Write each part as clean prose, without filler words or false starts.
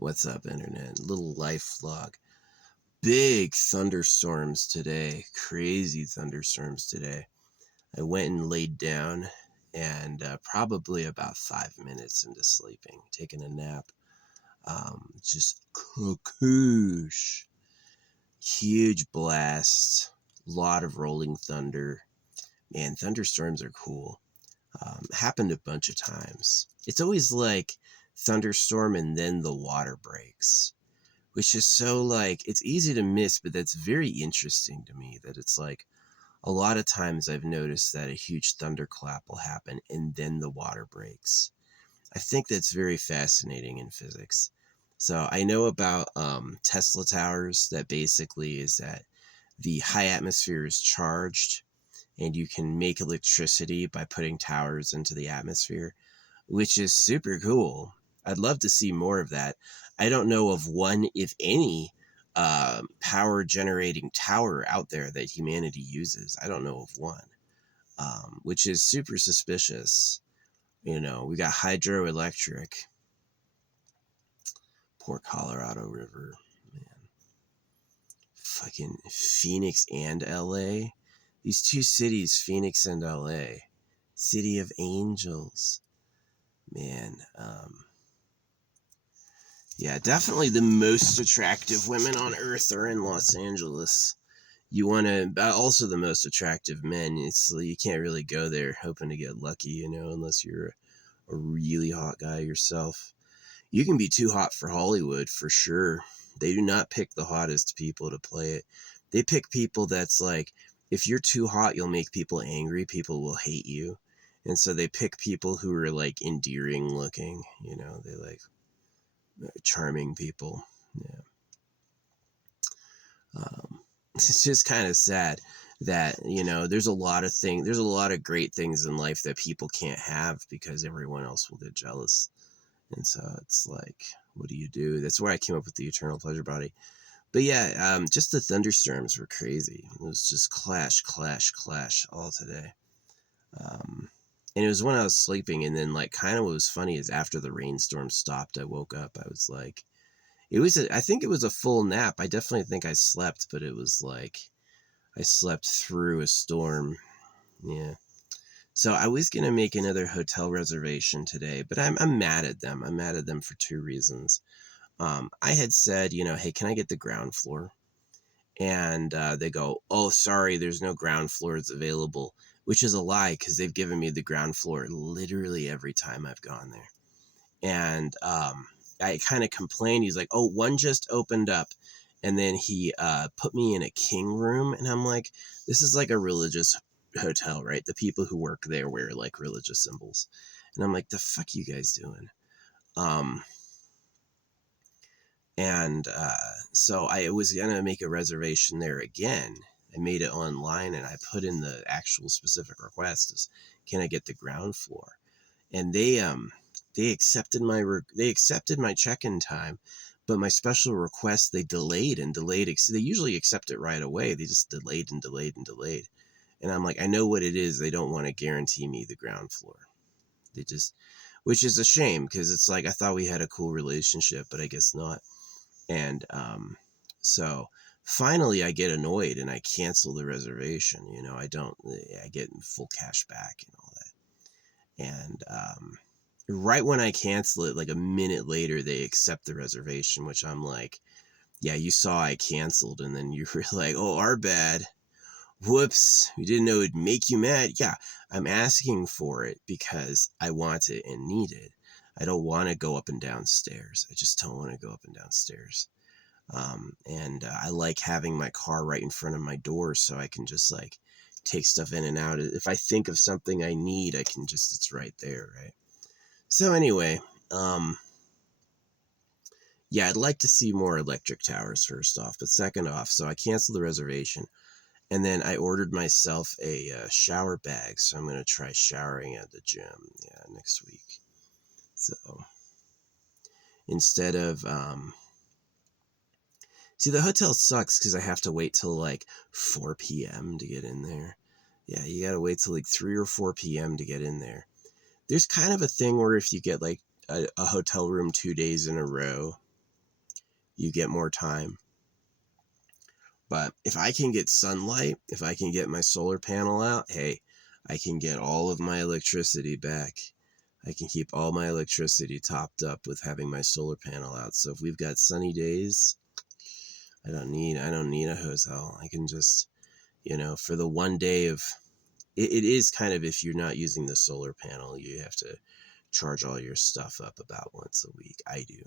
What's up, internet? Little life vlog. Big thunderstorms today. Crazy thunderstorms today. I went and laid down and probably about 5 minutes into sleeping, taking a nap. Just cuckoosh. Huge blast. Lot of rolling thunder. Man, thunderstorms are cool. Happened a bunch of times. It's always like thunderstorm and then the water breaks, which is so like, it's easy to miss, but that's very interesting to me that it's like a lot of times I've noticed that a huge thunderclap will happen and then the water breaks. I think that's very fascinating in physics. So I know about Tesla towers, that basically is that the high atmosphere is charged and you can make electricity by putting towers into the atmosphere, which is super cool. I'd love to see more of that. I don't know of one, if any, power generating tower out there that humanity uses. I don't know of one, which is super suspicious. You know, we got hydroelectric. Poor Colorado River, man. Fucking Phoenix and LA. These two cities, Phoenix and LA. City of Angels. Man, yeah, definitely the most attractive women on earth are in Los Angeles. You want to, also the most attractive men. It's, you can't really go there hoping to get lucky, you know, unless you're a really hot guy yourself. You can be too hot for Hollywood, for sure. They do not pick the hottest people to play it. They pick people that's like, if you're too hot, you'll make people angry. People will hate you. And so they pick people who are like endearing looking, you know, they like charming people. Yeah. It's just kind of sad that, you know, there's a lot of great things in life that people can't have because everyone else will get jealous. And so it's like, what do you do? That's where I came up with the eternal pleasure body. But yeah, just the thunderstorms were crazy. It was just clash, clash, clash all today. And it was when I was sleeping, and then like kind of what was funny is after the rainstorm stopped, I woke up. I was like, I think it was a full nap. I definitely think I slept, but it was like I slept through a storm. Yeah. So I was going to make another hotel reservation today, but I'm mad at them. I'm mad at them for two reasons. I had said, you know, hey, can I get the ground floor? And they go, oh, sorry, there's no ground floors available, which is a lie because they've given me the ground floor literally every time I've gone there. And I kind of complained. He's like, oh, one just opened up. And then he put me in a king room. And I'm like, this is like a religious hotel, right? The people who work there wear like religious symbols. And I'm like, the fuck you guys doing? So I was going to make a reservation there again. I made it online and I put in the actual specific request is, can I get the ground floor? And they accepted my check-in time, but my special request, they delayed and delayed. They usually accept it right away. They just delayed and delayed and delayed. And I'm like, I know what it is. They don't want to guarantee me the ground floor. They just, which is a shame because it's like, I thought we had a cool relationship, but I guess not. And so finally I get annoyed and I cancel the reservation. You know, I get full cash back and all that. And right when I cancel it, like a minute later, they accept the reservation, which I'm like, yeah, you saw I canceled. And then you were like, oh, our bad. Whoops. We didn't know it'd make you mad. Yeah, I'm asking for it because I want it and need it. I don't want to go up and down stairs. I just don't want to go up and down stairs. I like having my car right in front of my door so I can just like take stuff in and out. If I think of something I need, I can just, it's right there, right? So anyway, yeah, I'd like to see more electric towers first off, but second off, so I canceled the reservation and then I ordered myself a shower bag. So I'm going to try showering at the gym. Yeah, next week. So instead of, see, the hotel sucks because I have to wait till like 4 p.m. to get in there. Yeah, you got to wait till like 3 or 4 p.m. to get in there. There's kind of a thing where if you get like a hotel room 2 days in a row, you get more time. But if I can get sunlight, if I can get my solar panel out, hey, I can get all of my electricity back. I can keep all my electricity topped up with having my solar panel out. So if we've got sunny days, I don't need a hotel. I can just, for the one day of it is kind of, if you're not using the solar panel, you have to charge all your stuff up about once a week. I do.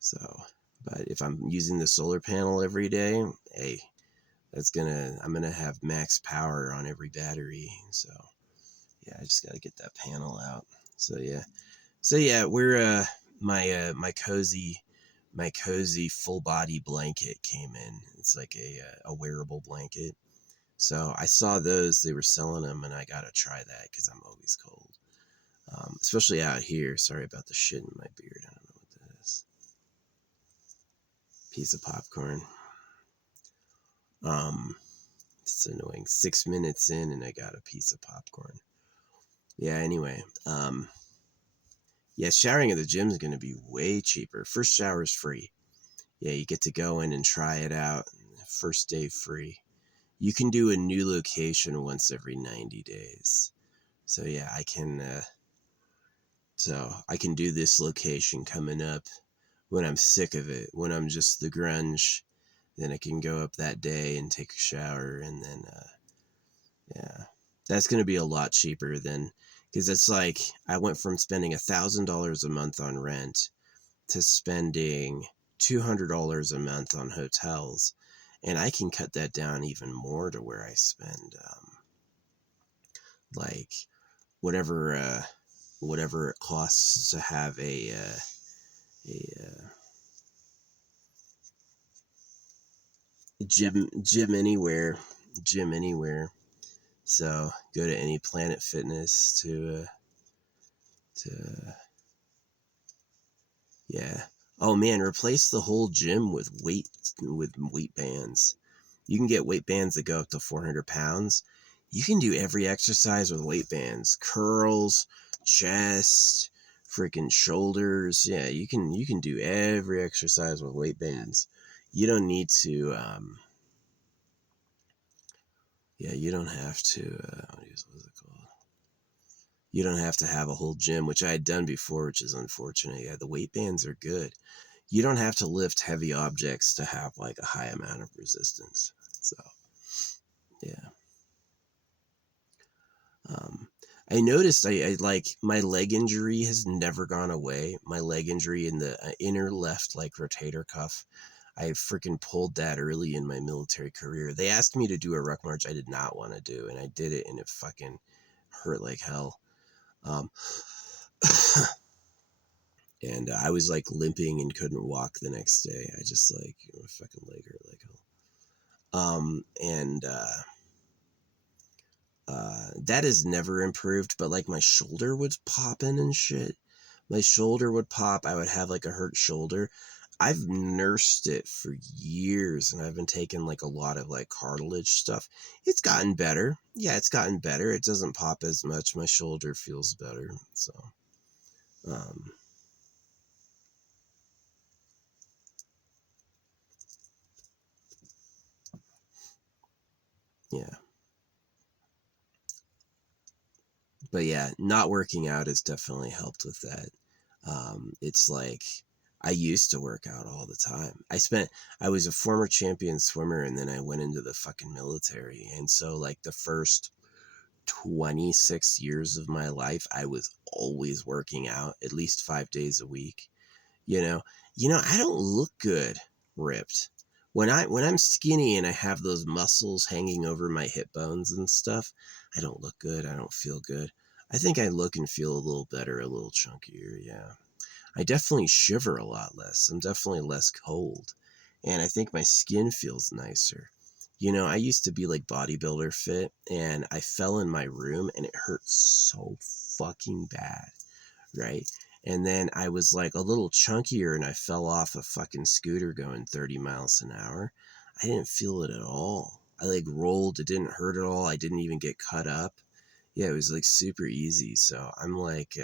So, but if I'm using the solar panel every day, hey, I'm gonna have max power on every battery. So yeah, I just gotta get that panel out. So yeah, we're my cozy full body blanket came in. It's like a wearable blanket. So I saw those, they were selling them, and I gotta try that because I'm always cold, especially out here. Sorry about the shit in my beard. I don't know what that is. Piece of popcorn. It's annoying. 6 minutes in, and I got a piece of popcorn. Yeah. Anyway, yeah, showering at the gym is gonna be way cheaper. First shower is free. Yeah, you get to go in and try it out. First day free. You can do a new location once every 90 days. So yeah, I can do this location coming up when I'm sick of it, when I'm just the grunge. Then I can go up that day and take a shower, and then yeah, that's going to be a lot cheaper than, because it's like I went from spending $1,000 a month on rent to spending $200 a month on hotels, and I can cut that down even more to where I spend like whatever it costs to have a gym anywhere. So go to any Planet Fitness to yeah. Oh man, replace the whole gym with weight bands. You can get weight bands that go up to 400 pounds. You can do every exercise with weight bands. Curls, chest, freaking shoulders. Yeah, you can do every exercise with weight bands. You don't need to you don't have to what's it called? You don't have to have a whole gym, which I had done before, which is unfortunate. Yeah, the weight bands are good. You don't have to lift heavy objects to have like a high amount of resistance. So yeah. I noticed I like my leg injury has never gone away. My leg injury in the inner left like rotator cuff. I freaking pulled that early in my military career. They asked me to do a ruck march I did not want to do, and I did it, and it fucking hurt like hell. And I was like limping and couldn't walk the next day. I just like, my fucking leg hurt like hell. That has never improved, but like my shoulder would pop in and shit. My shoulder would pop. I would have like a hurt shoulder. I've nursed it for years, and I've been taking like a lot of like cartilage stuff. It's gotten better. Yeah, it's gotten better. It doesn't pop as much. My shoulder feels better. So, yeah. But yeah, not working out has definitely helped with that. It's like I used to work out all the time. I was a former champion swimmer, and then I went into the fucking military. And so like the first 26 years of my life, I was always working out at least 5 days a week. You know, I don't look good ripped. When I'm skinny and I have those muscles hanging over my hip bones and stuff, I don't look good. I don't feel good. I think I look and feel a little better, a little chunkier. Yeah. I definitely shiver a lot less. I'm definitely less cold. And I think my skin feels nicer. I used to be like bodybuilder fit, and I fell in my room and it hurt so fucking bad. Right. And then I was like a little chunkier, and I fell off a fucking scooter going 30 miles an hour. I didn't feel it at all. I like rolled. It didn't hurt at all. I didn't even get cut up. Yeah, it was like super easy. So I'm like,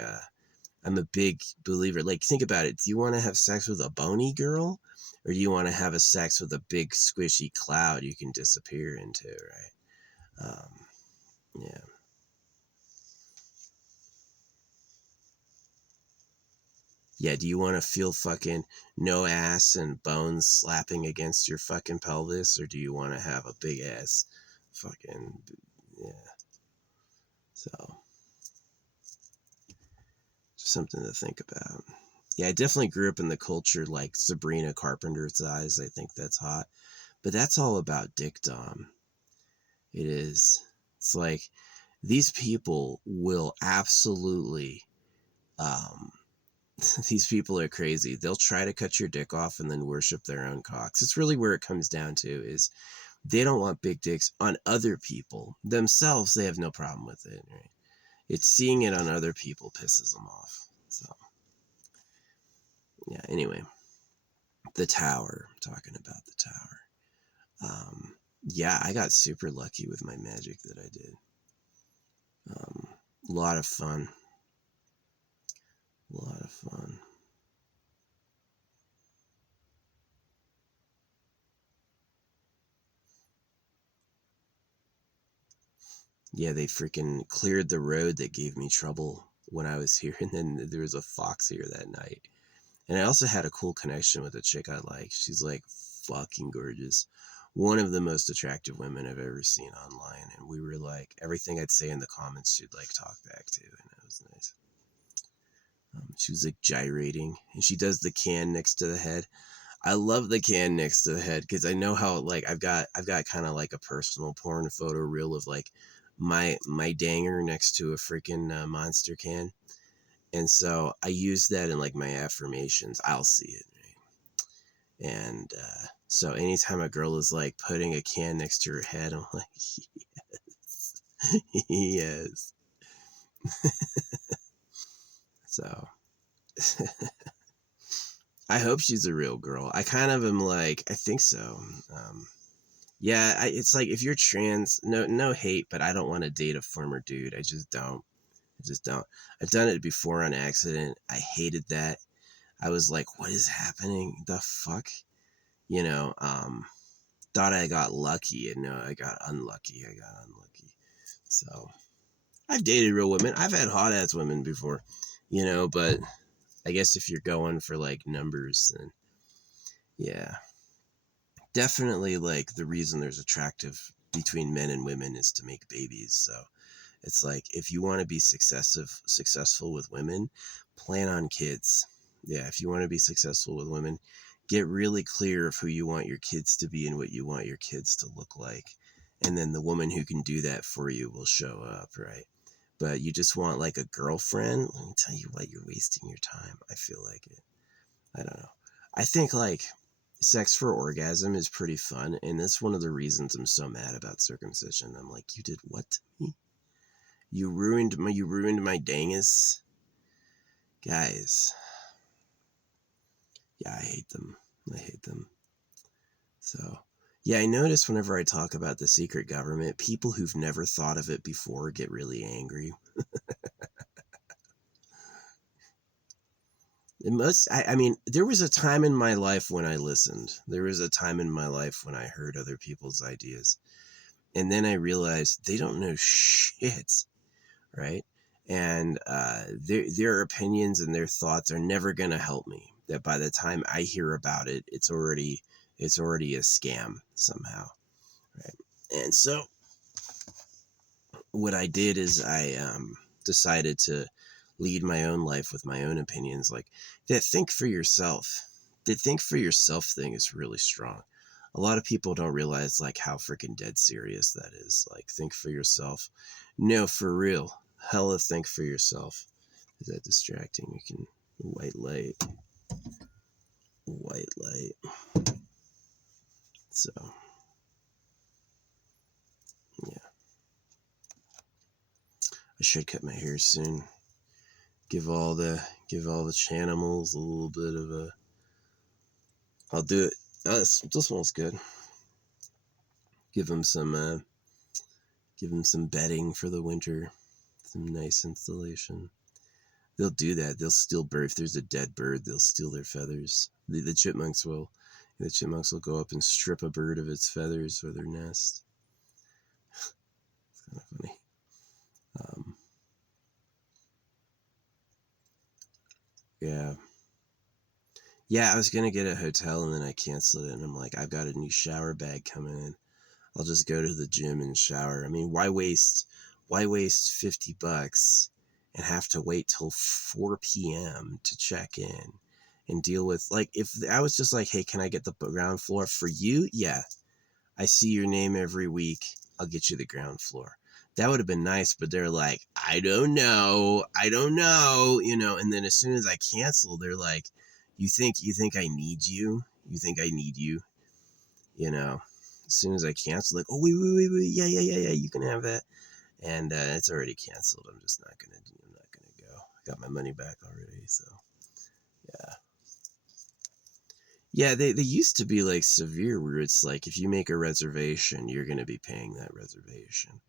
I'm a big believer. Like, think about it. Do you want to have sex with a bony girl, or do you want to have a sex with a big squishy cloud you can disappear into, right? Yeah. Yeah, do you want to feel fucking no ass and bones slapping against your fucking pelvis, or do you want to have a big ass fucking, yeah. So, just something to think about. Yeah, I definitely grew up in the culture like Sabrina Carpenter's Eyes. I think that's hot. But that's all about dick dom. It is. It's like these people will absolutely um these people are crazy. They'll try to cut your dick off and then worship their own cocks. It's really where it comes down to is they don't want big dicks on other people. Themselves, they have no problem with it, right? It's seeing it on other people pisses them off. So, yeah, anyway, the tower. I'm talking about the tower. Yeah, I got super lucky with my magic that I did. A lot of fun. A lot of fun. Yeah, they freaking cleared the road that gave me trouble when I was here, and then there was a fox here that night. And I also had a cool connection with a chick I like. She's like fucking gorgeous. One of the most attractive women I've ever seen online. And we were like, everything I'd say in the comments, she'd like talk back to. And it was nice. She was like gyrating. And she does the can next to the head. I love the can next to the head because I know how, like, I've got kind of like a personal porn photo reel of like my danger next to a freaking monster can. And so I use that in like my affirmations. I'll see it. Right? And so anytime a girl is like putting a can next to her head, I'm like, yes. Yes. So I hope she's a real girl. I kind of am like, I think so. Yeah, it's like if you're trans, no hate, but I don't want to date a former dude. I just don't. I just don't. I've done it before on accident. I hated that. I was like, what is happening? The fuck? You know, thought I got lucky, and no, I got unlucky. So I've dated real women. I've had hot ass women before, but I guess if you're going for like numbers, then yeah. Definitely, like, the reason there's attractive between men and women is to make babies. So it's like if you want to be successful with women, plan on kids. Yeah, if you want to be successful with women, get really clear of who you want your kids to be and what you want your kids to look like. And then the woman who can do that for you will show up, right? But you just want like a girlfriend, let me tell you what, you're wasting your time. I feel like it. I don't know. I think like sex for orgasm is pretty fun, and that's one of the reasons I'm so mad about circumcision. I'm like, you did what to me? You ruined my dangus. Guys. Yeah, I hate them. I hate them. So, yeah, I notice whenever I talk about the secret government, people who've never thought of it before get really angry. I mean, there was a time in my life when I listened. There was a time in my life when I heard other people's ideas. And then I realized they don't know shit, right? And their opinions and their thoughts are never going to help me. That by the time I hear about it, it's already a scam somehow, right? And so what I did is I decided to lead my own life with my own opinions. Like that think for yourself. The think for yourself thing is really strong. A lot of people don't realize like how freaking dead serious that is. Like think for yourself. No, for real. Hella think for yourself. Is that distracting? You can white light. White light. So yeah. I should cut my hair soon. Give all the chanimals a little bit of a. I'll do it. Oh, this smells good. Give them some bedding for the winter. Some nice insulation. They'll do that. They'll steal bird. If there's a dead bird, they'll steal their feathers. The chipmunks will. The chipmunks will go up and strip a bird of its feathers or their nest. It's kind of funny. Yeah. Yeah, I was going to get a hotel and then I canceled it. And I'm like, I've got a new shower bag coming in. I'll just go to the gym and shower. I mean, why waste $50 and have to wait till 4 p.m. to check in and deal with, like, if I was just like, hey, can I get the ground floor for you? Yeah. I see your name every week. I'll get you the ground floor. That would have been nice, but they're like, I don't know, and then as soon as I cancel, they're like, you think I need you? You think I need you? As soon as I cancel, like, oh, wait, yeah, you can have that. And it's already canceled. I'm not gonna go. I got my money back already, so yeah. Yeah, they used to be like severe where it's like if you make a reservation, you're gonna be paying that reservation.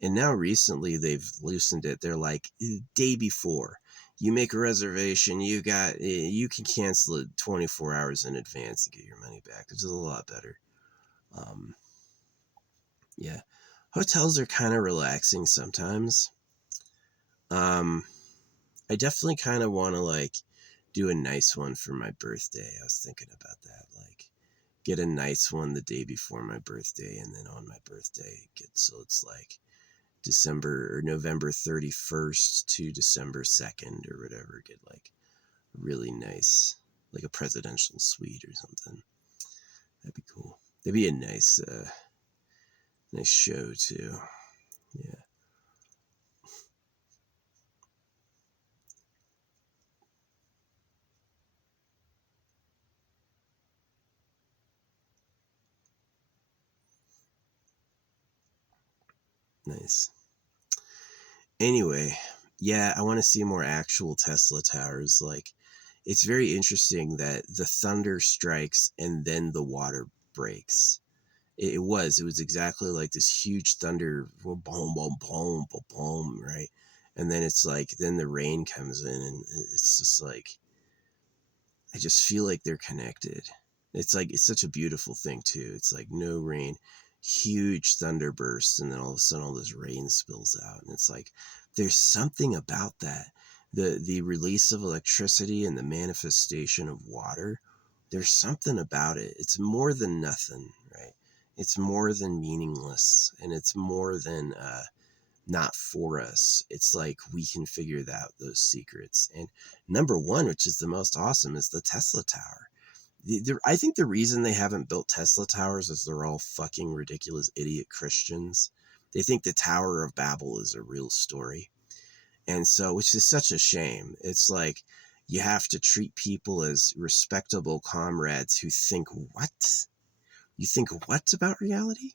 And now recently they've loosened it. They're like, day before you make a reservation, you can cancel it 24 hours in advance and get your money back, which is a lot better. Yeah, hotels are kind of relaxing sometimes. I definitely kind of want to like do a nice one for my birthday. I was thinking about that, like get a nice one the day before my birthday, and then on my birthday so it's like November 31st to December 2nd or whatever, get like really nice, like a presidential suite or something. That'd be cool. That'd be a nice show too. Yeah. Nice. Anyway, yeah, I want to see more actual Tesla towers. Like, it's very interesting that the thunder strikes and then the water breaks. It was exactly like this huge thunder, boom, boom, boom, boom, boom, right? And then it's like, then the rain comes in, and it's just like, I just feel like they're connected. It's like, it's such a beautiful thing too. It's like no rain, huge thunder bursts, and then all of a sudden all this rain spills out. And it's like, there's something about that. The release of electricity and the manifestation of water, there's something about it. It's more than nothing, right? It's more than meaningless, and it's more than not for us. It's like we can figure out those secrets. And number one, which is the most awesome, is the Tesla Tower. I think the reason they haven't built Tesla towers is they're all fucking ridiculous idiot Christians. They think the Tower of Babel is a real story. And so, which is such a shame. It's like you have to treat people as respectable comrades who think what? You think what about reality?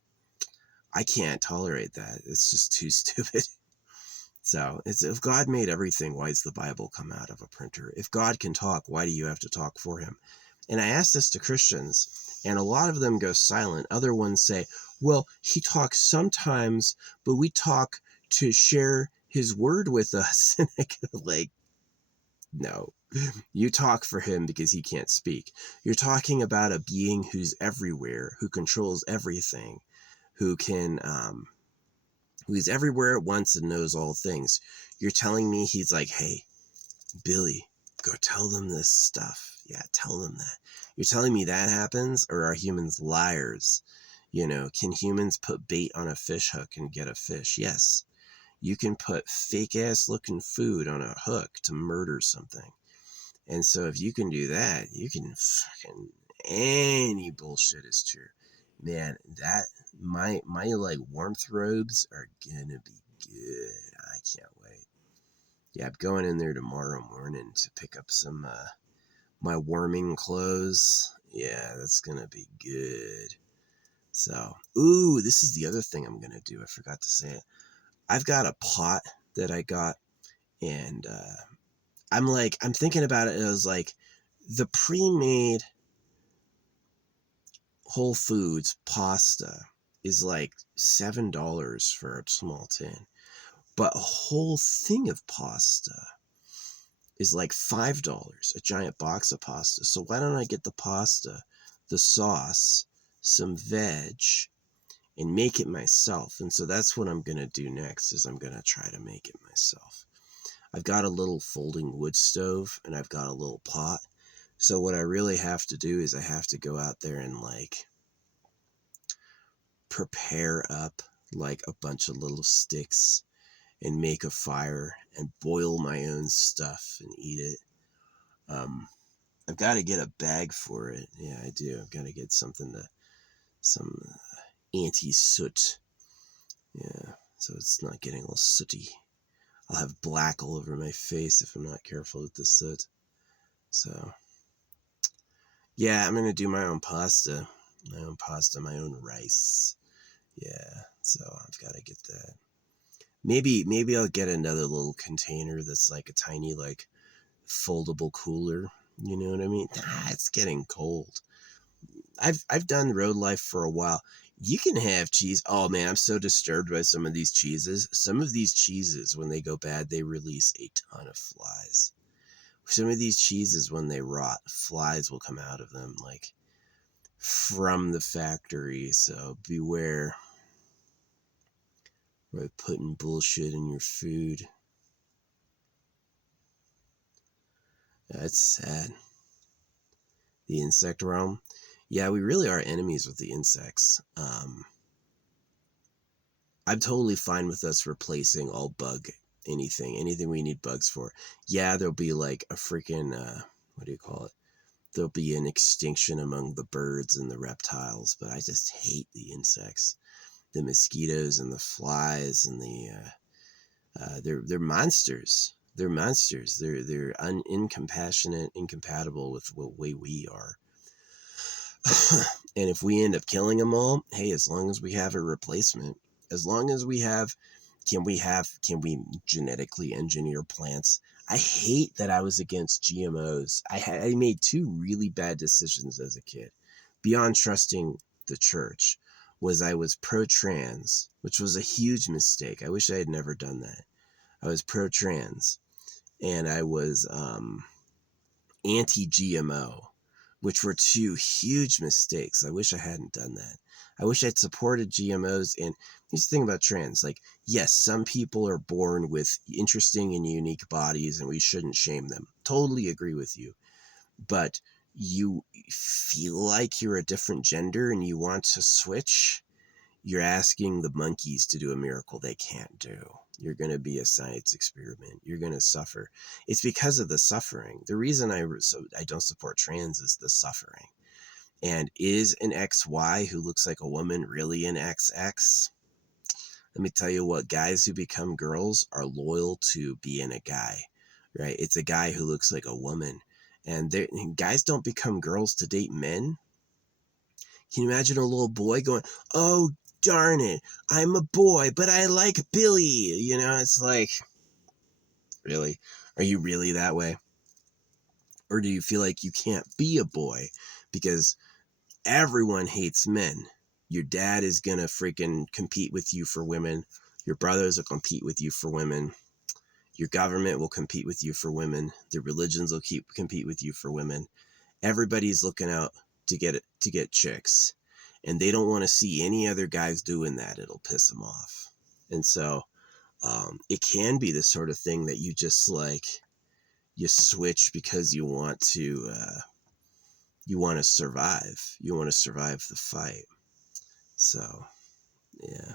I can't tolerate that. It's just too stupid. So it's, if God made everything, why does the Bible come out of a printer? If God can talk, why do you have to talk for him? And I ask this to Christians, and a lot of them go silent. Other ones say, well, he talks sometimes, but we talk to share his word with us. And I go like, no, you talk for him because he can't speak. You're talking about a being who's everywhere, who controls everything, who can, who's everywhere at once and knows all things. You're telling me he's like, hey, Billy, go tell them this stuff. Yeah, tell them that. You're telling me that happens? Or are humans liars? Can humans put bait on a fish hook and get a fish? Yes. You can put fake ass looking food on a hook to murder something. And so if you can do that, you can fucking, any bullshit is true. Man, that my like warmth robes are gonna be good. I can't wait. Yeah, I'm going in there tomorrow morning to pick up some my warming clothes. Yeah, that's gonna be good. So, ooh, this is the other thing I'm gonna do. I forgot to say it. I've got a pot that I got, and I'm thinking about it as like the pre-made Whole Foods pasta is like $7 for a small tin, but a whole thing of pasta is like $5, a giant box of pasta. So why don't I get the pasta, the sauce, some veg, and make it myself? And so that's what I'm going to do next, is I'm going to try to make it myself. I've got a little folding wood stove, and I've got a little pot. So what I really have to do is I have to go out there and like prepare up like a bunch of little sticks and make a fire and boil my own stuff and eat it. I've got to get a bag for it. Yeah, I do. I've got to get some anti-soot. Yeah, so it's not getting all sooty. I'll have black all over my face if I'm not careful with the soot. So, yeah, I'm going to do my own pasta, my own rice. Yeah, so I've got to get that. Maybe I'll get another little container that's like a tiny, like, foldable cooler. You know what I mean? It's getting cold. I've done road life for a while. You can have cheese. Oh man, I'm so disturbed by some of these cheeses. Some of these cheeses, when they go bad, they release a ton of flies. Some of these cheeses, when they rot, flies will come out of them, like from the factory. So beware by putting bullshit in your food. That's sad. The insect realm. Yeah, we really are enemies with the insects. I'm totally fine with us replacing all bug anything we need bugs for. Yeah, there'll be like a freaking what do you call it? There'll be an extinction among the birds and the reptiles, but I just hate the insects, the mosquitoes and the flies and they're monsters. They're monsters. They're incompatible with the way we are. And if we end up killing them all, hey, as long as we have a replacement, as long as we have, can we genetically engineer plants? I hate that I was against GMOs. I made two really bad decisions as a kid. Beyond trusting the church, was I was pro-trans, which was a huge mistake. I wish I had never done that. I was pro-trans, and I was anti-GMO, which were two huge mistakes. I wish I hadn't done that. I wish I'd supported GMOs. And here's the thing about trans. Like, yes, some people are born with interesting and unique bodies, and we shouldn't shame them. Totally agree with you. But you feel like you're a different gender and you want to switch, you're asking the monkeys to do a miracle they can't do. You're going to be a science experiment. You're going to suffer. It's because of the suffering. The reason I don't support trans is the suffering. And is an XY who looks like a woman really an XX? Let me tell you what, guys who become girls are loyal to being a guy, right? It's a guy who looks like a woman. And guys don't become girls to date men. Can you imagine a little boy going, oh, darn it, I'm a boy, but I like Billy. You know, it's like, really? Are you really that way? Or do you feel like you can't be a boy because everyone hates men? Your dad is going to freaking compete with you for women. Your brothers will compete with you for women. Your government will compete with you for women. The religions will compete with you for women. Everybody's looking out to get chicks. And they don't want to see any other guys doing that. It'll piss them off. And so it can be the sort of thing that you just like, you switch because you want to survive. You want to survive the fight. So, yeah.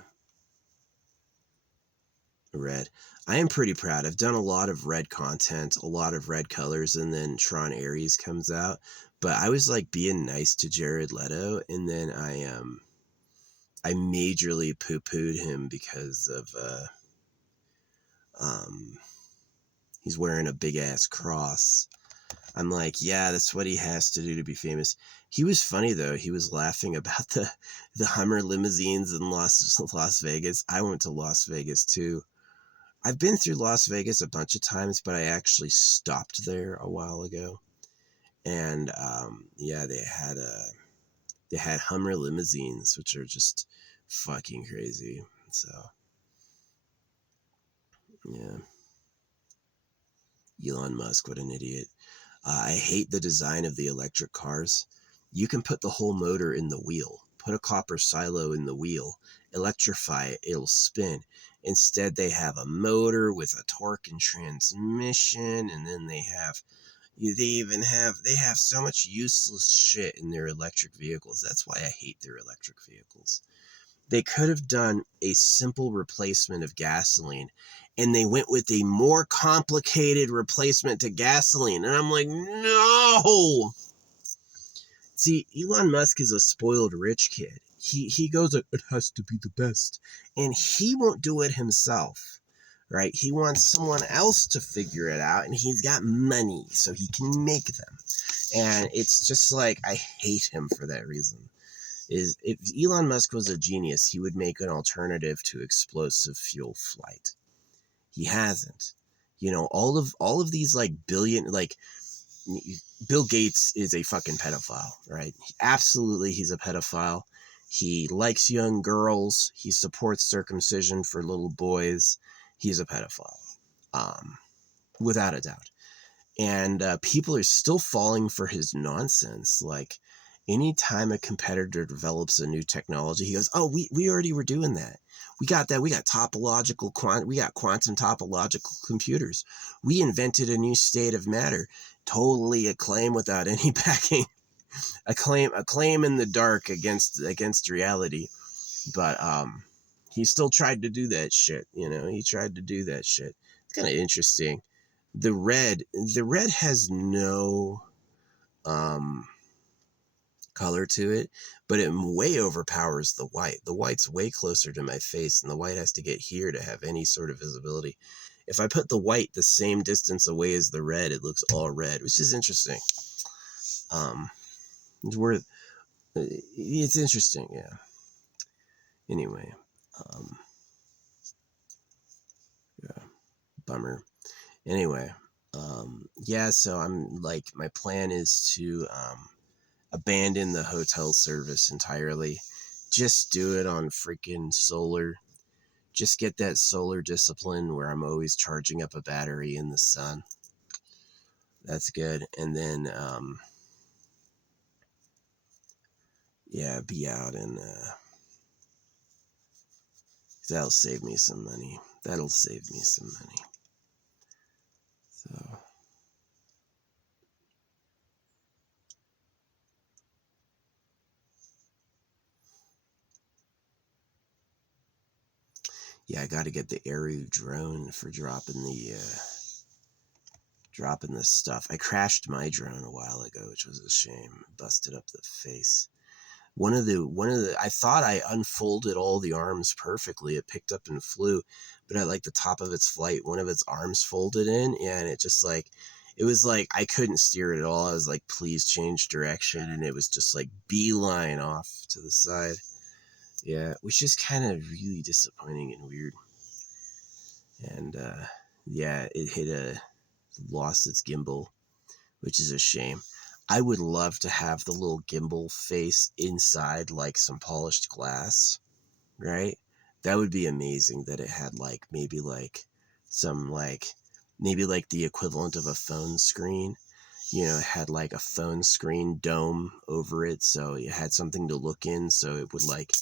Red. I am pretty proud. I've done a lot of red content, a lot of red colors, and then Tron Ares comes out. But I was like being nice to Jared Leto, and then I majorly poo-pooed him because of he's wearing a big ass cross. I'm like, yeah, that's what he has to do to be famous. He was funny though. He was laughing about the Hummer limousines in Las Vegas. I went to Las Vegas too. I've been through Las Vegas a bunch of times, but I actually stopped there a while ago. And yeah, they had Hummer limousines, which are just fucking crazy. So yeah. Elon Musk, what an idiot. I hate the design of the electric cars. You can put the whole motor in the wheel, put a copper silo in the wheel, electrify it, it'll spin. Instead, they have a motor with a torque and transmission, and then they have they have so much useless shit in their electric vehicles. That's why I hate their electric vehicles. They could have done a simple replacement of gasoline, and they went with a more complicated replacement to gasoline. And I'm like, no. See, Elon Musk is a spoiled rich kid. He goes, it has to be the best. And he won't do it himself, right? He wants someone else to figure it out, and he's got money, so he can make them. And it's just like, I hate him for that reason. Is if Elon Musk was a genius, he would make an alternative to explosive fuel flight. He hasn't. You know, all of these like billion, like Bill Gates is a fucking pedophile, right? Absolutely, he's a pedophile. He likes young girls. He supports circumcision for little boys. He's a pedophile, without a doubt. And people are still falling for his nonsense. Like, anytime a competitor develops a new technology, he goes, "Oh, we already were doing that. We got that. We got we got quantum topological computers. We invented a new state of matter." Totally a claim without any backing. A claim in the dark against reality. But he still tried to do that shit. You know, he tried to do that shit. It's kind of interesting. The red has no color to it, but it way overpowers the white. The white's way closer to my face, and the white has to get here to have any sort of visibility. If I put the white the same distance away as the red, it looks all red, which is interesting. It's interesting, yeah. Anyway, yeah, bummer. Anyway, yeah, so I'm like, my plan is to abandon the hotel service entirely. Just do it on freaking solar. Just get that solar discipline where I'm always charging up a battery in the sun. That's good. And then, yeah, be out and, that'll save me some money. That'll save me some money. So, yeah, I got to get the Aero drone for dropping this stuff. I crashed my drone a while ago, which was a shame. Busted up the face. One of the I thought I unfolded all the arms perfectly. It picked up and flew, but at like the top of its flight, one of its arms folded in, and it just like, it was like I couldn't steer it at all. I was like, please change direction, and it was just like beeline off to the side. Yeah, which is kind of really disappointing and weird. And yeah, it lost its gimbal, which is a shame. I would love to have the little gimbal face inside like some polished glass, right? That would be amazing, that it had like maybe like some like maybe like the equivalent of a phone screen. You know, it had like a phone screen dome over it, so it had something to look in, so it would like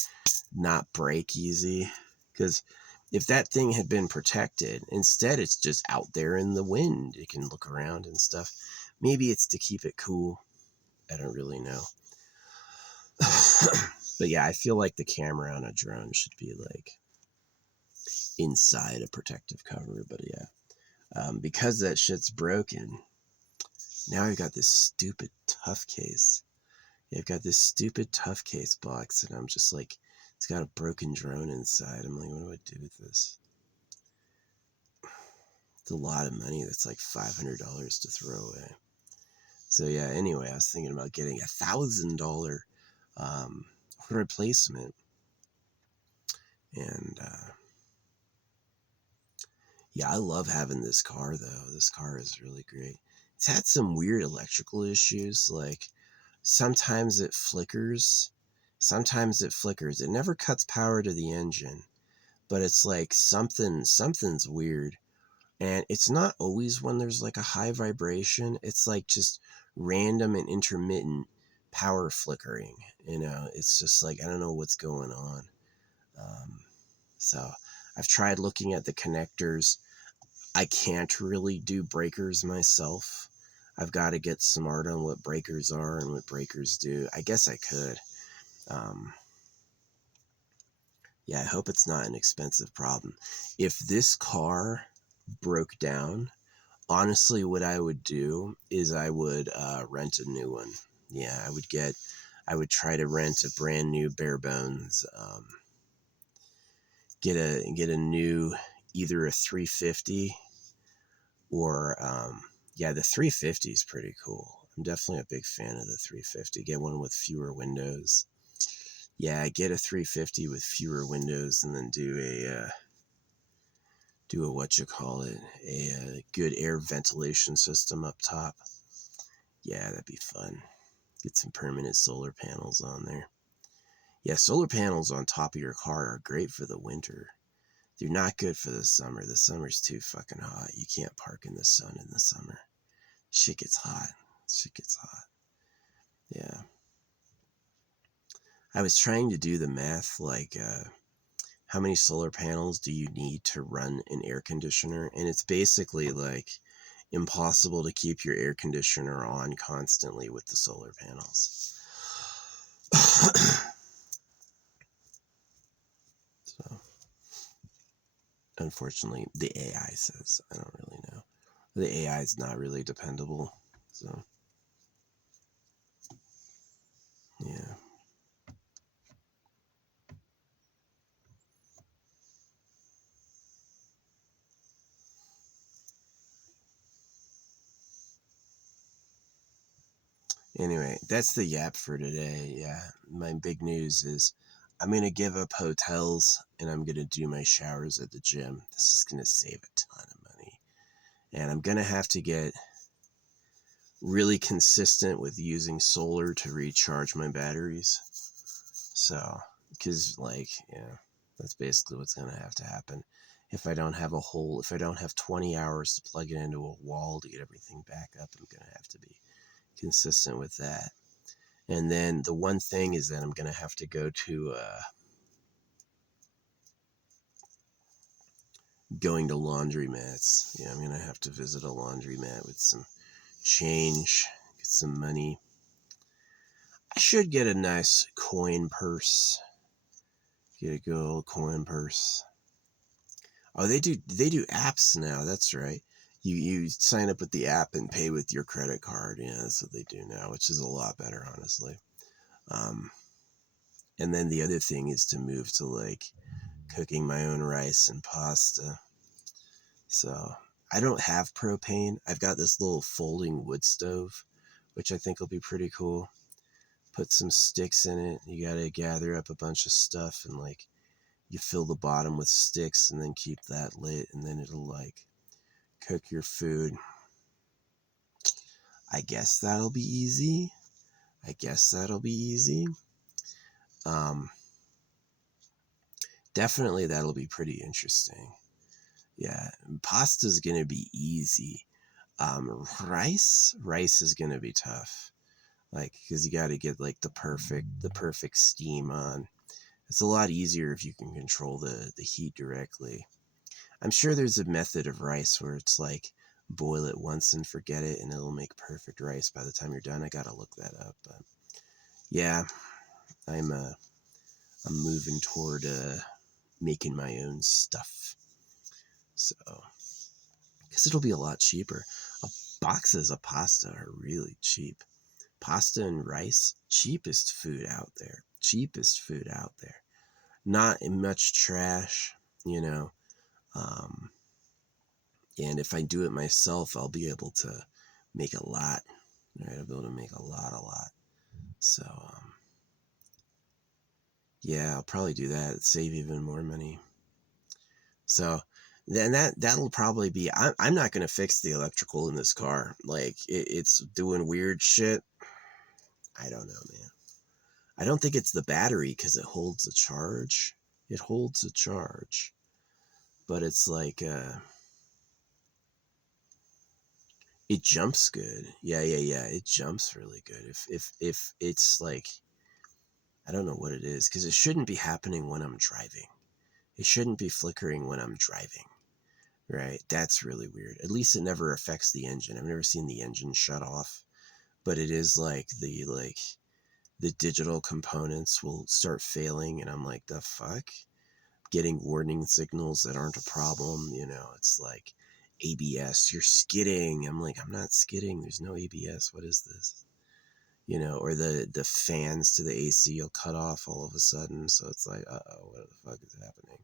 not break easy. Because if that thing had been protected, instead it's just out there in the wind. It can look around and stuff. Maybe it's to keep it cool. I don't really know. But yeah, I feel like the camera on a drone should be like inside a protective cover. But yeah, because that shit's broken, now I've got this stupid tough case. Yeah, I've got this stupid tough case box, and I'm just like, it's got a broken drone inside. I'm like, what do I do with this? It's a lot of money. That's like $500 to throw away. So yeah, anyway, I was thinking about getting $1,000 replacement. And yeah, I love having this car though. This car is really great. It's had some weird electrical issues, like sometimes it flickers. Sometimes it flickers. It never cuts power to the engine, but it's like something's weird. And it's not always when there's like a high vibration. It's like just random and intermittent power flickering. It's just like, I don't know what's going on. Um, so I've tried looking at the connectors. I can't really do breakers myself. I've got to get smart on what breakers are and what breakers do. I guess I could. Um, yeah, I hope it's not an expensive problem. If this car broke down, honestly, what I would do is I would rent a new one. Yeah, I would try to rent a brand new bare bones. Get a new, either a 350 or yeah, the 350 is pretty cool. I'm definitely a big fan of the 350. Get one with fewer windows. Yeah, get a 350 with fewer windows, and then do a what you call it, a good air ventilation system up top. Yeah, that'd be fun. Get some permanent solar panels on there. Yeah, solar panels on top of your car are great for the winter. They're not good for the summer. The summer's too fucking hot. You can't park in the sun in the summer. Shit gets hot. Shit gets hot. Yeah. I was trying to do the math, like, how many solar panels do you need to run an air conditioner? And it's basically like impossible to keep your air conditioner on constantly with the solar panels. So, unfortunately, the AI says, I don't really know. The AI is not really dependable. So, yeah. Anyway, that's the yap for today. Yeah, my big news is I'm going to give up hotels and I'm going to do my showers at the gym. This is going to save a ton of money. And I'm going to have to get really consistent with using solar to recharge my batteries. So, because, like, yeah, that's basically what's going to have to happen. If I don't have 20 hours to plug it into a wall to get everything back up, I'm going to have to be consistent with that. And then the one thing is that I'm going to have to go to going to laundromats. Yeah, I'm going to have to visit a laundromat with some change, get some money. I should get a nice coin purse. Get a good old coin purse. Oh, they do apps now. That's right. You sign up with the app and pay with your credit card. Yeah, that's what they do now, which is a lot better, honestly. Um, and then the other thing is to move to like cooking my own rice and pasta. So I don't have propane. I've got this little folding wood stove, which I think will be pretty cool. Put some sticks in it. You gotta gather up a bunch of stuff and like you fill the bottom with sticks and then keep that lit, and then it'll like cook your food. I guess that'll be easy. Um, Definitely that'll be pretty interesting. Yeah, pasta's gonna be easy. Rice is gonna be tough. Like, because you got to get like the perfect steam on. It's a lot easier if you can control the heat directly. I'm sure there's a method of rice where it's like boil it once and forget it, and it'll make perfect rice by the time you're done. I gotta look that up, but yeah, I'm moving toward making my own stuff. So, because it'll be a lot cheaper. Boxes of pasta are really cheap. Pasta and rice, cheapest food out there. Cheapest food out there. Not much trash, you know. Um, and if I do it myself, I'll be able to make a lot. Right, I'll be able to make a lot. So, yeah, I'll probably do that. Save even more money. So, then that'll probably be. I'm not gonna fix the electrical in this car. Like it's doing weird shit. I don't know, man. I don't think it's the battery because it holds a charge. It holds a charge, but it's like It jumps good. Yeah, yeah, yeah. It jumps really good. If it's like, I don't know what it is, because it shouldn't be happening when I'm driving. It shouldn't be flickering when I'm driving. Right? That's really weird. At least it never affects the engine. I've never seen the engine shut off, but it is like the digital components will start failing, and I'm like, the fuck? Getting warning signals that aren't a problem. It's like, ABS, you're skidding. I'm like, I'm not skidding. There's no ABS. What is this? Or the fans to the AC will cut off all of a sudden. So it's like, uh-oh, what the fuck is happening?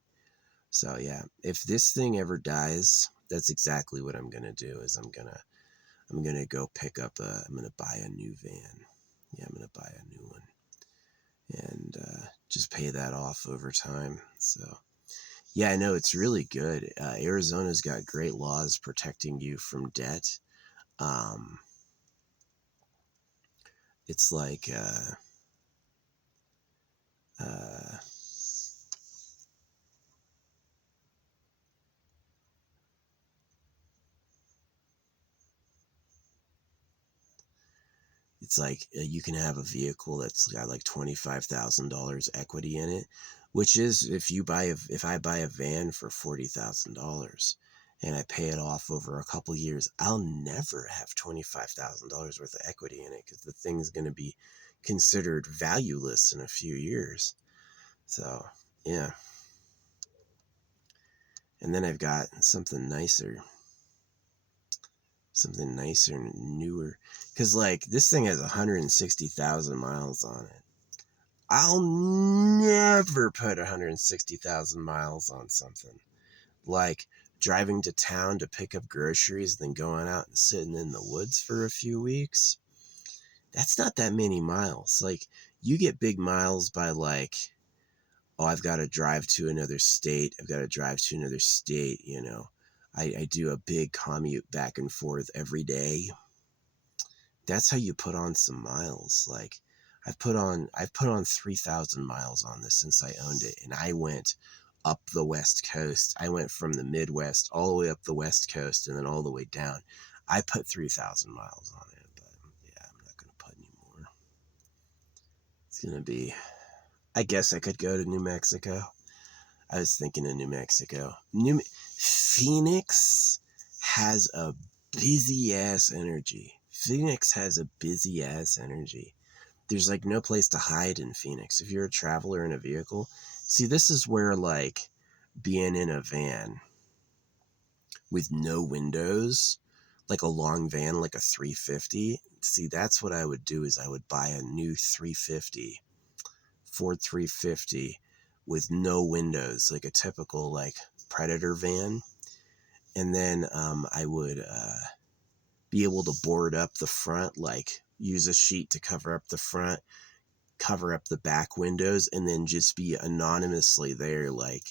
So yeah, if this thing ever dies, that's exactly what I'm gonna do. Is I'm gonna go pick up I'm gonna buy a new van. Yeah, I'm gonna buy a new one, and just pay that off over time. So yeah, I know it's really good. Arizona's got great laws protecting you from debt. Um, it's like uh, you can have a vehicle that's got like $25,000 equity in it, which is, if I buy a van for $40,000 and I pay it off over a couple years, I'll never have $25,000 worth of equity in it, because the thing's going to be considered valueless in a few years. So yeah, and then I've got something nicer and newer, because like this thing has 160,000 miles on it. I'll never put 160,000 miles on something. Like driving to town to pick up groceries, then going out and sitting in the woods for a few weeks. That's not that many miles. Like, you get big miles by like, oh, I've got to drive to another state. I've got to drive to another state. I do a big commute back and forth every day. That's how you put on some miles. Like, I've put on 3,000 miles on this since I owned it, and I went up the West Coast. I went from the Midwest all the way up the West Coast and then all the way down. I put 3,000 miles on it, but yeah, I'm not gonna put any more. It's gonna be. I guess I could go to New Mexico. I was thinking of New Mexico. Phoenix has a busy ass energy. Phoenix has a busy ass energy. There's like no place to hide in Phoenix. If you're a traveler in a vehicle, see, this is where like being in a van with no windows, like a long van, like a 350. See, that's what I would do, is I would buy a new 350, Ford 350 with no windows, like a typical like Predator van. And then I would be able to board up the front, like use a sheet to cover up the front, cover up the back windows, and then just be anonymously there. Like,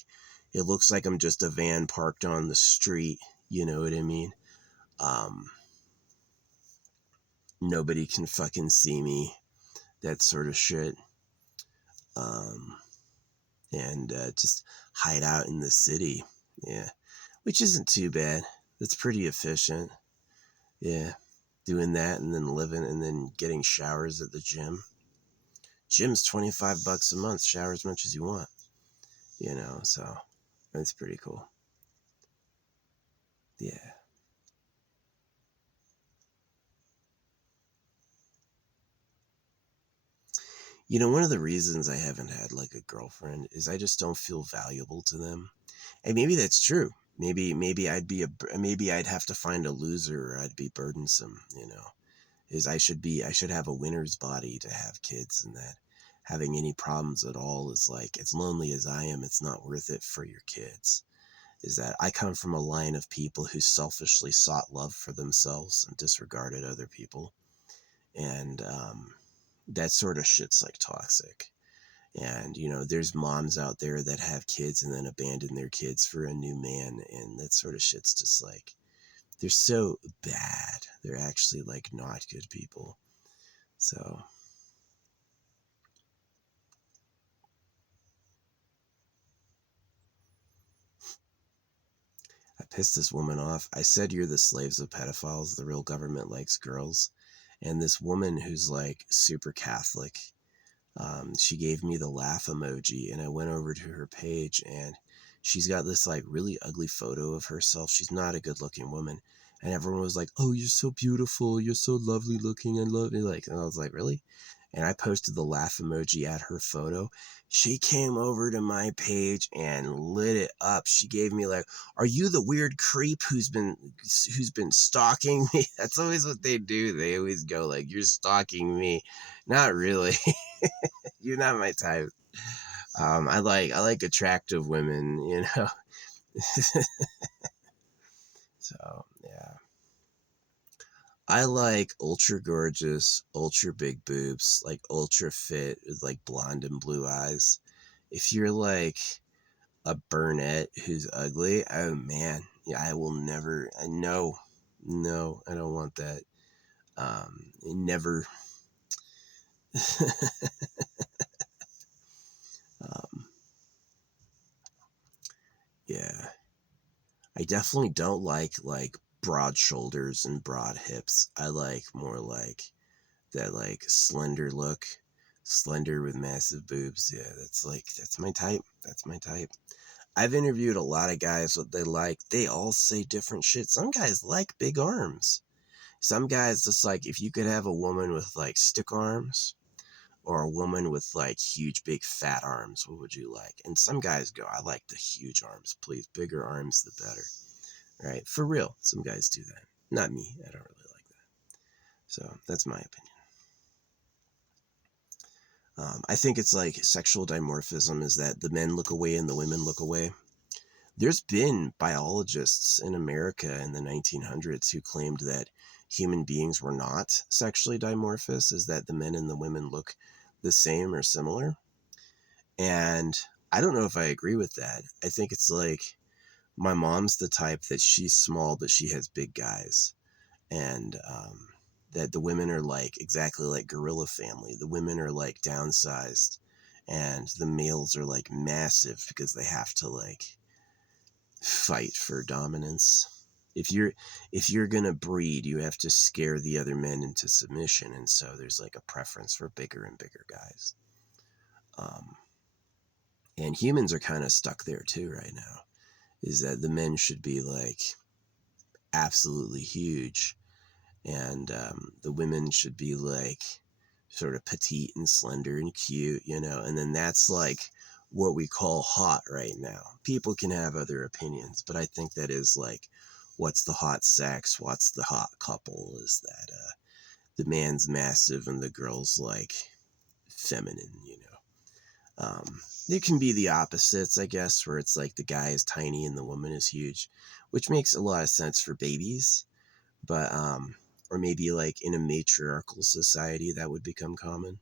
it looks like I'm just a van parked on the street. You know what I mean? Um, Nobody can fucking see me. That sort of shit. Um, and just hide out in the city. Yeah. Which isn't too bad. That's pretty efficient. Yeah. Doing that and then living and then getting showers at the gym. Gym's $25 a month. Shower as much as you want. So that's pretty cool. Yeah. One of the reasons I haven't had like a girlfriend is I just don't feel valuable to them. And maybe that's true. Maybe I'd have to find a loser, or I'd be burdensome. I should have a winner's body to have kids, and that having any problems at all is like, as lonely as I am, it's not worth it for your kids. Is that I come from a line of people who selfishly sought love for themselves and disregarded other people. And that sort of shit's like toxic. And, there's moms out there that have kids and then abandon their kids for a new man. And that sort of shit's just like, they're so bad. They're actually like not good people. So pissed this woman off. I said, "You're the slaves of pedophiles. The real government likes girls." And this woman who's like super Catholic, she gave me the laugh emoji, and I went over to her page, and she's got this like really ugly photo of herself. She's not a good looking woman. And everyone was like, "Oh, you're so beautiful. You're so lovely looking. I love you." Like, and I was like, "Really?" And I posted the laugh emoji at her photo. She came over to my page and lit it up. She gave me like, "Are you the weird creep who's been stalking me?" That's always what they do. They always go like, "You're stalking me." Not really. You're not my type. I like attractive women, you know. So yeah. I like ultra gorgeous, ultra big boobs, like ultra fit with like blonde and blue eyes. If you're like a brunette who's ugly, oh man, yeah, I will never. No, no, I don't want that. Never. um, yeah, I definitely don't like broad shoulders and broad hips. I like more like that like slender look, slender with massive boobs. Yeah, that's my type. That's my type. I've interviewed a lot of guys what they like. They all say different shit. Some guys like big arms. Some guys just like if you could have a woman with like stick arms or a woman with like huge big fat arms, what would you like? And some guys go, "I like the huge arms, please. Bigger arms the better." Right? For real. Some guys do that. Not me. I don't really like that. So that's my opinion. I think it's like sexual dimorphism is that the men look away and the women look away. There's been biologists in America in the 1900s who claimed that human beings were not sexually dimorphous, is that the men and the women look the same or similar. And I don't know if I agree with that. I think it's like my mom's the type that she's small, but she has big guys. And that the women are like exactly like Gorilla Family. The women are like downsized, and the males are like massive because they have to like fight for dominance. If you're gonna breed, you have to scare the other men into submission, and so there's like a preference for bigger and bigger guys. Um, and humans are kind of stuck there too right now. Is that the men should be like absolutely huge, and the women should be like sort of petite and slender and cute, you know, and then that's like what we call hot right now. People can have other opinions, but I think that is like what's the hot sex, what's the hot couple, is that the man's massive and the girl's like feminine, you know. It can be the opposites, I guess, where it's like the guy is tiny and the woman is huge, which makes a lot of sense for babies, but or maybe like in a matriarchal society that would become common.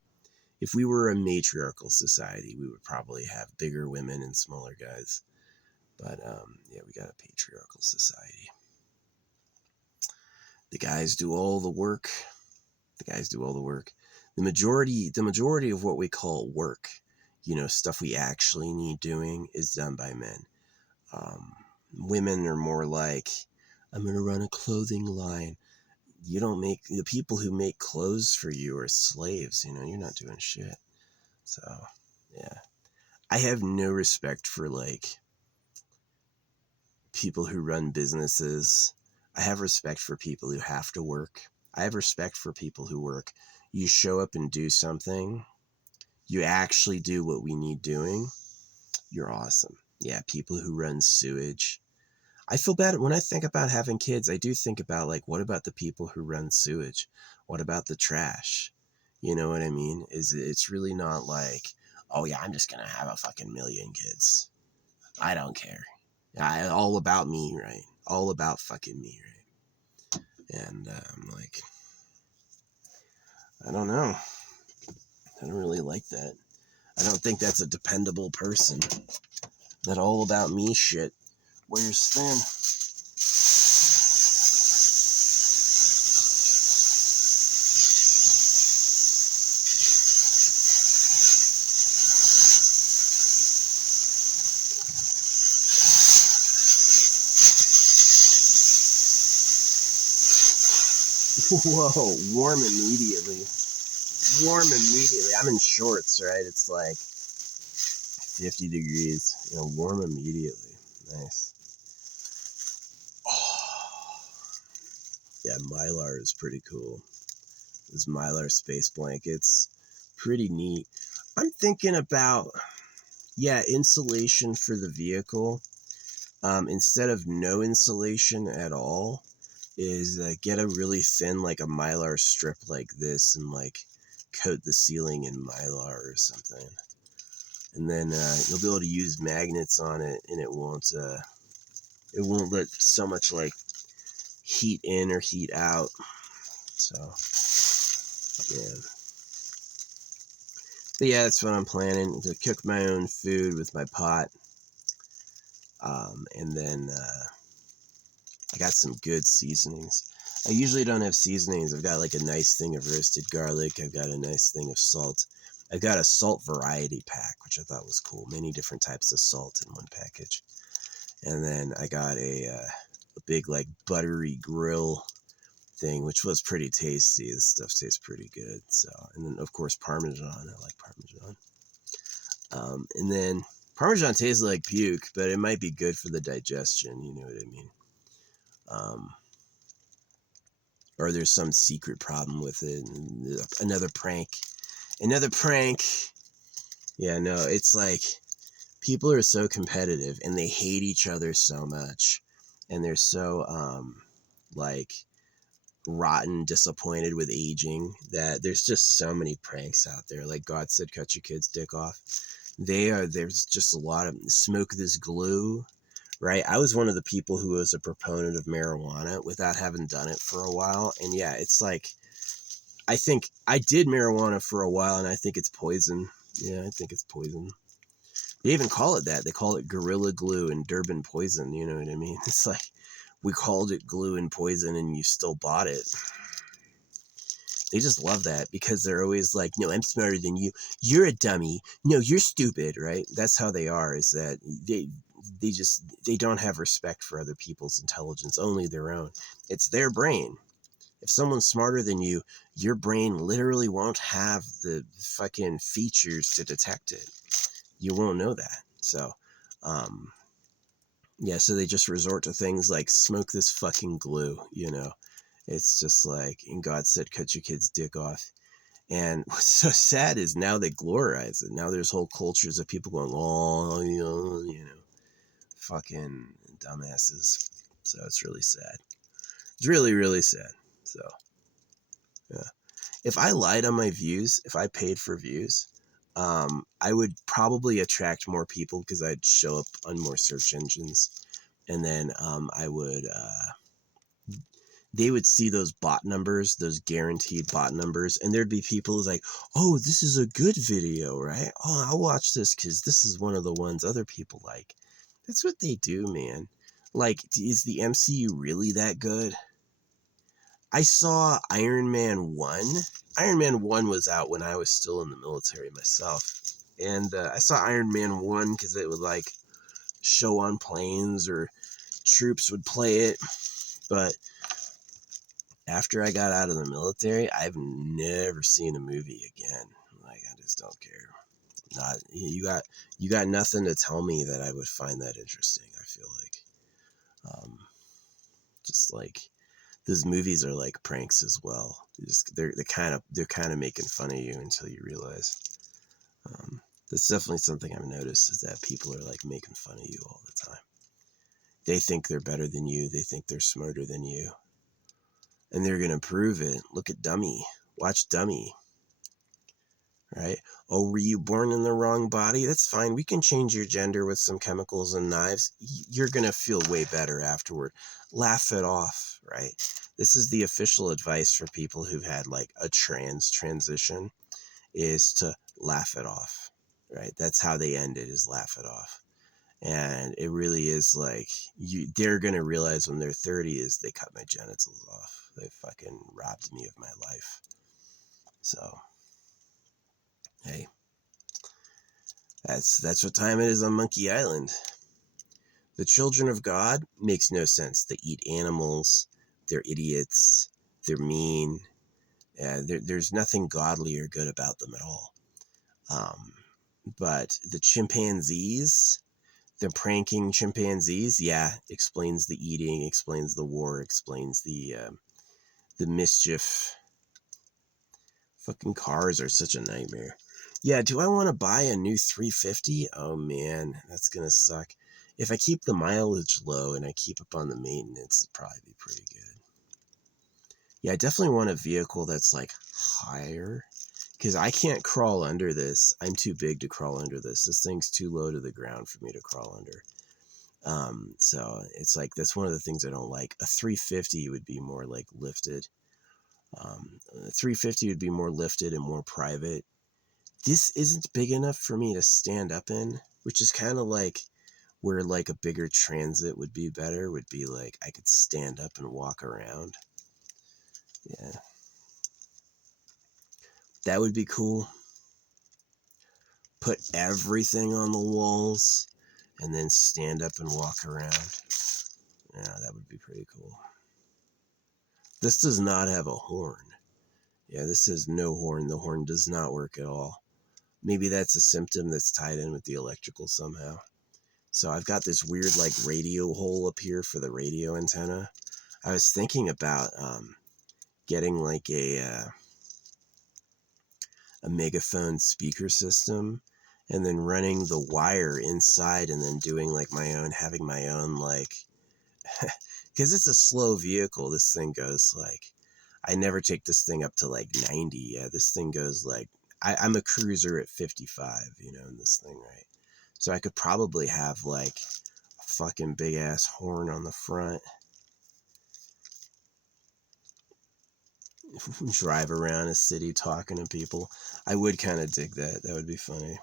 If we were a matriarchal society, we would probably have bigger women and smaller guys. But yeah, we got a patriarchal society. The guys do all the work. The guys do all the work. The majority of what we call work, you know, stuff we actually need doing, is done by men. Um, Women are more like, "I'm gonna run a clothing line." You don't make the people who make clothes for you are slaves, you know, you're not doing shit. So yeah, I have no respect for like people who run businesses. I have respect for people who have to work. I have respect for people who work. You show up and do something, you actually do what we need doing, you're awesome. Yeah, people who run sewage, I feel bad when I think about having kids. I do think about like, what about the people who run sewage? What about the trash? You know what I mean? It's really not like, "Oh yeah, I'm just gonna have a fucking million kids. I don't care. All about me, right? All about fucking me, right?" And I'm like, I don't know. I don't really like that. I don't think that's a dependable person. That all about me shit wears thin. Whoa, warm immediately. Warm immediately. I'm in shorts, right? It's like 50 degrees. Warm immediately. Nice. Oh, yeah, Mylar is pretty cool. Those Mylar space blankets. Pretty neat. I'm thinking about, insulation for the vehicle. Instead of no insulation at all, is get a really thin, like a Mylar strip like this, and like coat the ceiling in Mylar or something. And then you'll be able to use magnets on it, and it won't let so much like heat in or heat out. So yeah. But yeah, that's what I'm planning, to cook my own food with my pot. And then I got some good seasonings. I usually don't have seasonings. I've got like a nice thing of roasted garlic. I've got a nice thing of salt. I've got a salt variety pack, which I thought was cool. Many different types of salt in one package. And then I got a big like buttery grill thing, which was pretty tasty. This stuff tastes pretty good. So, and then of course Parmesan. I like Parmesan. And then Parmesan tastes like puke, but it might be good for the digestion. You know what I mean? Or there's some secret problem with it. Another prank. Yeah, no, it's like people are so competitive and they hate each other so much. And they're so, like, rotten, disappointed with aging, that there's just so many pranks out there. Like God said, cut your kid's dick off. There's just a lot of smoke this glue, right? I was one of the people who was a proponent of marijuana without having done it for a while. And yeah, it's like, I think I did marijuana for a while, and I think it's poison. Yeah, I think it's poison. They even call it that. They call it Gorilla Glue and Durban Poison. You know what I mean? It's like, we called it glue and poison and you still bought it. They just love that because they're always like, no, I'm smarter than you. You're a dummy. No, you're stupid, right? That's how they are, is that they don't have respect for other people's intelligence, only their own. It's their brain. If someone's smarter than you, your brain literally won't have the fucking features to detect it. You won't know that. So, yeah, so they just resort to things like smoke this fucking glue, It's just like, and God said, cut your kid's dick off. And what's so sad is now they glorize it. Now there's whole cultures of people going, oh, fucking dumbasses. So it's really sad. It's really, really sad. So, yeah. If I lied on my views, if I paid for views, I would probably attract more people because I'd show up on more search engines. And then they would see those bot numbers, those guaranteed bot numbers, and there'd be people who's like, oh, this is a good video, right? Oh, I'll watch this because this is one of the ones other people like. That's what they do, man. Like, is the MCU really that good? I saw Iron Man 1. Iron Man 1 was out when I was still in the military myself. And I saw Iron Man 1 because it would, like, show on planes or troops would play it. But after I got out of the military, I've never seen a movie again. Like, I just don't care. You got nothing to tell me that I would find that interesting. I feel like, just like those movies are like pranks as well. They're kind of making fun of you until you realize. That's definitely something I've noticed, is that people are like making fun of you all the time. They think they're better than you. They think they're smarter than you. And they're going to prove it. Look at Dummy. Watch Dummy. Right? Oh, were you born in the wrong body? That's fine. We can change your gender with some chemicals and knives. You're going to feel way better afterward. Laugh it off, right? This is the official advice for people who've had like a transition, is to laugh it off, right? That's how they end it, is laugh it off. And it really is like, they're going to realize when they're 30 is they cut my genitals off. They fucking robbed me of my life. So, hey, that's what time it is on Monkey Island. The children of God makes no sense. They eat animals. They're idiots. They're mean. There's nothing godly or good about them at all. But the chimpanzees, the pranking chimpanzees, yeah, explains the eating, explains the war, explains the mischief. Fucking cars are such a nightmare. Yeah, do I want to buy a new 350? Oh man, that's gonna suck. If I keep the mileage low and I keep up on the maintenance, it'd probably be pretty good. Yeah, I definitely want a vehicle that's like higher, because I can't crawl under this. I'm too big to crawl under this. This thing's too low to the ground for me to crawl under. So it's like, that's one of the things I don't like. A 350 would be more like lifted. A 350 would be more lifted and more private. This isn't big enough for me to stand up in, which is kind of like where like a bigger transit would be better, would be like I could stand up and walk around. Yeah. That would be cool. Put everything on the walls and then stand up and walk around. Yeah, that would be pretty cool. This does not have a horn. Yeah, this has no horn. The horn does not work at all. Maybe that's a symptom that's tied in with the electrical somehow. So I've got this weird like radio hole up here for the radio antenna. I was thinking about getting like a megaphone speaker system, and then running the wire inside, and then doing like having my own like, because it's a slow vehicle. This thing goes like, I never take this thing up to like 90. Yeah, this thing goes like, I'm a cruiser at 55, in this thing, right? So I could probably have like a fucking big ass horn on the front. Drive around a city talking to people. I would kind of dig that. That would be funny.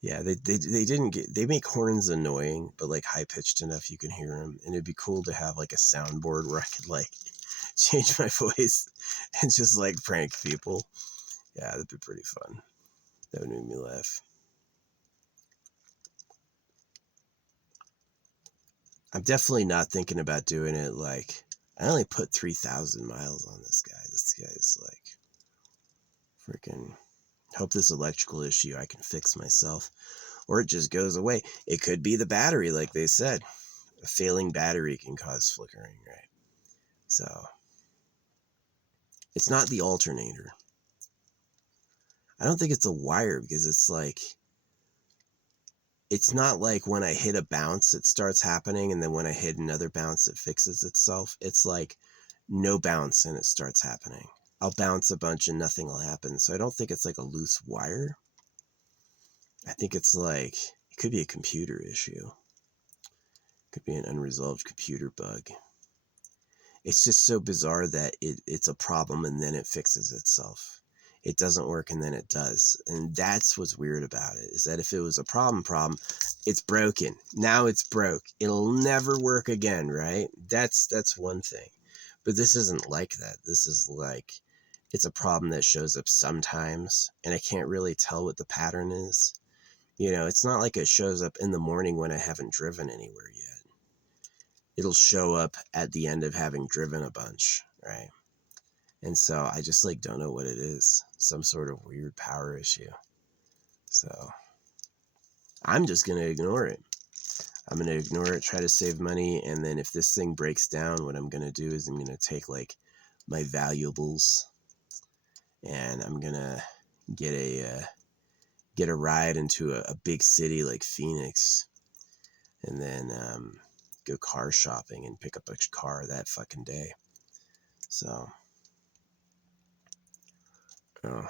Yeah, they didn't get, they make horns annoying, but like high pitched enough you can hear them. And it'd be cool to have like a soundboard where I could like change my voice and just like prank people. Yeah, that'd be pretty fun. That would make me laugh. I'm definitely not thinking about doing it like, I only put 3,000 miles on this guy. This guy's like freaking, hope this electrical issue I can fix myself, or it just goes away. It could be the battery, like they said. A failing battery can cause flickering, right? So it's not the alternator. I don't think it's a wire, because it's like, it's not like when I hit a bounce it starts happening, and then when I hit another bounce it fixes itself. It's like no bounce and it starts happening. I'll bounce a bunch and nothing will happen. So I don't think it's like a loose wire. I think it's like, it could be a computer issue. It could be an unresolved computer bug. It's just so bizarre that it's a problem and then it fixes itself. It doesn't work and then it does. And that's what's weird about it, is that if it was a problem, it's broken. Now it's broke. It'll never work again, right? That's one thing. But this isn't like that. This is like, it's a problem that shows up sometimes, and I can't really tell what the pattern is. It's not like it shows up in the morning when I haven't driven anywhere yet. It'll show up at the end of having driven a bunch, right? And so I just like don't know what it is. Some sort of weird power issue. So I'm just going to ignore it. I'm going to ignore it, try to save money. And then if this thing breaks down, what I'm going to do is I'm going to take like my valuables, and I'm going to get a ride into a big city like Phoenix, and then go car shopping and pick up a car that fucking day. So, oh.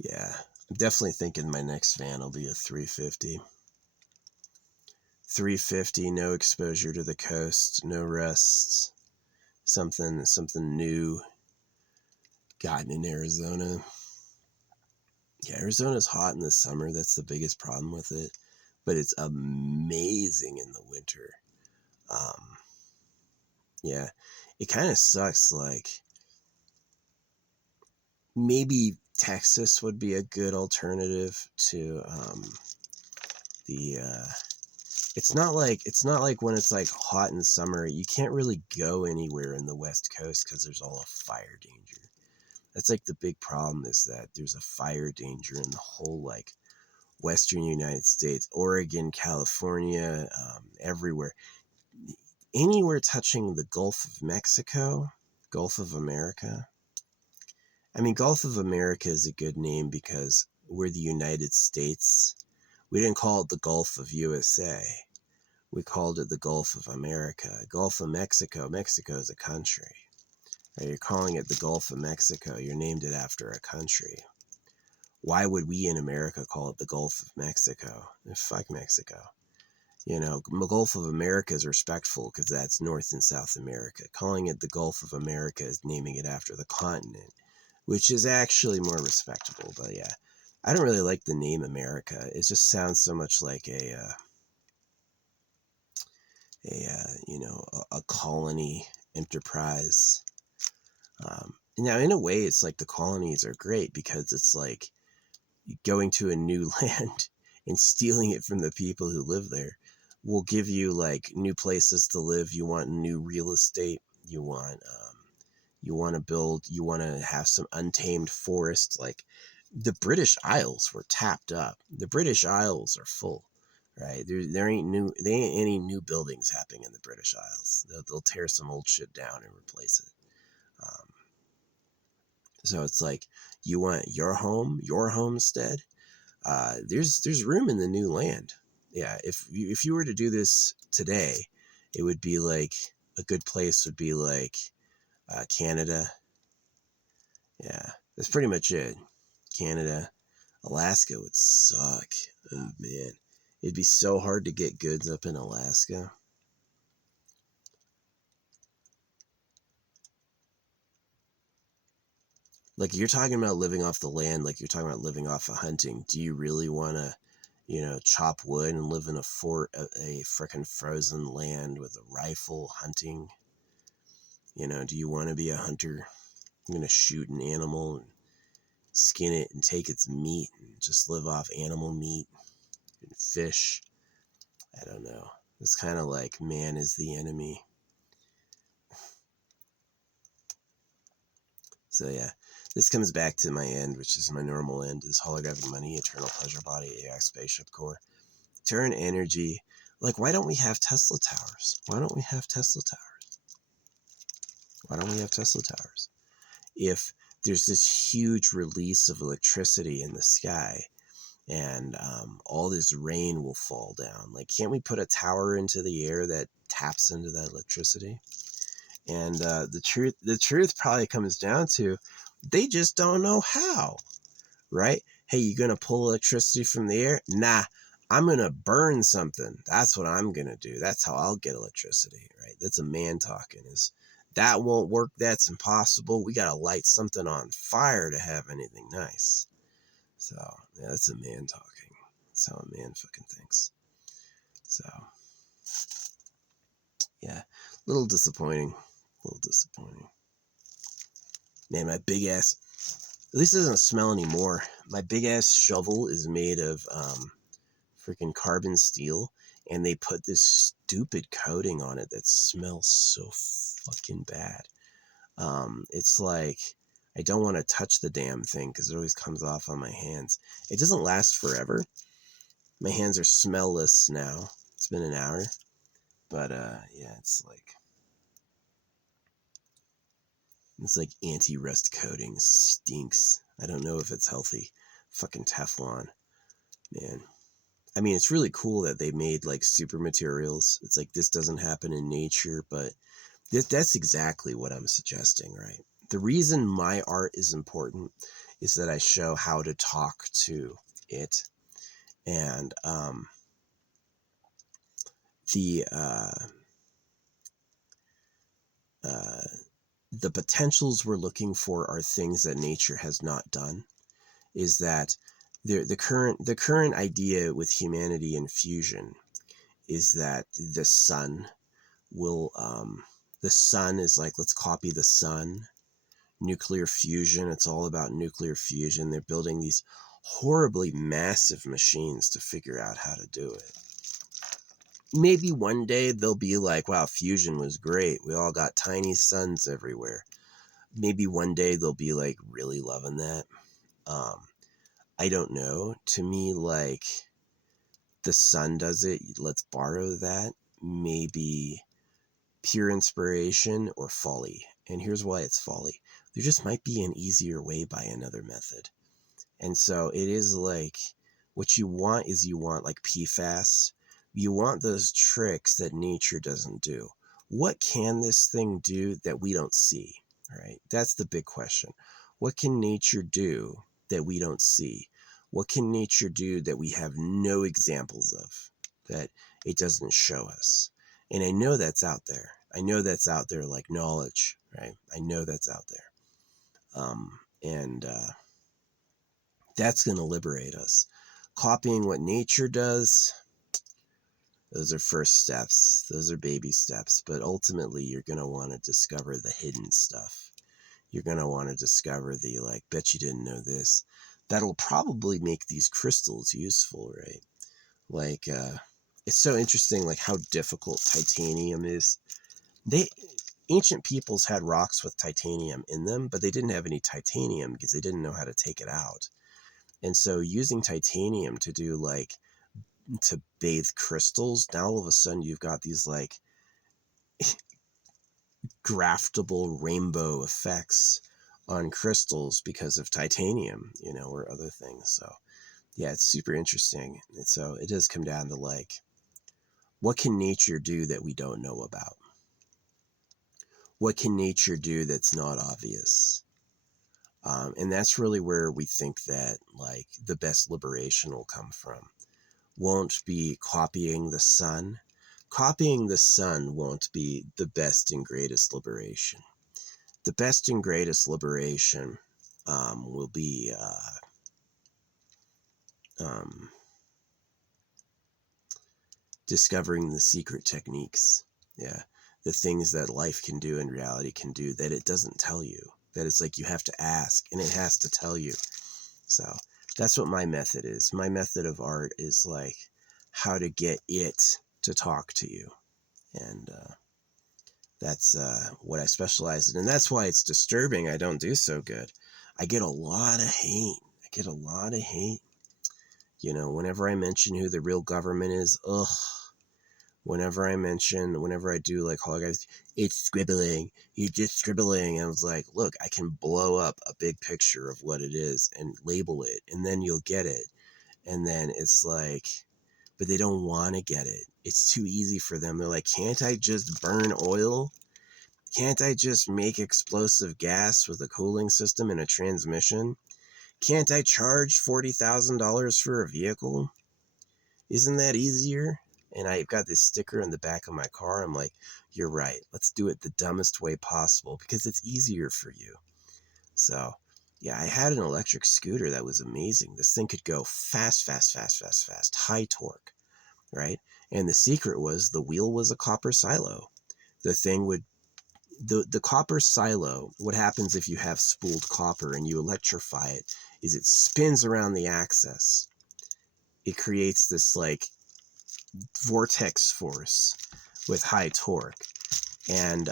Yeah, I'm definitely thinking my next van will be a 350. 350, no exposure to the coast, no rusts, something new gotten in Arizona. Yeah, Arizona's hot in the summer. That's the biggest problem with it, but it's amazing in the winter. Yeah, it kind of sucks. Like, maybe Texas would be a good alternative to the. It's not like when it's like hot in summer, you can't really go anywhere in the West Coast because there's all a fire danger. That's like the big problem, is that there's a fire danger in the whole like Western United States, Oregon, California, everywhere. Anywhere touching the Gulf of Mexico, Gulf of America. I mean, Gulf of America is a good name because we're the United States. We didn't call it the Gulf of USA. We called it the Gulf of America. Gulf of Mexico. Mexico is a country. Right? You're calling it the Gulf of Mexico. You're named it after a country. Why would we in America call it the Gulf of Mexico? Fuck Mexico. You know, Gulf of America is respectful because that's North and South America. Calling it the Gulf of America is naming it after the continent, which is actually more respectable. But yeah, I don't really like the name America. It just sounds so much like a colony enterprise. Now, in a way, it's like the colonies are great because it's like going to a new land and stealing it from the people who live there will give you like new places to live. You want new real estate. You want to build. You want to have some untamed forest. Like the British Isles were tapped up. The British Isles are full. Right, there ain't any new buildings happening in the British Isles. They'll tear some old shit down and replace it. So it's like, you want your home, your homestead. There's room in the new land. Yeah, if you were to do this today, it would be like a good place would be like Canada. Yeah, that's pretty much it. Canada. Alaska would suck. Oh man. It'd be so hard to get goods up in Alaska. Like, you're talking about living off the land, like you're talking about living off of hunting. Do you really want to, chop wood and live in a fort, a frickin' frozen land with a rifle hunting? Do you want to be a hunter? I'm going to shoot an animal and skin it and take its meat and just live off animal meat and fish. I don't know. It's kind of like man is the enemy. So yeah, this comes back to my end, which is my normal end, is holographic money, eternal pleasure body, AI spaceship core. Turn energy. Like, why don't we have Tesla towers? Why don't we have Tesla towers? Why don't we have Tesla towers? If there's this huge release of electricity in the sky, and all this rain will fall down. Like, can't we put a tower into the air that taps into that electricity? And the truth probably comes down to they just don't know how, right? Hey, you gonna pull electricity from the air? Nah, I'm gonna burn something. That's what I'm gonna do. That's how I'll get electricity, right? That's a man talking. Is that won't work? That's impossible. We gotta light something on fire to have anything nice. So yeah, that's a man talking. That's how a man fucking thinks. So yeah, a little disappointing. Man, my big ass, at least it doesn't smell anymore. My big ass shovel is made of freaking carbon steel, and they put this stupid coating on it that smells so fucking bad. It's like, I don't want to touch the damn thing because it always comes off on my hands. It doesn't last forever. My hands are smellless now. It's been an hour. But yeah, it's like anti-rust coating. Stinks. I don't know if it's healthy. Fucking Teflon. Man. I mean, it's really cool that they made like super materials. It's like, this doesn't happen in nature, but that's exactly what I'm suggesting, right? The reason my art is important is that I show how to talk to it. And the potentials we're looking for are things that nature has not done. Is that the current idea with humanity and fusion is that the sun will the sun is like, let's copy the sun. nuclear fusion. It's all about nuclear fusion. They're building these horribly massive machines to figure out how to do it. Maybe one day they'll be like, wow, fusion was great. We all got tiny suns everywhere. Maybe one day they'll be like really loving that. I don't know. To me, like, the sun does it. Let's borrow that. Maybe pure inspiration or folly. And here's why it's folly. There just might be an easier way by another method. And so it is like, what you want is you want like PFAS. You want those tricks that nature doesn't do. What can this thing do that we don't see? Right? That's the big question. What can nature do that we don't see? What can nature do that we have no examples of, that it doesn't show us? And I know that's out there. I know that's out there like knowledge, right? I know that's out there. And that's going to liberate us. Copying what nature does, those are first steps. Those are baby steps. But ultimately, you're going to want to discover the hidden stuff. You're going to want to discover the, like, bet you didn't know this. That'll probably make these crystals useful, right? Like, it's so interesting, like, how difficult titanium is. Ancient peoples had rocks with titanium in them, but they didn't have any titanium because they didn't know how to take it out. And so using titanium to do, like, to bathe crystals, now all of a sudden you've got these, like, graftable rainbow effects on crystals because of titanium, you know, or other things. So yeah, it's super interesting. And so it does come down to, like, what can nature do that we don't know about? What can nature do that's not obvious? And that's really where we think that, like, the best liberation will come from. Won't be copying the sun. Copying the sun won't be the best and greatest liberation. The best and greatest liberation will be discovering the secret techniques. Yeah. The things that life can do and reality can do that it doesn't tell you. That it's like you have to ask and it has to tell you. So that's what my method is. My method of art is, like, how to get it to talk to you. And that's what I specialize in. And that's why it's disturbing I don't do so good. I get a lot of hate. You know, whenever I mention who the real government is, whenever I do, like, oh, guys, it's scribbling. You're just scribbling. And I was like, look, I can blow up a big picture of what it is and label it, and then you'll get it. And then it's like, but they don't want to get it. It's too easy for them. They're like, can't I just burn oil? Can't I just make explosive gas with a cooling system and a transmission? Can't I charge $40,000 for a vehicle? Isn't that easier? And I've got this sticker in the back of my car. I'm like, you're right. Let's do it the dumbest way possible because it's easier for you. So, yeah, I had an electric scooter that was amazing. This thing could go fast, high torque, right? And the secret was the wheel was a copper silo. The thing would, the copper silo, what happens if you have spooled copper and you electrify it is it spins around the axis. It creates this, like, vortex force with high torque. And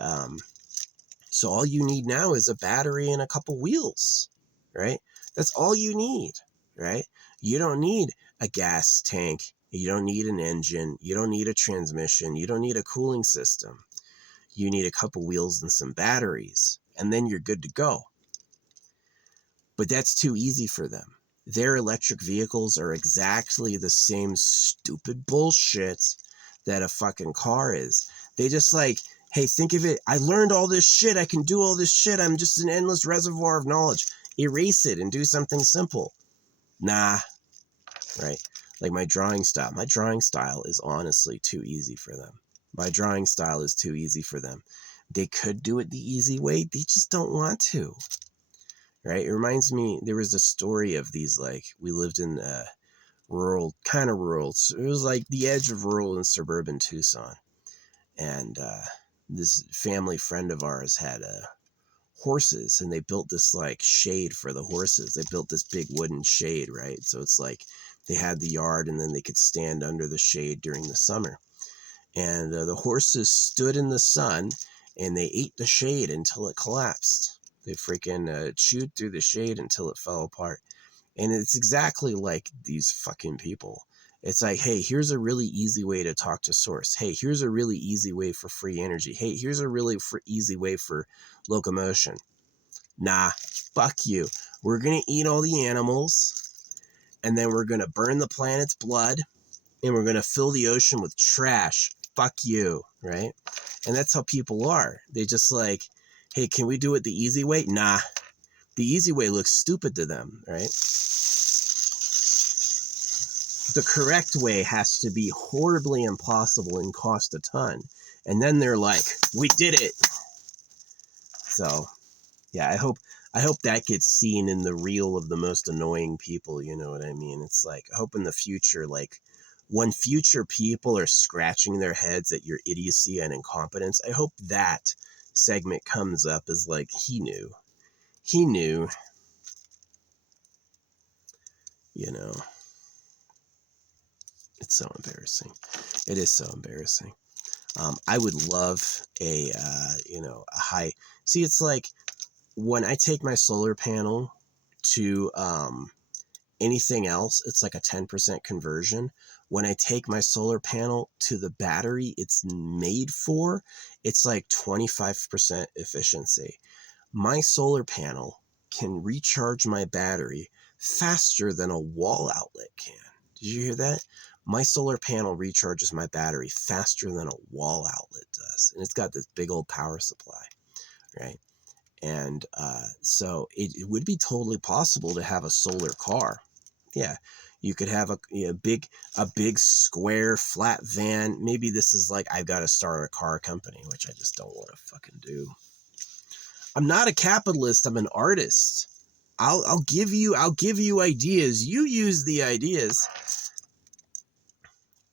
so all you need now is a battery and a couple wheels, right? That's all you need, right? You don't need a gas tank. You don't need an engine. You don't need a transmission. You don't need a cooling system. You need a couple wheels and some batteries, and then you're good to go. But that's too easy for them. Their electric vehicles are exactly the same stupid bullshit that a fucking car is. They just, like, hey, think of it. I learned all this shit. I can do all this shit. I'm just an endless reservoir of knowledge. Erase it and do something simple. Nah, right? Like my drawing style. My drawing style is honestly too easy for them. My drawing style is too easy for them. They could do it the easy way. They just don't want to. Right? It reminds me, there was a story of these, like, we lived in rural, kind of rural. It was like the edge of rural and suburban Tucson. And this family friend of ours had a horses, and they built this like shade for the horses. They built this big wooden shade, right? So it's like they had the yard, and then they could stand under the shade during the summer. And the horses stood in the sun, and they ate the shade until it collapsed. They freaking chewed through the shade until it fell apart. And it's exactly like these fucking people. It's like, hey, here's a really easy way to talk to source. Hey, here's a really easy way for free energy. Hey, here's a really easy way for locomotion. Nah, fuck you. We're going to eat all the animals, and then we're going to burn the planet's blood, and we're going to fill the ocean with trash. Fuck you, right? And that's how people are. They just like, hey, can we do it the easy way? Nah. The easy way looks stupid to them, right? The correct way has to be horribly impossible and cost a ton. And then they're like, we did it. So, yeah, I hope that gets seen in the reel of the most annoying people, you know what I mean? It's like, I hope in the future, like, when future people are scratching their heads at your idiocy and incompetence, I hope that segment comes up as like, he knew, you know. It's so embarrassing. It is so embarrassing. I would love a high, see, it's like when I take my solar panel to, anything else, it's like a 10% conversion. When I take my solar panel to the battery it's made for, it's like 25% efficiency. My solar panel can recharge my battery faster than a wall outlet can. Did you hear that? My solar panel recharges my battery faster than a wall outlet does. And it's got this big old power supply, right? And so it would be totally possible to have a solar car. Yeah, you could have a big square flat van. Maybe this is like, I've got to start a car company, which I just don't want to fucking do. I'm not a capitalist. I'm an artist. I'll give you ideas. You use the ideas.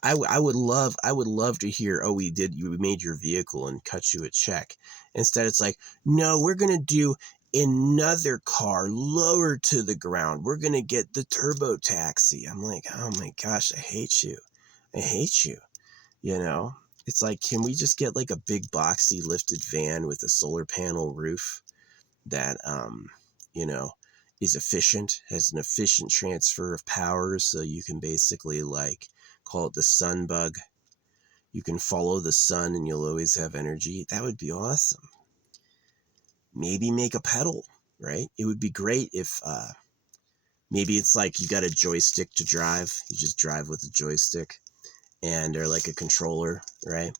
I would love to hear, oh, we made your vehicle and cut you a check. Instead, it's like, no, we're going to do another car lower to the ground. We're going to get the turbo taxi. I'm like, oh my gosh, I hate you. You know, it's like, can we just get like a big boxy lifted van with a solar panel roof that, is efficient, has an efficient transfer of power. So you can basically like call it the sun bug. You can follow the sun and you'll always have energy. That would be awesome. Maybe make a pedal, right? It would be great if maybe it's like you got a joystick to drive. You just drive with a joystick or like a controller, right?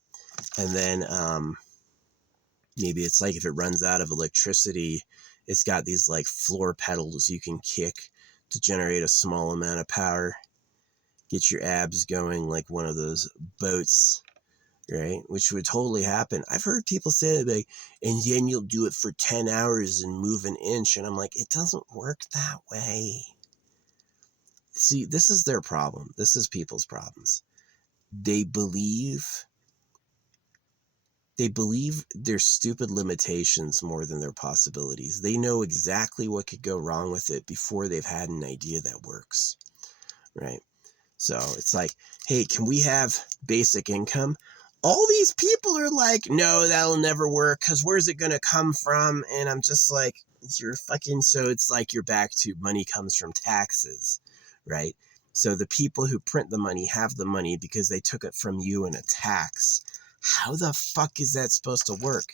And then maybe it's like if it runs out of electricity, it's got these like floor pedals you can kick to generate a small amount of power. Get your abs going like one of those boats, right? Which would totally happen. I've heard people say that, like, and then you'll do it for 10 hours and move an inch. And I'm like, it doesn't work that way. See, this is their problem. This is people's problems. They believe their stupid limitations more than their possibilities. They know exactly what could go wrong with it before they've had an idea that works, right? So it's like, hey, can we have basic income? All these people are like, no, that'll never work because where's it going to come from? And I'm just like, so it's like you're back to money comes from taxes, right? So the people who print the money have the money because they took it from you in a tax. How the fuck is that supposed to work?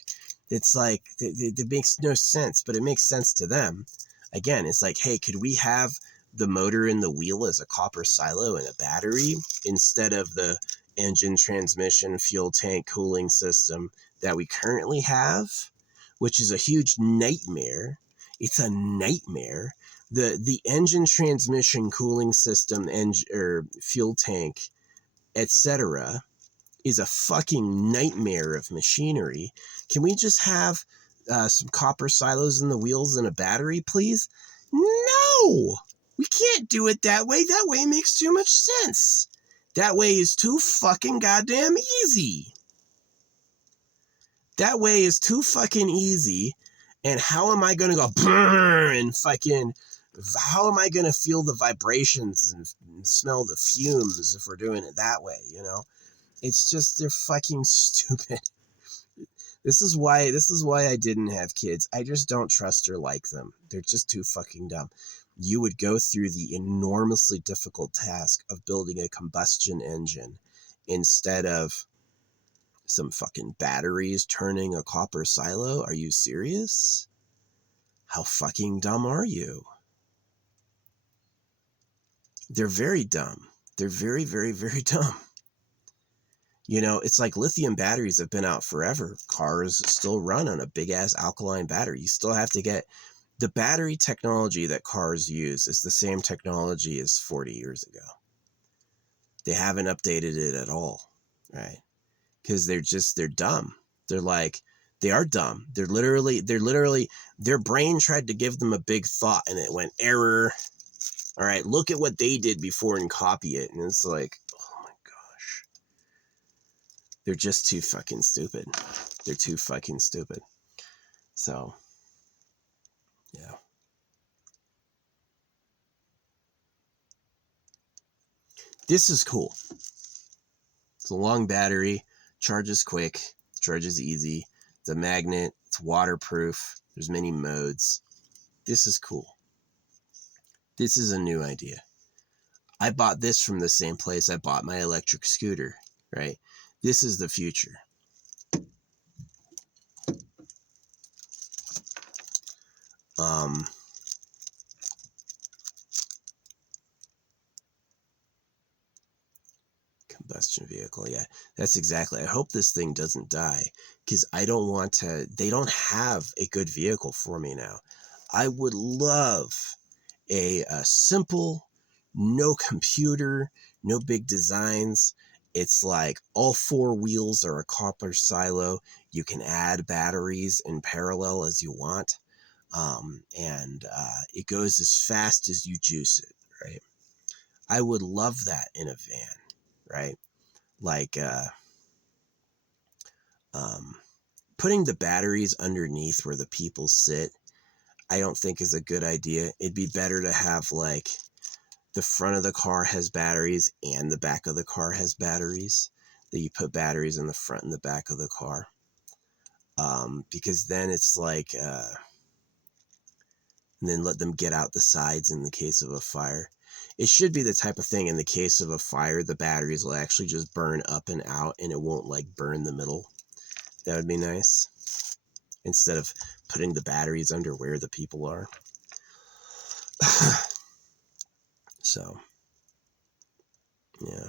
It's like, it makes no sense, but it makes sense to them. Again, it's like, hey, could we have the motor in the wheel as a copper silo and a battery instead of the engine, transmission, fuel tank, cooling system that we currently have, which is a huge nightmare. It's a nightmare. The engine, transmission, cooling system, or fuel tank, etc., is a fucking nightmare of machinery. Can we just have some copper silos in the wheels and a battery, please? No! We can't do it that way. That way makes too much sense. That way is too fucking goddamn easy. That way is too fucking easy. And how am I going to go brrr and fucking, how am I going to feel the vibrations and smell the fumes if we're doing it that way, you know? It's just, they're fucking stupid. This is why I didn't have kids. I just don't trust or like them. They're just too fucking dumb. You would go through the enormously difficult task of building a combustion engine instead of some fucking batteries turning a copper silo. Are you serious? How fucking dumb are you? They're very dumb. They're very, very, very dumb. You know, it's like lithium batteries have been out forever. Cars still run on a big ass alkaline battery. You still have to get the battery technology that cars use is the same technology as 40 years ago. They haven't updated it at all, right? Because they're dumb. They are dumb. They're literally, their brain tried to give them a big thought and it went error. All right, look at what they did before and copy it. And it's like, oh my gosh. They're just too fucking stupid. They're too fucking stupid. So, yeah. This is cool. It's a long battery, charges quick, charges easy. It's a magnet, it's waterproof. There's many modes. This is cool. This is a new idea. I bought this from the same place I bought my electric scooter, right? This is the future. Combustion vehicle, yeah, that's exactly. I hope this thing doesn't die because I don't want to. They don't have a good vehicle for me now. I would love a simple, no computer, no big designs. It's like all four wheels are a copper silo. You can add batteries in parallel as you want. And it goes as fast as you juice it, right? I would love that in a van, right? Like putting the batteries underneath where the people sit, I don't think is a good idea. It'd be better to have like the front of the car has batteries and the back of the car has batteries, that you put batteries in the front and the back of the car. Because then it's like, and then let them get out the sides in the case of a fire. It should be the type of thing in the case of a fire, the batteries will actually just burn up and out and it won't like burn the middle. That would be nice. Instead of putting the batteries under where the people are. So, yeah.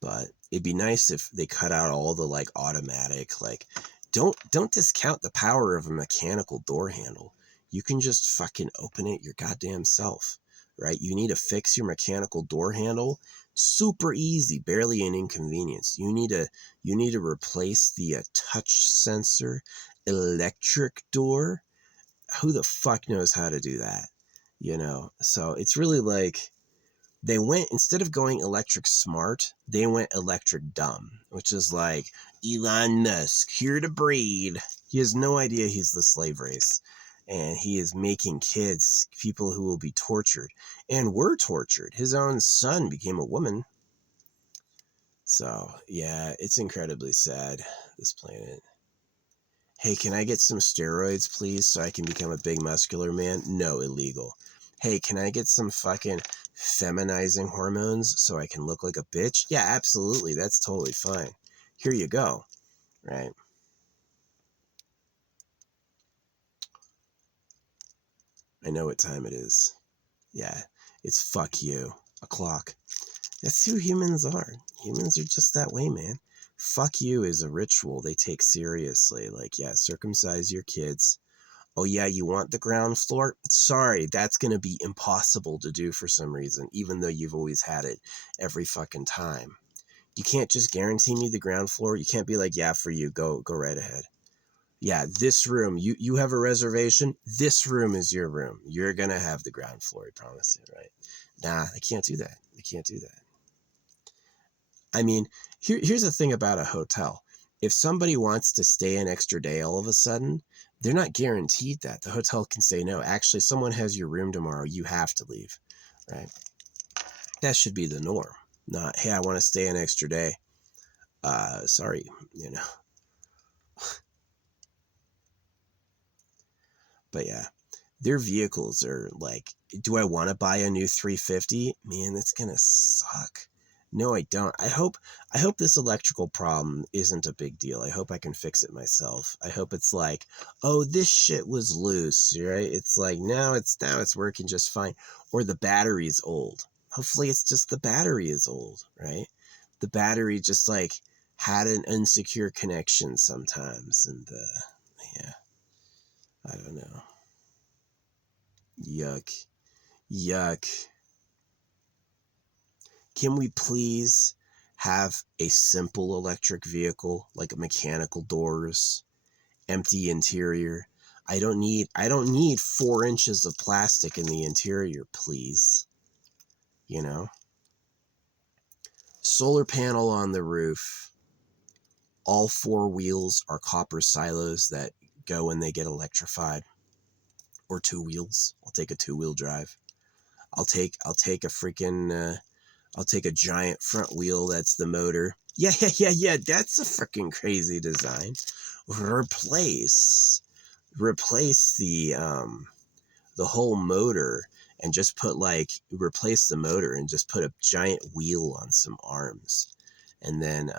But it'd be nice if they cut out all the like automatic, like don't discount the power of a mechanical door handle. You can just fucking open it your goddamn self, right? You need to fix your mechanical door handle. Super easy, barely an inconvenience. You need to replace the touch sensor electric door. Who the fuck knows how to do that? You know, so it's really like they went, instead of going electric smart, they went electric dumb, which is like Elon Musk, here to breed. He has no idea he's the slave race. And he is making kids, people who will be tortured and were tortured. His own son became a woman. So, yeah, it's incredibly sad, this planet. Hey, can I get some steroids, please, so I can become a big muscular man? No, illegal. Hey, can I get some fucking feminizing hormones so I can look like a bitch? Yeah, absolutely. That's totally fine. Here you go. Right. I know what time it is. Yeah, it's fuck you. O'clock. That's who humans are. Humans are just that way, man. Fuck you is a ritual they take seriously. Like, yeah, circumcise your kids. Oh yeah, you want the ground floor? Sorry, that's going to be impossible to do for some reason, even though you've always had it every fucking time. You can't just guarantee me the ground floor. You can't be like, yeah, for you, go right ahead. Yeah, this room, you have a reservation. This room is your room. You're going to have the ground floor, I promise you, right? Nah, I can't do that. I can't do that. I mean, here's the thing about a hotel. if somebody wants to stay an extra day all of a sudden, they're not guaranteed that. The hotel can say, no, actually, someone has your room tomorrow. You have to leave, right? That should be the norm. Not, hey, I want to stay an extra day. Sorry, you know. But yeah, their vehicles are like, do I want to buy a new 350? Man, that's going to suck. No, I don't. I hope this electrical problem isn't a big deal. I hope I can fix it myself. I hope it's like, oh, this shit was loose, right? It's like, now it's working just fine. Or the battery's old. Hopefully it's just the battery is old, right? The battery just like had an insecure connection sometimes. And yeah, I don't know. Yuck. Yuck. Can we please have a simple electric vehicle, like mechanical doors, empty interior? I don't need 4 inches of plastic in the interior, please. You know? Solar panel on the roof. All 4 wheels are copper silos that go when they get electrified. Or 2 wheels. I'll take a 2-wheel drive. I'll take a freaking I'll take a giant front wheel that's the motor. Yeah. That's a freaking crazy design. Replace the whole motor and just put replace the motor and just put a giant wheel on some arms. And then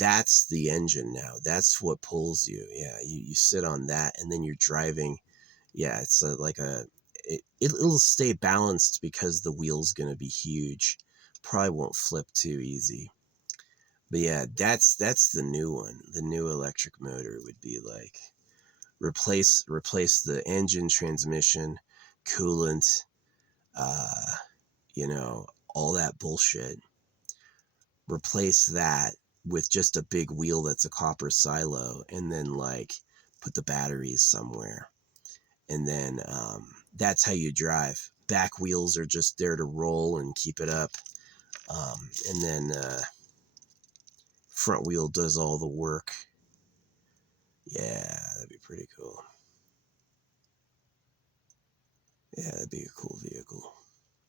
that's the engine now. That's what pulls you. Yeah, you sit on that and then you're driving. Yeah, it's it'll stay balanced because the wheel's going to be huge. Probably won't flip too easy. But yeah, that's the new one. The new electric motor would be like replace the engine, transmission, coolant, all that bullshit. Replace that with just a big wheel that's a copper silo, and then put the batteries somewhere. And then that's how you drive. Back wheels are just there to roll and keep it up. And then front wheel does all the work. Yeah, that'd be pretty cool. Yeah, that'd be a cool vehicle.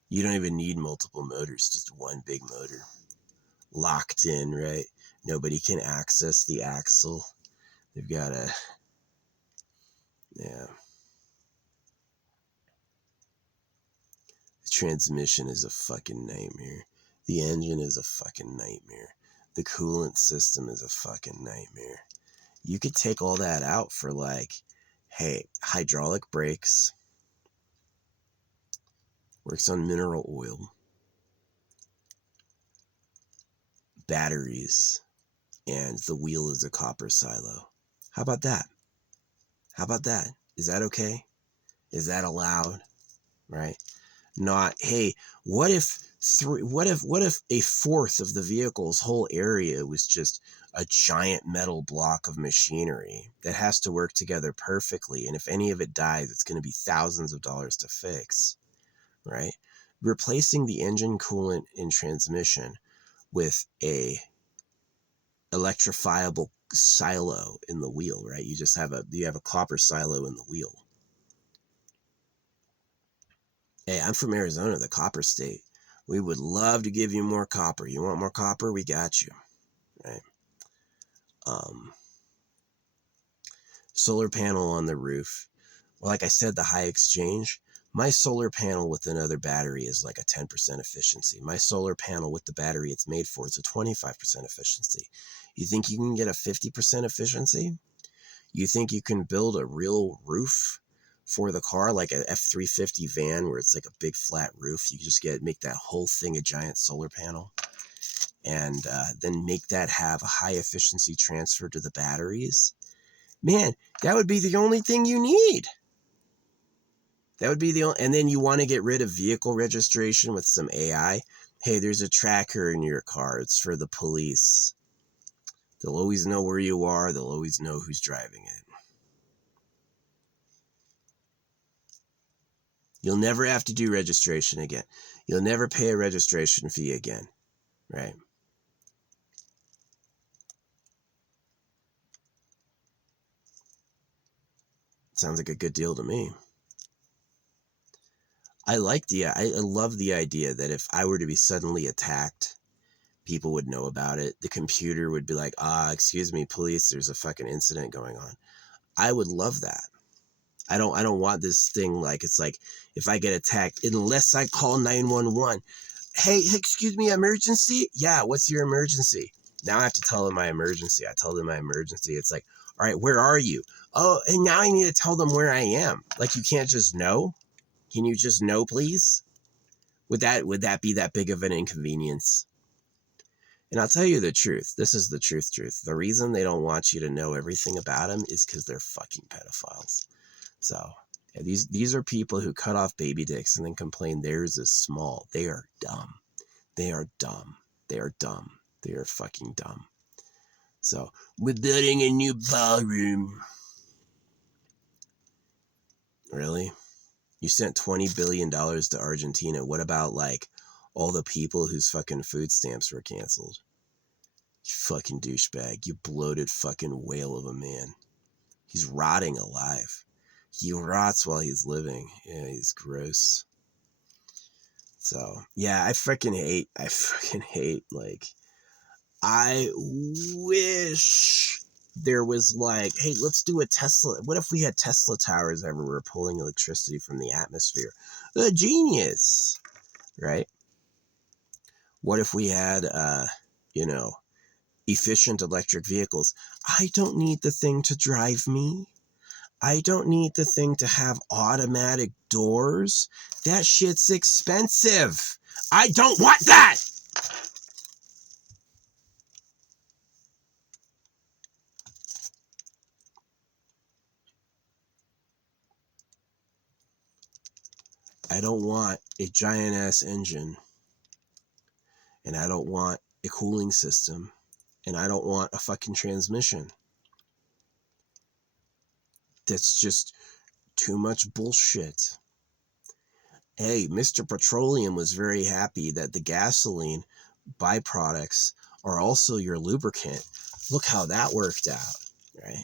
You don't even need multiple motors, just one big motor. Locked in, right? Nobody can access the axle. They've got a... Yeah. The transmission is a fucking nightmare. The engine is a fucking nightmare. The coolant system is a fucking nightmare. You could take all that out for hey, hydraulic brakes, works on mineral oil, batteries, and the wheel is a copper silo. How about that? Is that okay? Is that allowed? Right? Not, hey, what if a fourth of the vehicle's whole area was just a giant metal block of machinery that has to work together perfectly, and if any of it dies, it's going to be thousands of dollars to fix, right? Replacing the engine, coolant, and transmission with a electrifiable silo in the wheel, right? You have a copper silo in the wheel. Hey, I'm from Arizona, the copper state. We would love to give you more copper. You want more copper? We got you, right? Solar panel on the roof. Well, like I said, the high exchange. My solar panel with another battery is like a 10% efficiency. My solar panel with the battery it's made for is a 25% efficiency. You think you can get a 50% efficiency? You think you can build a real roof for the car, like a F-350 van where it's like a big flat roof? You just make that whole thing a giant solar panel, and then make that have a high efficiency transfer to the batteries. Man, that would be the only thing you need. That would be the only, and then you want to get rid of vehicle registration with some AI. Hey, there's a tracker in your car. It's for the police. They'll always know where you are. They'll always know who's driving it. You'll never have to do registration again. You'll never pay a registration fee again, right? Sounds like a good deal to me. I love the idea that if I were to be suddenly attacked, people would know about it. The computer would be like, excuse me, police, there's a fucking incident going on. I would love that. I don't want this thing like, it's like, if I get attacked, unless I call 911, hey, excuse me, emergency? Yeah, what's your emergency? Now I have to tell them my emergency. I tell them my emergency. It's like, all right, where are you? Oh, and now I need to tell them where I am. Like, you can't just know? Can you just know, please? Would that be that big of an inconvenience? And I'll tell you the truth. This is the truth. The reason they don't want you to know everything about them is because they're fucking pedophiles. So yeah, these are people who cut off baby dicks and then complain theirs is small. They are dumb. They are dumb. They are dumb. They are fucking dumb. So we're building a new ballroom. Really? You sent $20 billion to Argentina. What about like all the people whose fucking food stamps were canceled? You fucking douchebag. You bloated fucking whale of a man. He's rotting alive. He rots while he's living. Yeah, he's gross. So, yeah, I fucking hate, like, I wish there was like, hey, let's do a Tesla. What if we had Tesla towers everywhere pulling electricity from the atmosphere? A genius, right? What if we had, efficient electric vehicles? I don't need the thing to drive me. I don't need the thing to have automatic doors. That shit's expensive. I don't want that. I don't want a giant ass engine. And I don't want a cooling system. And I don't want a fucking transmission. That's just too much bullshit. Hey, Mr. Petroleum was very happy that the gasoline byproducts are also your lubricant. Look how that worked out, right?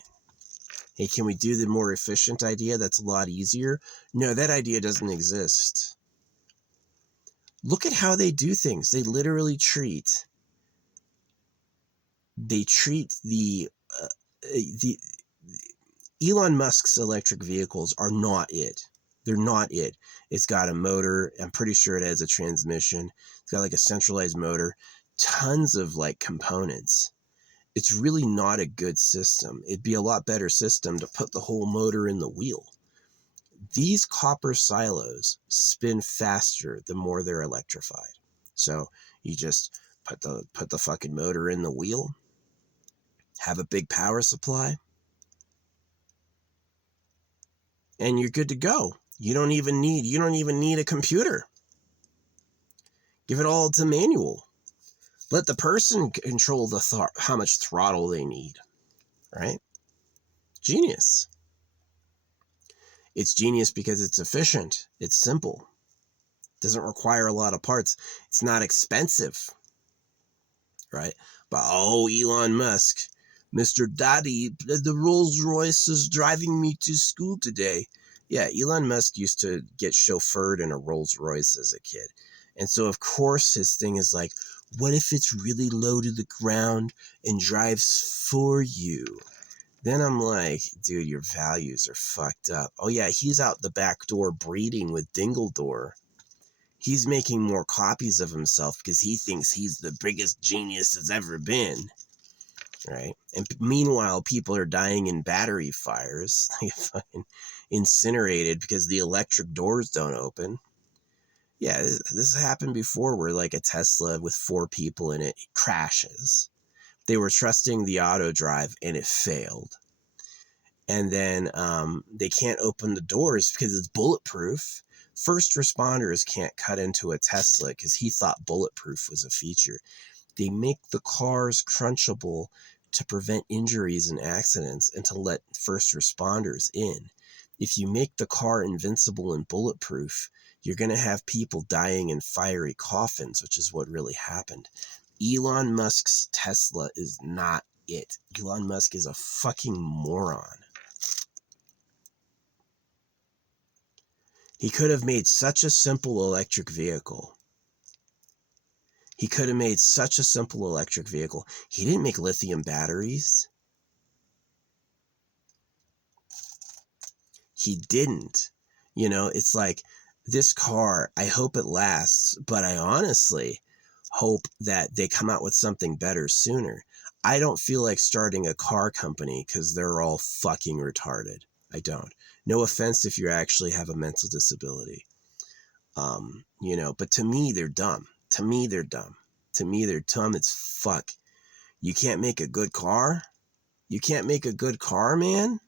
Hey, can we do the more efficient idea that's a lot easier? No, that idea doesn't exist. Look at how they do things. They literally treat the Elon Musk's electric vehicles are not it. They're not it. It's got a motor. I'm pretty sure it has a transmission. It's got like a centralized motor. Tons of like components. It's really not a good system. It'd be a lot better system to put the whole motor in the wheel. These copper silos spin faster the more they're electrified. So you just put the fucking motor in the wheel, have a big power supply, and you're good to go. You don't even need a computer. Give it all to manual. Let the person control how much throttle they need, right? Genius. It's genius because it's efficient. It's simple. It doesn't require a lot of parts. It's not expensive, right? But Elon Musk, Mr. Daddy, the Rolls Royce is driving me to school today. Yeah, Elon Musk used to get chauffeured in a Rolls Royce as a kid. And so, of course, his thing is like, what if it's really low to the ground and drives for you? Then I'm like, dude, your values are fucked up. Oh, yeah, he's out the back door breeding with Dingledore. He's making more copies of himself because he thinks he's the biggest genius that's ever been. Right? And meanwhile, people are dying in battery fires. They fucking incinerated because the electric doors don't open. Yeah, this happened before where like a Tesla with 4 people in it crashes. They were trusting the auto drive and it failed. And then they can't open the doors because it's bulletproof. First responders can't cut into a Tesla because he thought bulletproof was a feature. They make the cars crunchable to prevent injuries and accidents and to let first responders in. If you make the car invincible and bulletproof, you're going to have people dying in fiery coffins, which is what really happened. Elon Musk's Tesla is not it. Elon Musk is a fucking moron. He could have made such a simple electric vehicle. He could have made such a simple electric vehicle. He didn't make lithium batteries. He didn't. You know, it's like this car, I hope it lasts, but I honestly hope that they come out with something better sooner. I don't feel like starting a car company because they're all fucking retarded. I don't. No offense if you actually have a mental disability. You know, but to me, they're dumb. To me, they're dumb. To me, they're dumb as fuck. You can't make a good car? You can't make a good car, man?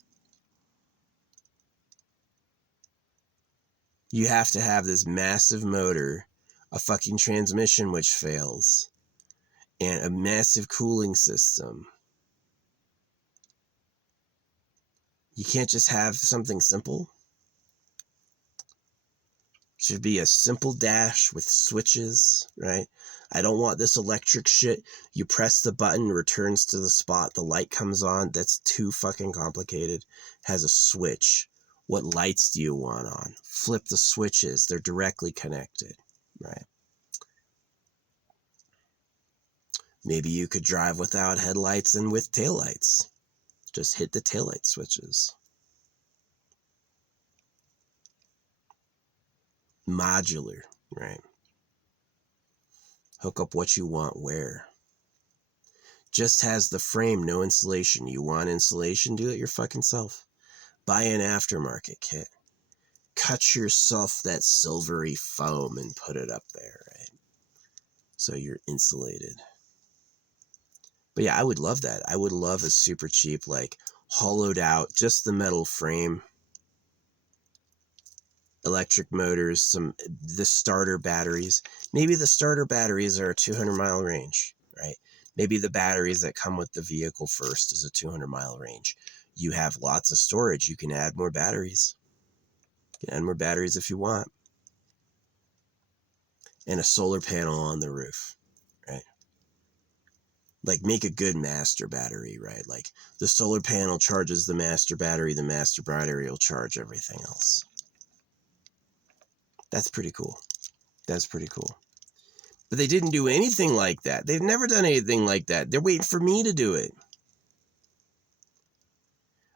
You have to have this massive motor, a fucking transmission which fails, and a massive cooling system. You can't just have something simple. Should be a simple dash with switches, right? I don't want this electric shit. You press the button, returns to the spot, the light comes on. That's too fucking complicated. Has a switch. What lights do you want on? Flip the switches. They're directly connected, right? Maybe you could drive without headlights and with taillights. Just hit the taillight switches. Modular, right? Hook up what you want where. Just has the frame, no insulation. You want insulation? Do it your fucking self. Buy an aftermarket kit. Cut yourself that silvery foam and put it up there, right? So you're insulated. But yeah, I would love that. I would love a super cheap, like hollowed out, just the metal frame, electric motors, the starter batteries. Maybe the starter batteries are a 200-mile range, right? Maybe the batteries that come with the vehicle first is a 200-mile range. You have lots of storage. You can add more batteries. You can add more batteries if you want. And a solar panel on the roof, right? Like make a good master battery, right? Like the solar panel charges the master battery will charge everything else. That's pretty cool. That's pretty cool. But they didn't do anything like that. They've never done anything like that. They're waiting for me to do it.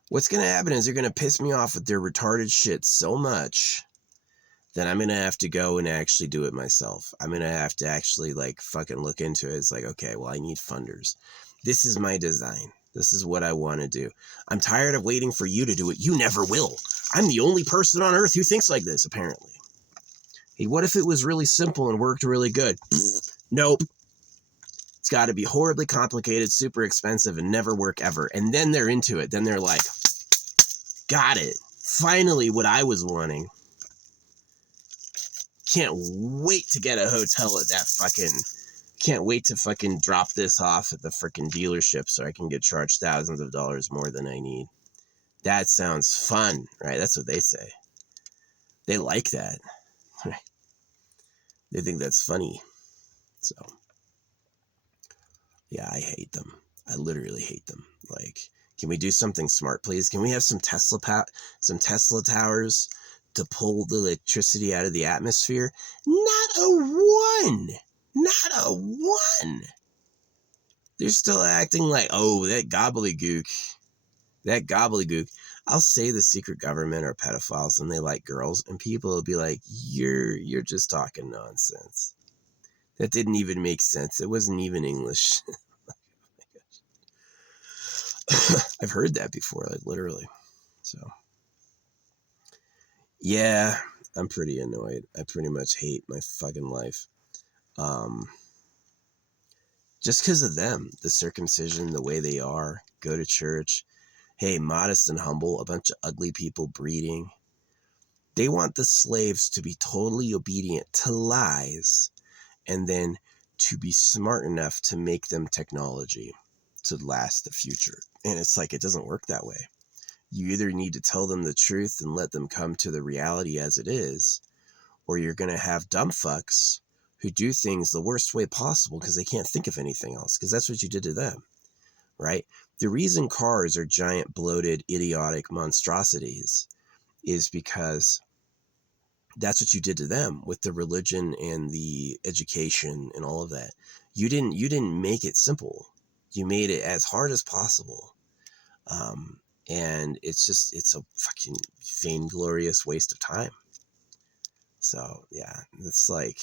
What's going to happen is they're going to piss me off with their retarded shit so much that I'm going to have to go and actually do it myself. I'm going to have to actually like fucking look into it. It's like, okay, well, I need funders. This is my design. This is what I want to do. I'm tired of waiting for you to do it. You never will. I'm the only person on earth who thinks like this, apparently. Hey, what if it was really simple and worked really good? Nope. It's got to be horribly complicated, super expensive, and never work ever. And then they're into it. Then they're like, got it. Finally, what I was wanting. Can't wait to get a hotel at that fucking... Can't wait to fucking drop this off at the freaking dealership so I can get charged thousands of dollars more than I need. That sounds fun, right? That's what they say. They like that. They think that's funny. So, yeah, I hate them. I literally hate them. Like, can we do something smart, please? Can we have some Tesla towers to pull the electricity out of the atmosphere? Not a one. Not a one. They're still acting like, oh, that gobbledygook. That gobbledygook. I'll say the secret government are pedophiles and they like girls, and people will be like, you're just talking nonsense. That didn't even make sense. It wasn't even English. I've heard that before, like literally. So, yeah, I'm pretty annoyed. I pretty much hate my fucking life. Just because of them, the circumcision, the way they are, go to church. Hey, modest and humble, a bunch of ugly people breeding. They want the slaves to be totally obedient to lies and then to be smart enough to make them technology to last the future. And it's like, it doesn't work that way. You either need to tell them the truth and let them come to the reality as it is, or you're going to have dumb fucks who do things the worst way possible because they can't think of anything else, because that's what you did to them, right? The reason cars are giant, bloated, idiotic monstrosities is because That's what you did to them with the religion and the education and all of that. You didn't make it simple. You made it as hard as possible. And it's a fucking vainglorious waste of time. So yeah, it's like,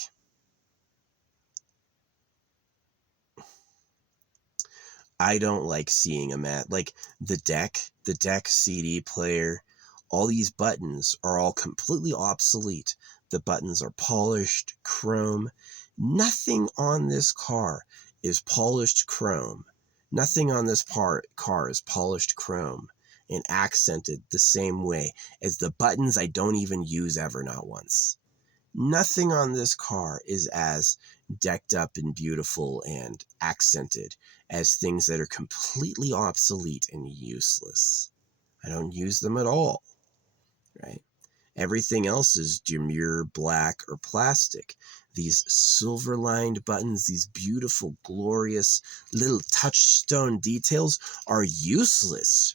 I don't like seeing a like the deck CD player, all these buttons are all completely obsolete. The buttons are polished chrome. Nothing on this car is polished chrome. Nothing on this car is polished chrome and accented the same way as the buttons I don't even use ever, not once. Nothing on this car is as decked up and beautiful and accented as things that are completely obsolete and useless. I don't use them at all, right? Everything else is demure black or plastic. These silver-lined buttons, these beautiful, glorious little touchstone details are useless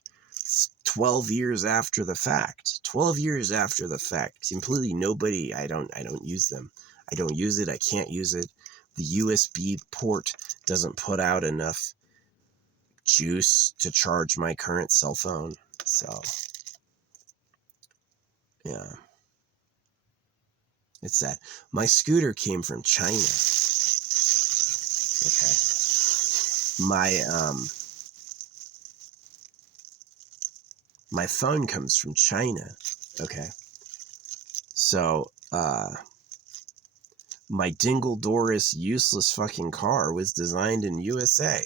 12 years after the fact. 12 years after the fact. Completely nobody, I don't use them. I don't use it. I can't use it. The USB port doesn't put out enough juice to charge my current cell phone. So, yeah. It's that. My scooter came from China. Okay. My phone comes from China. Okay. So, my Dingle-Doris useless fucking car was designed in USA.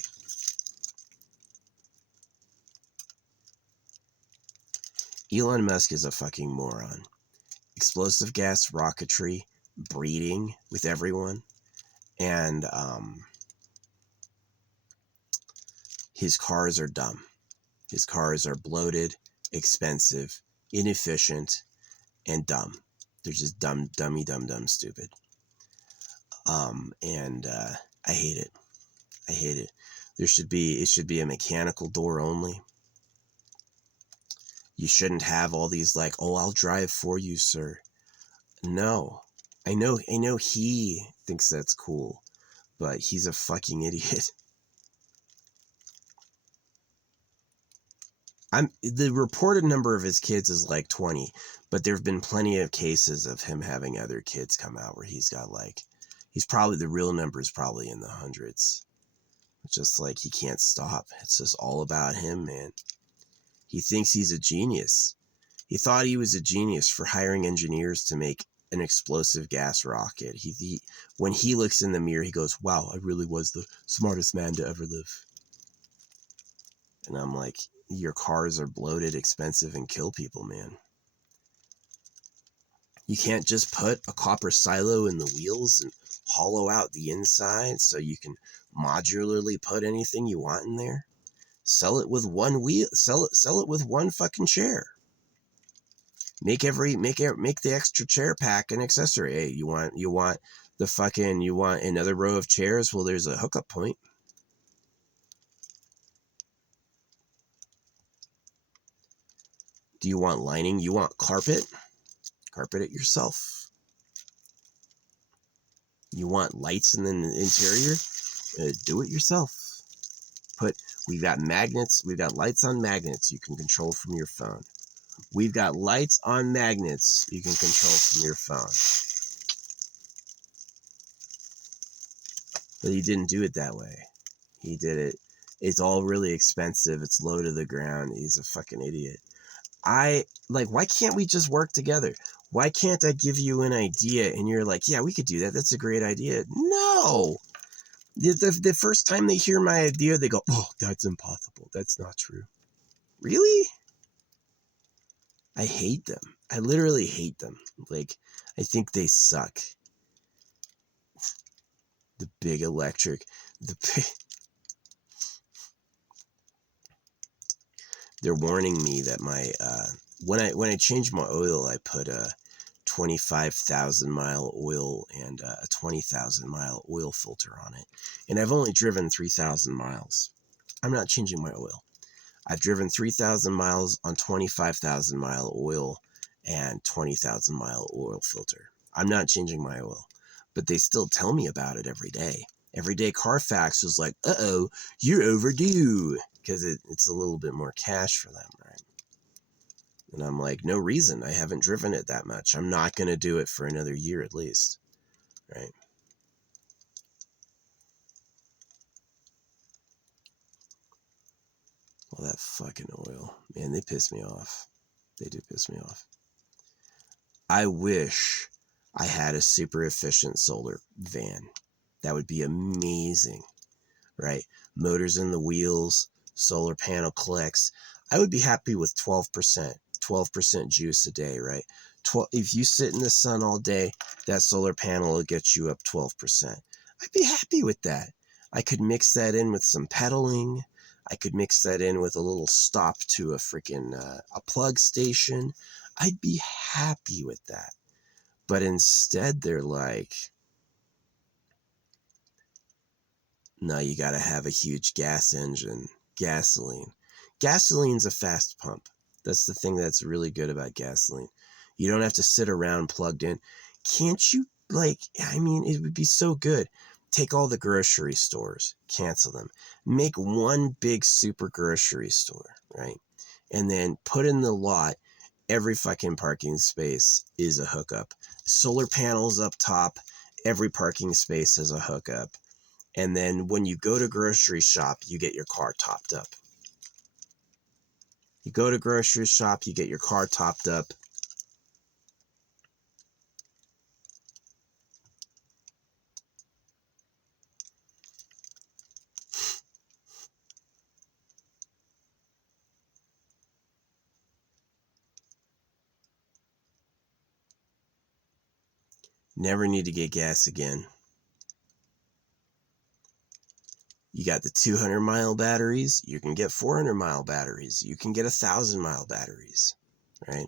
Elon Musk is a fucking moron. Explosive gas rocketry, breeding with everyone, and his cars are dumb. His cars are bloated, expensive, inefficient, and dumb. They're just dumb, stupid. I hate it. I hate it. It should be a mechanical door only. You shouldn't have all these like, oh, I'll drive for you, sir. No. I know he thinks that's cool, but he's a fucking idiot. The reported number of his kids is like 20, but there have been plenty of cases of him having other kids come out where he's got like, the real number is probably in the hundreds. It's just like, he can't stop. It's just all about him, man. He thinks he's a genius. He thought he was a genius for hiring engineers to make an explosive gas rocket. When he looks in the mirror, he goes, wow, I really was the smartest man to ever live. And I'm like, your cars are bloated, expensive, and kill people, man. You can't just put a copper silo in the wheels and hollow out the inside so you can modularly put anything you want in there. Sell it with one wheel. Sell it with one fucking chair. Make the extra chair pack an accessory. Hey, you want another row of chairs? Well, there's a hookup point. Do you want lining? You want carpet? Carpet it yourself. You want lights in the interior? Do it yourself. We've got magnets. We've got lights on magnets you can control from your phone. We've got lights on magnets you can control from your phone. But he didn't do it that way. He did it. It's all really expensive. It's low to the ground. He's a fucking idiot. Why can't we just work together? Why can't I give you an idea and you're like, yeah, we could do that. That's a great idea. No. The first time they hear my idea, they go, oh, that's impossible. That's not true. Really? I hate them. I literally hate them. Like, I think they suck. The big electric. They're warning me that my when I change my oil, I put a 25,000 mile oil and a 20,000 mile oil filter on it, and I've only driven 3,000 miles. I'm not changing my oil. I've driven 3,000 miles on 25,000 mile oil, and 20,000-mile oil filter. I'm not changing my oil, but they still tell me about it every day. Every day Carfax is like, uh-oh, you're overdue, because it's a little bit more cash for them, right? And I'm like, no reason. I haven't driven it that much. I'm not going to do it for another year at least, right? Well, that fucking oil. Man, they piss me off. They do piss me off. I wish I had a super efficient solar van. That would be amazing, right? Motors in the wheels, solar panel collects. I would be happy with 12% juice a day, right? If you sit in the sun all day, that solar panel will get you up 12%. I'd be happy with that. I could mix that in with some pedaling. I could mix that in with a little stop to a freaking a plug station. I'd be happy with that. But instead, they're like, no, you got to have a huge gas engine, gasoline. Gasoline's a fast pump. That's the thing that's really good about gasoline. You don't have to sit around plugged in. Can't you, like, I mean, it would be so good. Take all the grocery stores, cancel them. Make one big super grocery store, right? And then put in the lot, every fucking parking space is a hookup. Solar panels up top, every parking space has a hookup. And then when you go to grocery shop, you get your car topped up. You go to grocery shop, you get your car topped up. Never need to get gas again. You got the 200-mile batteries. You can get 400-mile batteries. You can get 1,000-mile batteries, right?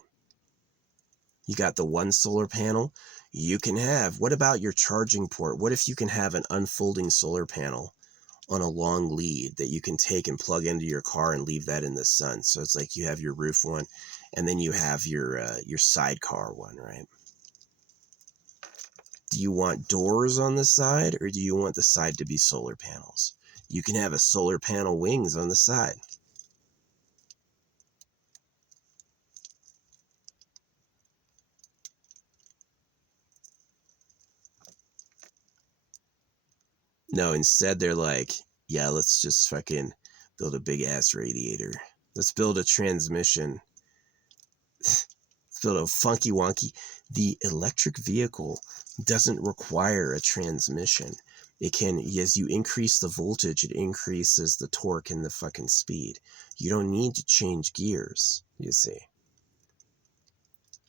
You got the one solar panel. You can have, what about your charging port? What if you can have an unfolding solar panel on a long lead that you can take and plug into your car and leave that in the sun? So it's like you have your roof one, and then you have your sidecar one, right? Do you want doors on the side, or do you want the side to be solar panels? You can have a solar panel wings on the side. No, instead they're like, yeah, let's just fucking build a big ass radiator. Let's build a transmission. Let's build a funky wonky. The electric vehicle doesn't require a transmission. It can, as you increase the voltage, it increases the torque and the fucking speed. You don't need to change gears, you see.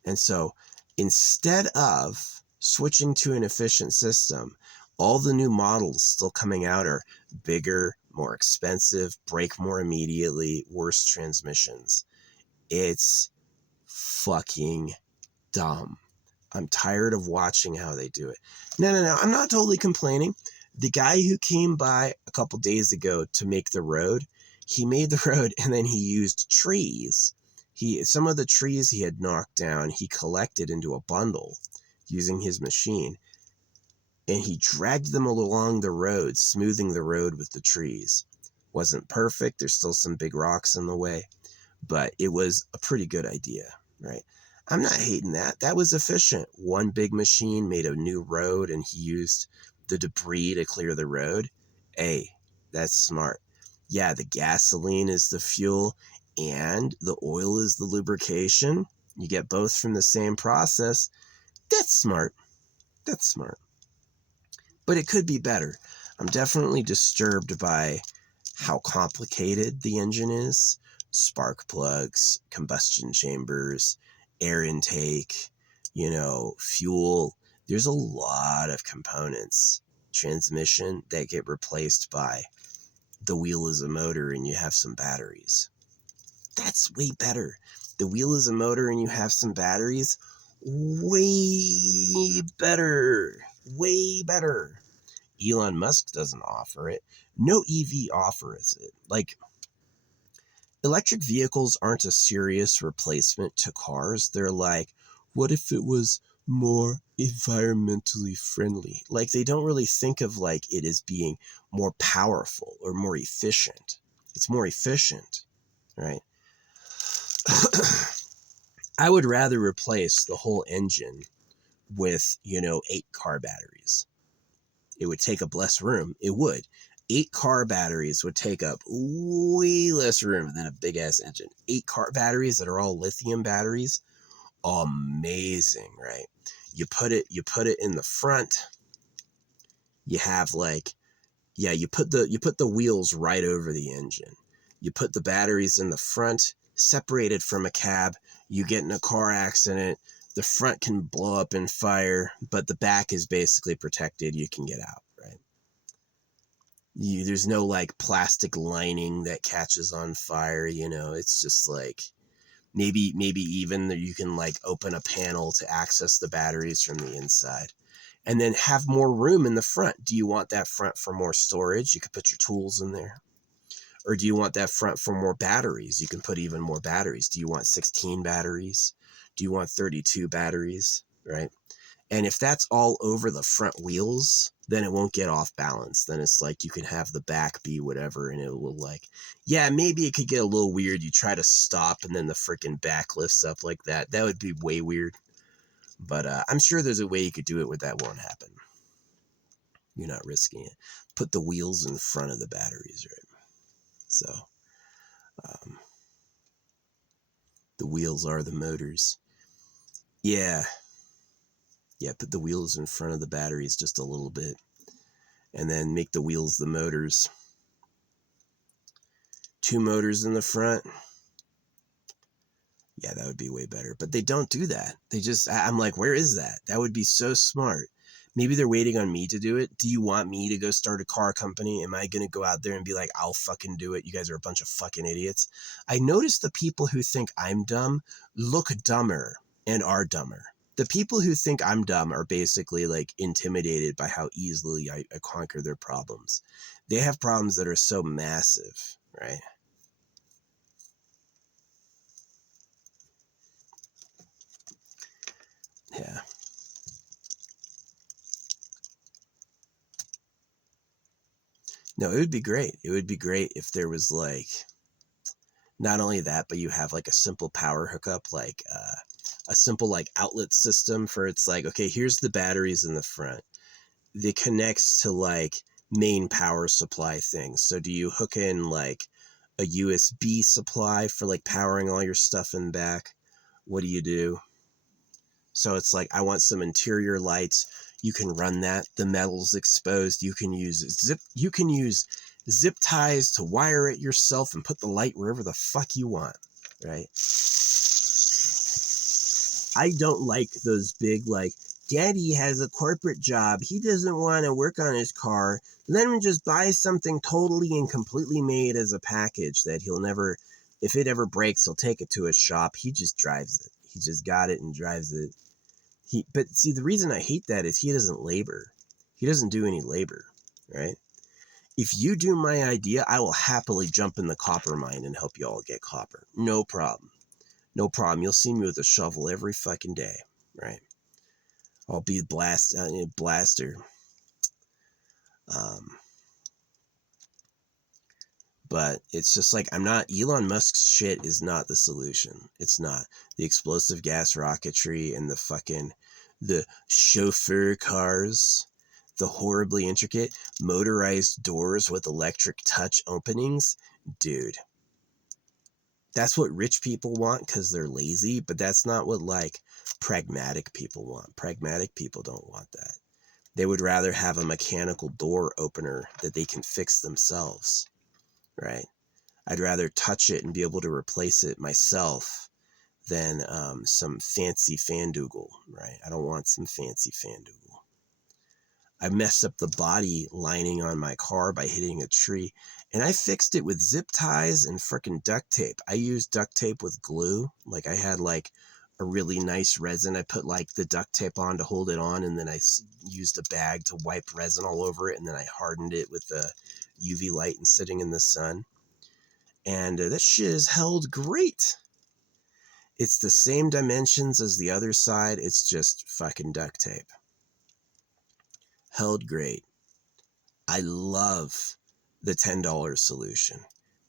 And so instead of switching to an efficient system, all the new models still coming out are bigger, more expensive, brake more immediately, worse transmissions. It's fucking dumb. I'm tired of watching how they do it. No. I'm not totally complaining. The guy who came by a couple days ago to make the road, he made the road and then he used trees. Some of the trees he had knocked down, he collected into a bundle using his machine. And he dragged them along the road, smoothing the road with the trees. Wasn't perfect. There's still some big rocks in the way. But it was a pretty good idea, right? I'm not hating that. That was efficient. One big machine made a new road and he used the debris to clear the road. Hey, that's smart. Yeah, the gasoline is the fuel and the oil is the lubrication. You get both from the same process. That's smart. That's smart. But it could be better. I'm definitely disturbed by how complicated the engine is. Spark plugs, combustion chambers, air intake, fuel. There's a lot of components, transmission, that get replaced by the wheel is a motor and you have some batteries. That's way better. The wheel is a motor and you have some batteries. Way better. Way better. Elon Musk doesn't offer it. No EV offers it. Like, electric vehicles aren't a serious replacement to cars. They're like, What if it was more environmentally friendly? Like, they don't really think of like it as being more powerful or more efficient. It's more efficient, right? I would rather replace the whole engine with, 8-car batteries. It would take up less room. It would. 8-car batteries would take up way less room than a big ass engine. 8-car batteries that are all lithium batteries. Amazing, right? You put it in the front. You have like, yeah, you put the wheels right over the engine. You put the batteries in the front, separated from a cab. You get in a car accident, the front can blow up in fire, but the back is basically protected. You can get out, right? There's no like plastic lining that catches on fire. It's just like, maybe even you can like open a panel to access the batteries from the inside, and then have more room in the front. Do you want that front for more storage? You could put your tools in there. Or do you want that front for more batteries? You can put even more batteries. Do you want 16 batteries? Do you want 32 batteries? Right? And if that's all over the front wheels, then it won't get off balance. Then it's like you can have the back be whatever, and it will like, yeah, maybe it could get a little weird. You try to stop and then the freaking back lifts up like that. That would be way weird. But I'm sure there's a way you could do it where that won't happen. You're not risking it. Put the wheels in front of the batteries, right? So the wheels are the motors. Yeah. Yeah, put the wheels in front of the batteries just a little bit. And then make the wheels the motors. 2 motors in the front. Yeah, that would be way better. But they don't do that. I'm like, where is that? That would be so smart. Maybe they're waiting on me to do it. Do you want me to go start a car company? Am I going to go out there and be like, I'll fucking do it? You guys are a bunch of fucking idiots. I notice the people who think I'm dumb look dumber and are dumber. The people who think I'm dumb are basically like intimidated by how easily I conquer their problems. They have problems that are so massive, right? Yeah. No, it would be great. It would be great if there was like, not only that, but you have like a simple power hookup, like a simple like outlet system for, it's like, okay, here's the batteries in the front. It connects to like main power supply things. So do you hook in like a USB supply for like powering all your stuff in back? What do you do? So it's like, I want some interior lights. You can run that. The metal's exposed. You can use zip ties to wire it yourself and put the light wherever the fuck you want, right? I don't like those big, like, Daddy has a corporate job. He doesn't want to work on his car. Let him just buy something totally and completely made as a package that he'll never, if it ever breaks, he'll take it to his shop. He just drives it. He just got it and drives it. But see, the reason I hate that is he doesn't labor. He doesn't do any labor, right? If you do my idea, I will happily jump in the copper mine and help you all get copper. No problem. No problem. You'll see me with a shovel every fucking day, right? I'll be a blaster. But it's just like, Elon Musk's shit is not the solution. It's not. The explosive gas rocketry and the chauffeur cars, the horribly intricate motorized doors with electric touch openings. Dude, that's what rich people want because they're lazy, but that's not what like pragmatic people want. Pragmatic people don't want that. They would rather have a mechanical door opener that they can fix themselves, right? I'd rather touch it and be able to replace it myself than some fancy fandoogle, right? I don't want some fancy fandoogle. I messed up the body lining on my car by hitting a tree, and I fixed it with zip ties and frickin' duct tape. I used duct tape with glue. Like, I had like a really nice resin. I put like the duct tape on to hold it on, and then I used a bag to wipe resin all over it, and then I hardened it with the UV light and sitting in the sun. And that shit has held great. It's the same dimensions as the other side. It's just fucking duct tape. Held great. I love the $10 solution.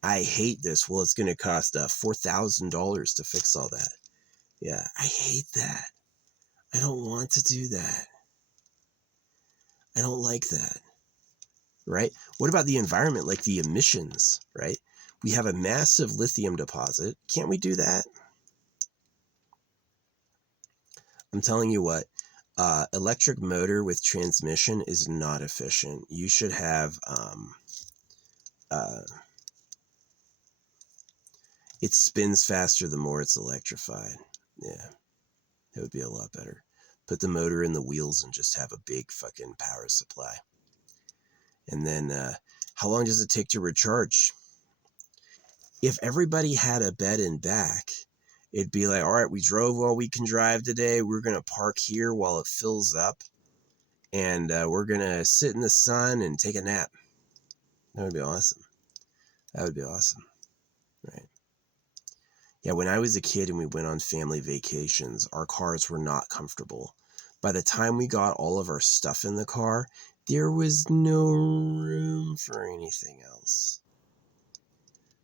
I hate this. Well, it's going to cost $4,000 to fix all that. Yeah, I hate that. I don't want to do that. I don't like that. Right? What about the environment, like the emissions, right? We have a massive lithium deposit. Can't we do that? I'm telling you what, electric motor with transmission is not efficient. You should have, it spins faster the more it's electrified. Yeah, it would be a lot better. Put the motor in the wheels and just have a big fucking power supply. And then, how long does it take to recharge? If everybody had a bed and back, it'd be like, all right, we drove all we can drive today. We're going to park here while it fills up. And we're going to sit in the sun and take a nap. That would be awesome. That would be awesome. Right. Yeah, when I was a kid and we went on family vacations, our cars were not comfortable. By the time we got all of our stuff in the car, there was no room for anything else.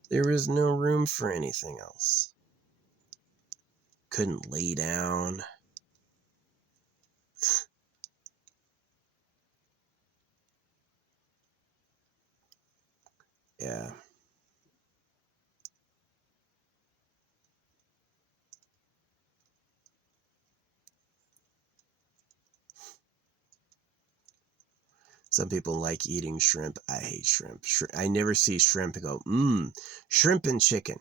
There was no room for anything else. Couldn't lay down. Yeah. Some people like eating shrimp. I hate shrimp. I never see shrimp and go, shrimp and chicken.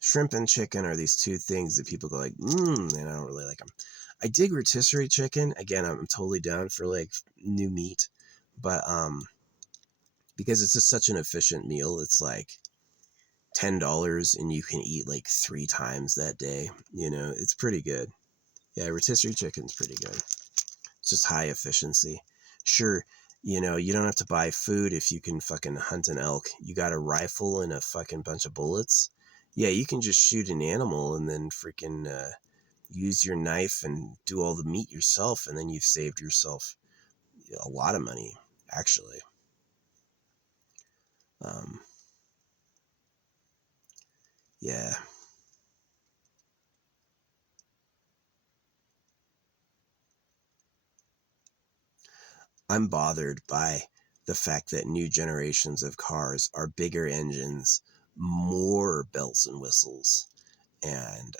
Shrimp and chicken are these two things that people go like, and I don't really like them. I dig rotisserie chicken. Again, I'm totally down for like new meat, but because it's just such an efficient meal, it's like $10 and you can eat like 3 times that day. You know, it's pretty good. Yeah, rotisserie chicken's pretty good. It's just high efficiency. Sure, you know, you don't have to buy food if you can fucking hunt an elk. You got a rifle and a fucking bunch of bullets. Yeah, you can just shoot an animal and then freaking use your knife and do all the meat yourself, and then you've saved yourself a lot of money, actually. Yeah. I'm bothered by the fact that new generations of cars are bigger engines, more bells and whistles, and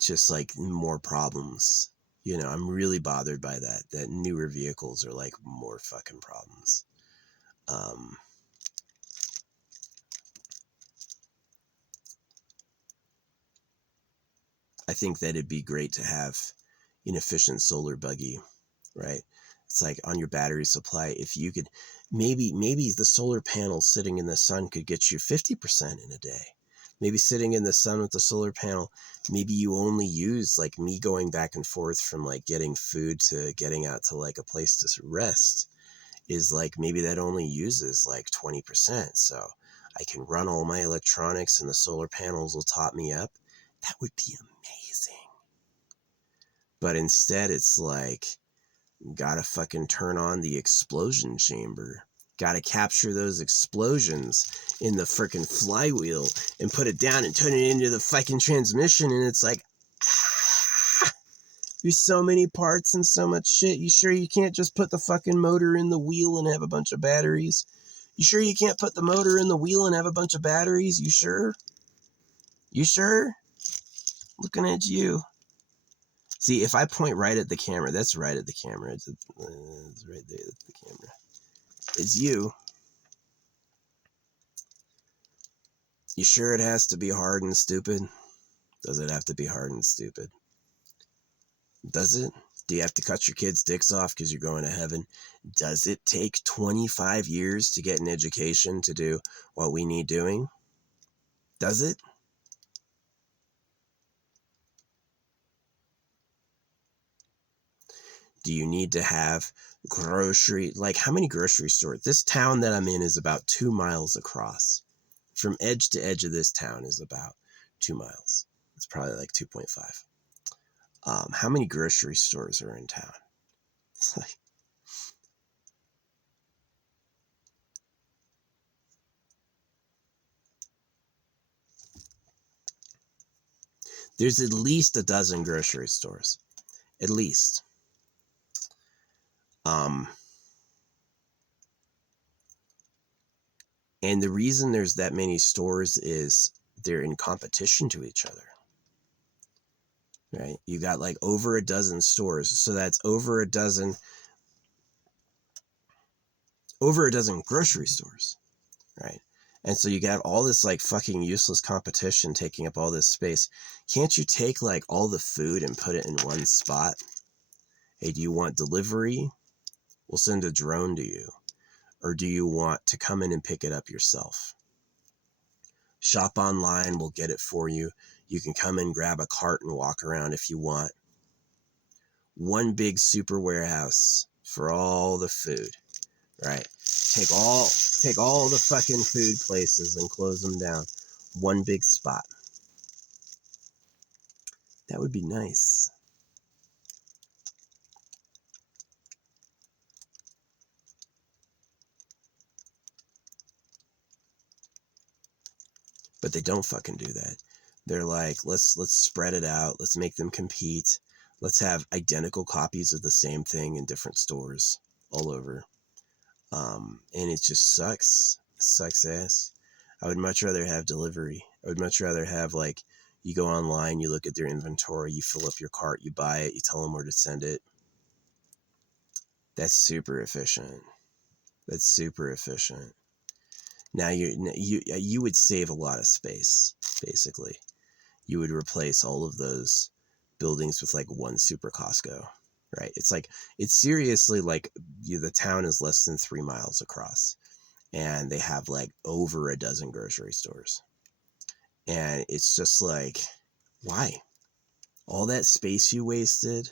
just like more problems. You know, I'm really bothered by that newer vehicles are like more fucking problems. I think that it'd be great to have an efficient solar buggy, right? It's like on your battery supply, if you could, maybe the solar panel sitting in the sun could get you 50% in a day. Maybe sitting in the sun with the solar panel, maybe you only use, like me going back and forth from like getting food to getting out to like a place to rest, is like maybe that only uses like 20%. So I can run all my electronics and the solar panels will top me up. That would be amazing. But instead it's like, gotta fucking turn on the explosion chamber. Gotta capture those explosions in the freaking flywheel and put it down and turn it into the fucking transmission. And it's like, there's so many parts and so much shit. You sure you can't just put the fucking motor in the wheel and have a bunch of batteries? You sure you can't put the motor in the wheel and have a bunch of batteries? You sure? You sure? Looking at you. See, if I point right at the camera, that's right at the camera. It's right there at the camera. It's you. You sure it has to be hard and stupid? Does it have to be hard and stupid? Does it? Do you have to cut your kids' dicks off because you're going to heaven? Does it take 25 years to get an education to do what we need doing? Does it? Do you need to have like how many grocery stores? This town that I'm in is about 2 miles across. From edge to edge of this town is about 2 miles. It's probably like 2.5. How many grocery stores are in town? It's like, there's at least a dozen grocery stores. At least. And the reason there's that many stores is they're in competition to each other. Right? You got like over a dozen stores. So that's over a dozen grocery stores. Right? And so you got all this like fucking useless competition taking up all this space. Can't you take like all the food and put it in one spot? Hey, do you want delivery? We'll send a drone to you. Or do you want to come in and pick it up yourself? Shop online, we'll get it for you. You can come in, grab a cart and walk around if you want. One big super warehouse for all the food, right? Take all the fucking food places and close them down. One big spot. That would be nice. But they don't fucking do that. They're like, let's spread it out. Let's make them compete. Let's have identical copies of the same thing in different stores all over. And it just sucks. It sucks ass. I would much rather have delivery. I would much rather have like, you go online, you look at their inventory, you fill up your cart, you buy it, you tell them where to send it. That's super efficient. That's super efficient. Now you would save a lot of space, basically. You would replace all of those buildings with like one super Costco, right? It's like, it's seriously like the town is less than 3 miles across and they have like over a dozen grocery stores. And it's just like, why? All that space you wasted,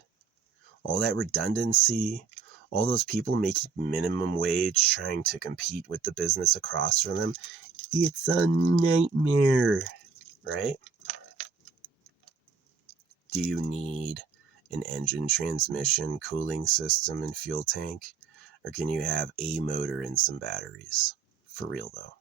all that redundancy, all those people making minimum wage trying to compete with the business across from them. It's a nightmare, right? Do you need an engine, transmission, cooling system, and fuel tank? Or can you have a motor and some batteries? For real, though.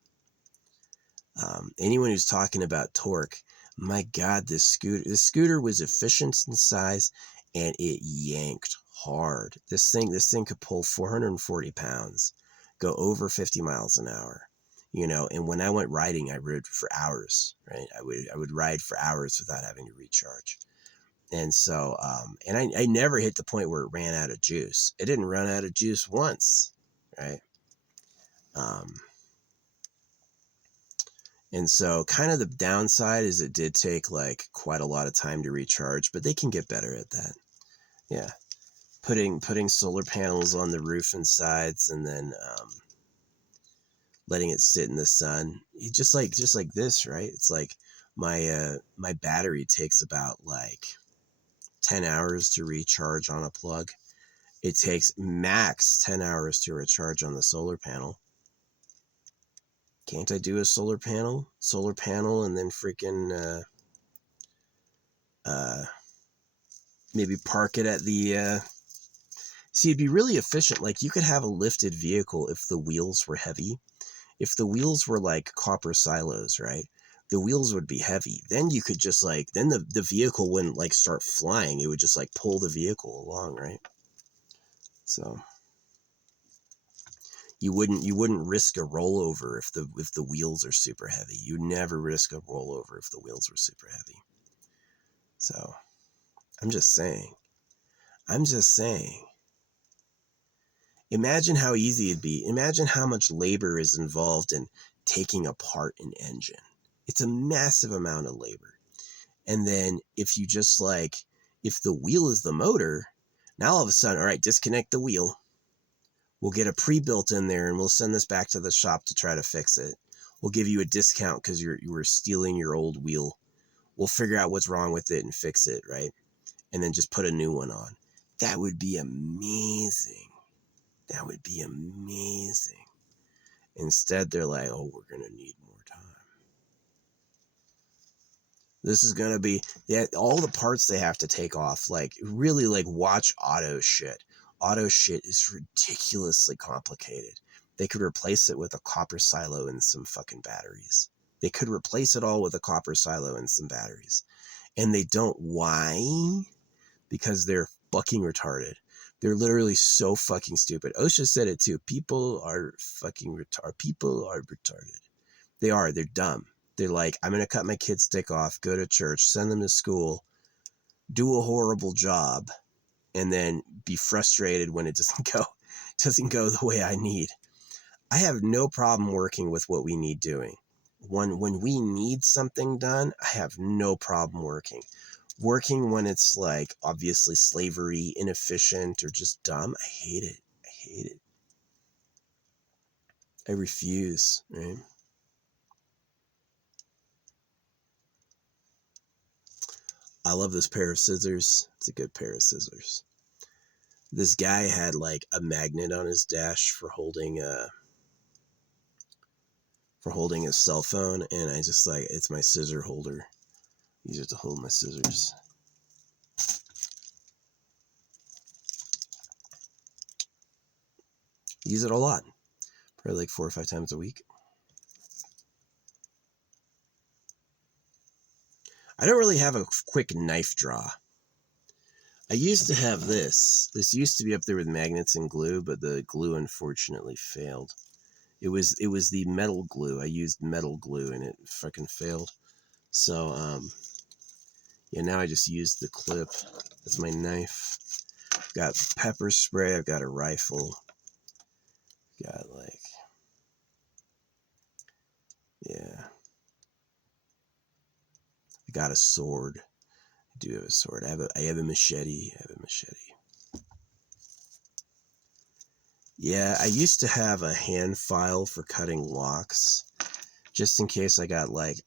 Anyone who's talking about torque, my God, this scooter was efficient in size, and it yanked hard. This thing could pull 440 pounds, go over 50 miles an hour. You know, and when I went riding, I rode for hours, right? I would ride for hours without having to recharge. And so, and I never hit the point where it ran out of juice. It didn't run out of juice once, right? And so kind of the downside is it did take like quite a lot of time to recharge, but they can get better at that. Yeah. Putting solar panels on the roof and sides and then letting it sit in the sun. Just like this, right? It's like my battery takes about like 10 hours to recharge on a plug. It takes max 10 hours to recharge on the solar panel. Can't I do a solar panel? Solar panel and then freaking maybe park it at the see, it'd be really efficient. Like you could have a lifted vehicle if the wheels were heavy. If the wheels were like copper silos, right? The wheels would be heavy. Then you could just like, then the vehicle wouldn't like start flying. It would just like pull the vehicle along, right? So you wouldn't risk a rollover if the wheels are super heavy. You'd never risk a rollover if the wheels were super heavy. So I'm just saying. Imagine how easy it'd be. Imagine how much labor is involved in taking apart an engine. It's a massive amount of labor. And then if you just like, if the wheel is the motor, now all of a sudden, all right, disconnect the wheel. We'll get a pre-built in there and we'll send this back to the shop to try to fix it. We'll give you a discount because you were stealing your old wheel. We'll figure out what's wrong with it and fix it, right? And then just put a new one on. That would be amazing. That would be amazing. Instead, they're like, oh, we're going to need more time. This is gonna be, yeah, all the parts they have to take off. Like, really, like, watch auto shit. Auto shit is ridiculously complicated. They could replace it with a copper silo and some fucking batteries. They could replace it all with a copper silo and some batteries. And they don't. Why? Because they're fucking retarded. They're literally so fucking stupid. OSHA said it too. People are fucking retarded. People are retarded. They are. They're dumb. They're like, I'm going to cut my kid's dick off, go to church, send them to school, do a horrible job, and then be frustrated when it doesn't go the way I need. I have no problem working with what we need doing. When we need something done, I have no problem working. Working when it's like obviously slavery, inefficient, or just dumb, I hate it. I hate it. I refuse, right? I love this pair of scissors. It's a good pair of scissors. This guy had like a magnet on his dash for holding a cell phone, and I just like, it's my scissor holder. Use it to hold my scissors. Use it a lot. Probably like 4 or 5 times a week. I don't really have a quick knife draw. I used to have this. This used to be up there with magnets and glue, but the glue unfortunately failed. It was the metal glue. I used metal glue and it fucking failed. So, yeah, now I just used the clip. That's my knife. I've got pepper spray. I've got a rifle. Got like, yeah. I got a sword. I do have a sword. I have a machete. I have a machete. Yeah, I used to have a hand file for cutting locks, just in case I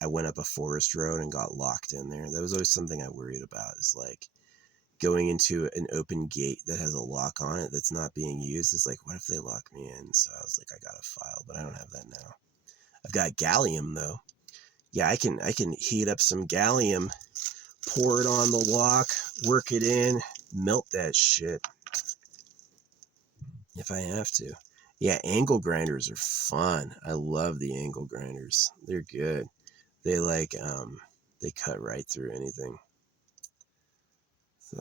went up a forest road and got locked in there. That was always something I worried about, is like going into an open gate that has a lock on it that's not being used. It's like, what if they lock me in? So I was like, I got a file, but I don't have that now. I've got gallium though. Yeah, I can heat up some gallium, pour it on the lock, work it in, melt that shit if I have to. Yeah, angle grinders are fun. I love the angle grinders. They're good. They they cut right through anything. So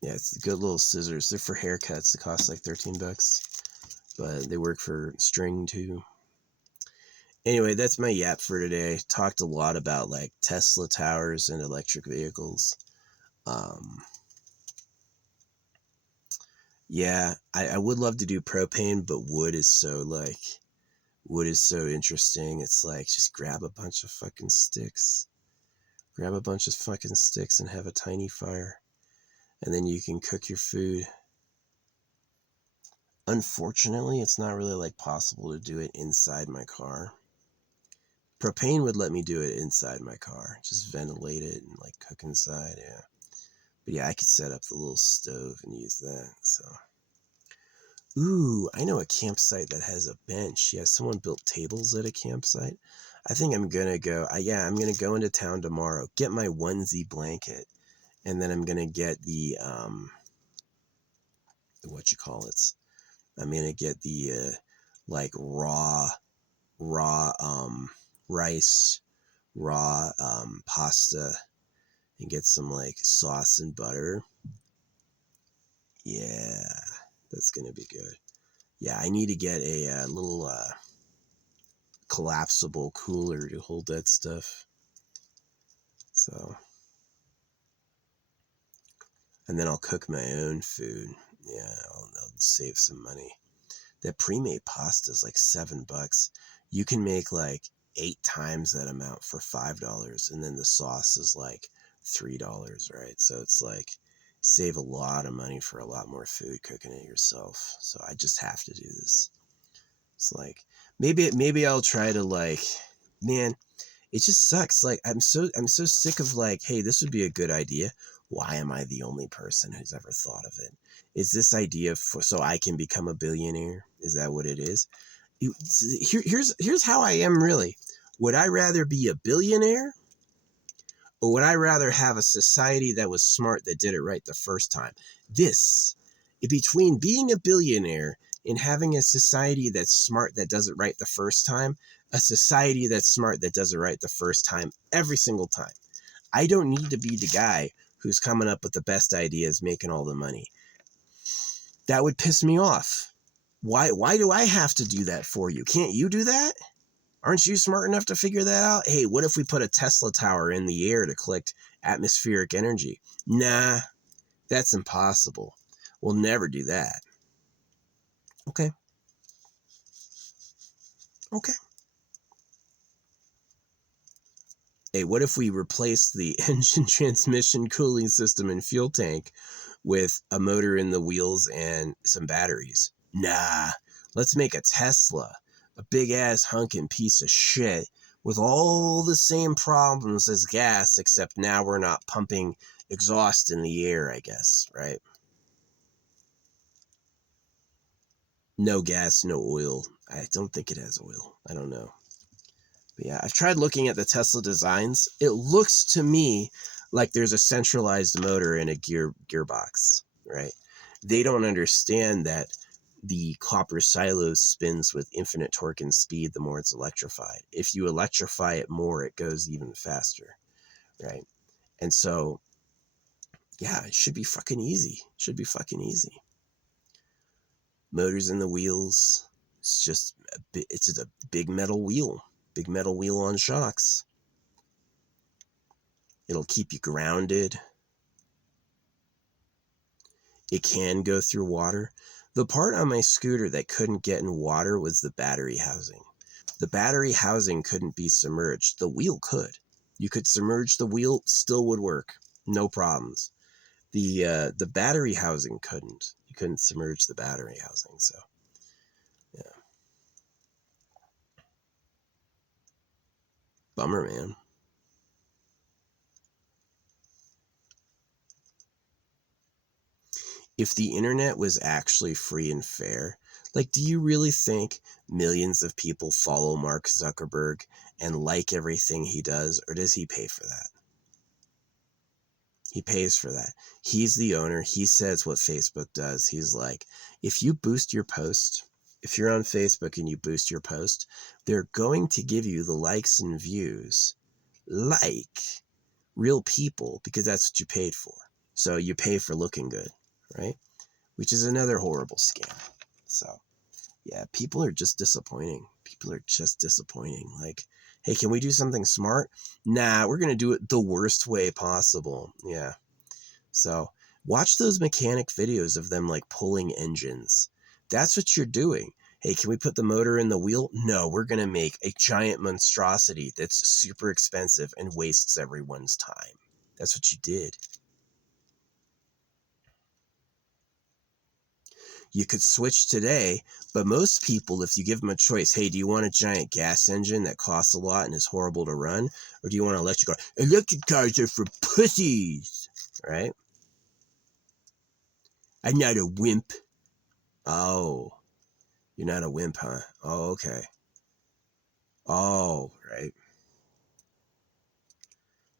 yeah, it's good little scissors. They're for haircuts. It costs like $13, but they work for string too. Anyway, that's my yap for today. Talked a lot about like Tesla towers and electric vehicles. Yeah, I would love to do propane, but wood is so interesting. It's like, just grab a bunch of fucking sticks. Grab a bunch of fucking sticks and have a tiny fire. And then you can cook your food. Unfortunately, it's not really like possible to do it inside my car. Propane would let me do it inside my car. Just ventilate it and like cook inside, yeah. But yeah, I could set up the little stove and use that, so. Ooh, I know a campsite that has a bench. Yeah, someone built tables at a campsite. I think I'm gonna go, I'm gonna go into town tomorrow, get my onesie blanket, and then I'm gonna get the, I'm gonna get the, like raw, rice, raw, pasta, and get some like sauce and butter. Yeah, that's gonna be good. Yeah, I need to get a little collapsible cooler to hold that stuff. So, and then I'll cook my own food. Yeah, I'll save some money. That pre-made pasta is like $7. You can make like 8 times that amount for $5, and then the sauce is like $3, right? So it's like, save a lot of money for a lot more food cooking it yourself. So I just have to do this. It's like, maybe I'll try to like, man, it just sucks. Like, I'm so sick of like, hey, this would be a good idea. Why am I the only person who's ever thought of it? Is this idea so I can become a billionaire? Is that what it is? Here's how I am really. Would I rather be a billionaire, or would I rather have a society that was smart that did it right the first time? Between being a billionaire and having a society that's smart that does it right the first time, a society that's smart that does it right the first time every single time. I don't need to be the guy who's coming up with the best ideas, making all the money. That would piss me off. Why do I have to do that for you? Can't you do that? Aren't you smart enough to figure that out? Hey, what if we put a Tesla tower in the air to collect atmospheric energy? Nah, that's impossible. We'll never do that. Okay. Hey, what if we replace the engine, transmission, cooling system, and fuel tank with a motor in the wheels and some batteries? Nah, let's make a Tesla, a big-ass hunkin' piece of shit with all the same problems as gas, except now we're not pumping exhaust in the air, I guess, right? No gas, no oil. I don't think it has oil. I don't know. But yeah, I've tried looking at the Tesla designs. It looks to me like there's a centralized motor in a gearbox, right? They don't understand that the copper silo spins with infinite torque and speed the more it's electrified. If you electrify it more, it goes even faster, right? And so, yeah, it should be fucking easy. Motors in the wheels. It's just a big metal wheel. Big metal wheel on shocks. It'll keep you grounded. It can go through water. The part on my scooter that couldn't get in water was the battery housing. The battery housing couldn't be submerged. The wheel could. You could submerge the wheel, still would work. No problems. The battery housing couldn't. You couldn't submerge the battery housing, so yeah. Bummer, man. If the internet was actually free and fair, like, do you really think millions of people follow Mark Zuckerberg and like everything he does, or does he pay for that? He pays for that. He's the owner. He says what Facebook does. He's like, if you boost your post, if you're on Facebook and you boost your post, they're going to give you the likes and views like real people, because that's what you paid for. So you pay for looking good, right? Which is another horrible scam. So yeah, people are just disappointing. Like, hey, can we do something smart? Nah, we're going to do it the worst way possible. Yeah. So watch those mechanic videos of them like pulling engines. That's what you're doing. Hey, can we put the motor in the wheel? No, we're going to make a giant monstrosity that's super expensive and wastes everyone's time. That's what you did. You could switch today, but most people, if you give them a choice, hey, do you want a giant gas engine that costs a lot and is horrible to run? Or do you want an electric car? Electric cars are for pussies, right? I'm not a wimp. Oh, you're not a wimp, huh? Oh, okay. Oh, right.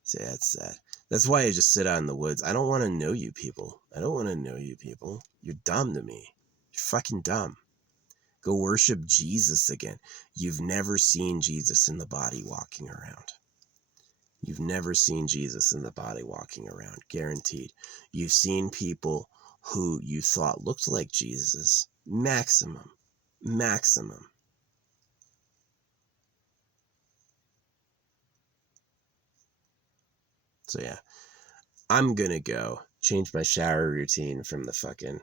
See, that's sad. That's why I just sit out in the woods. I don't want to know you people. You're dumb to me. You're fucking dumb. Go worship Jesus again. You've never seen Jesus in the body walking around. Guaranteed. You've seen people who you thought looked like Jesus. Maximum. So yeah, I'm gonna go change my shower routine from the fucking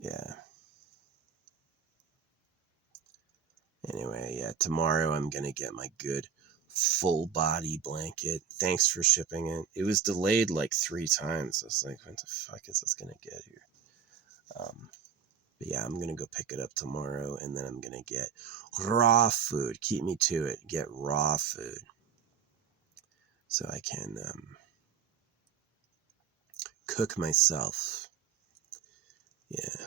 yeah. Anyway, yeah, tomorrow I'm gonna get my good full body blanket. Thanks for shipping it. It was delayed like 3 times. I was like, when the fuck is this gonna get here? But yeah, I'm gonna go pick it up tomorrow, and then I'm gonna get raw food. Keep me to it. Get raw food. so I can cook myself. Yeah.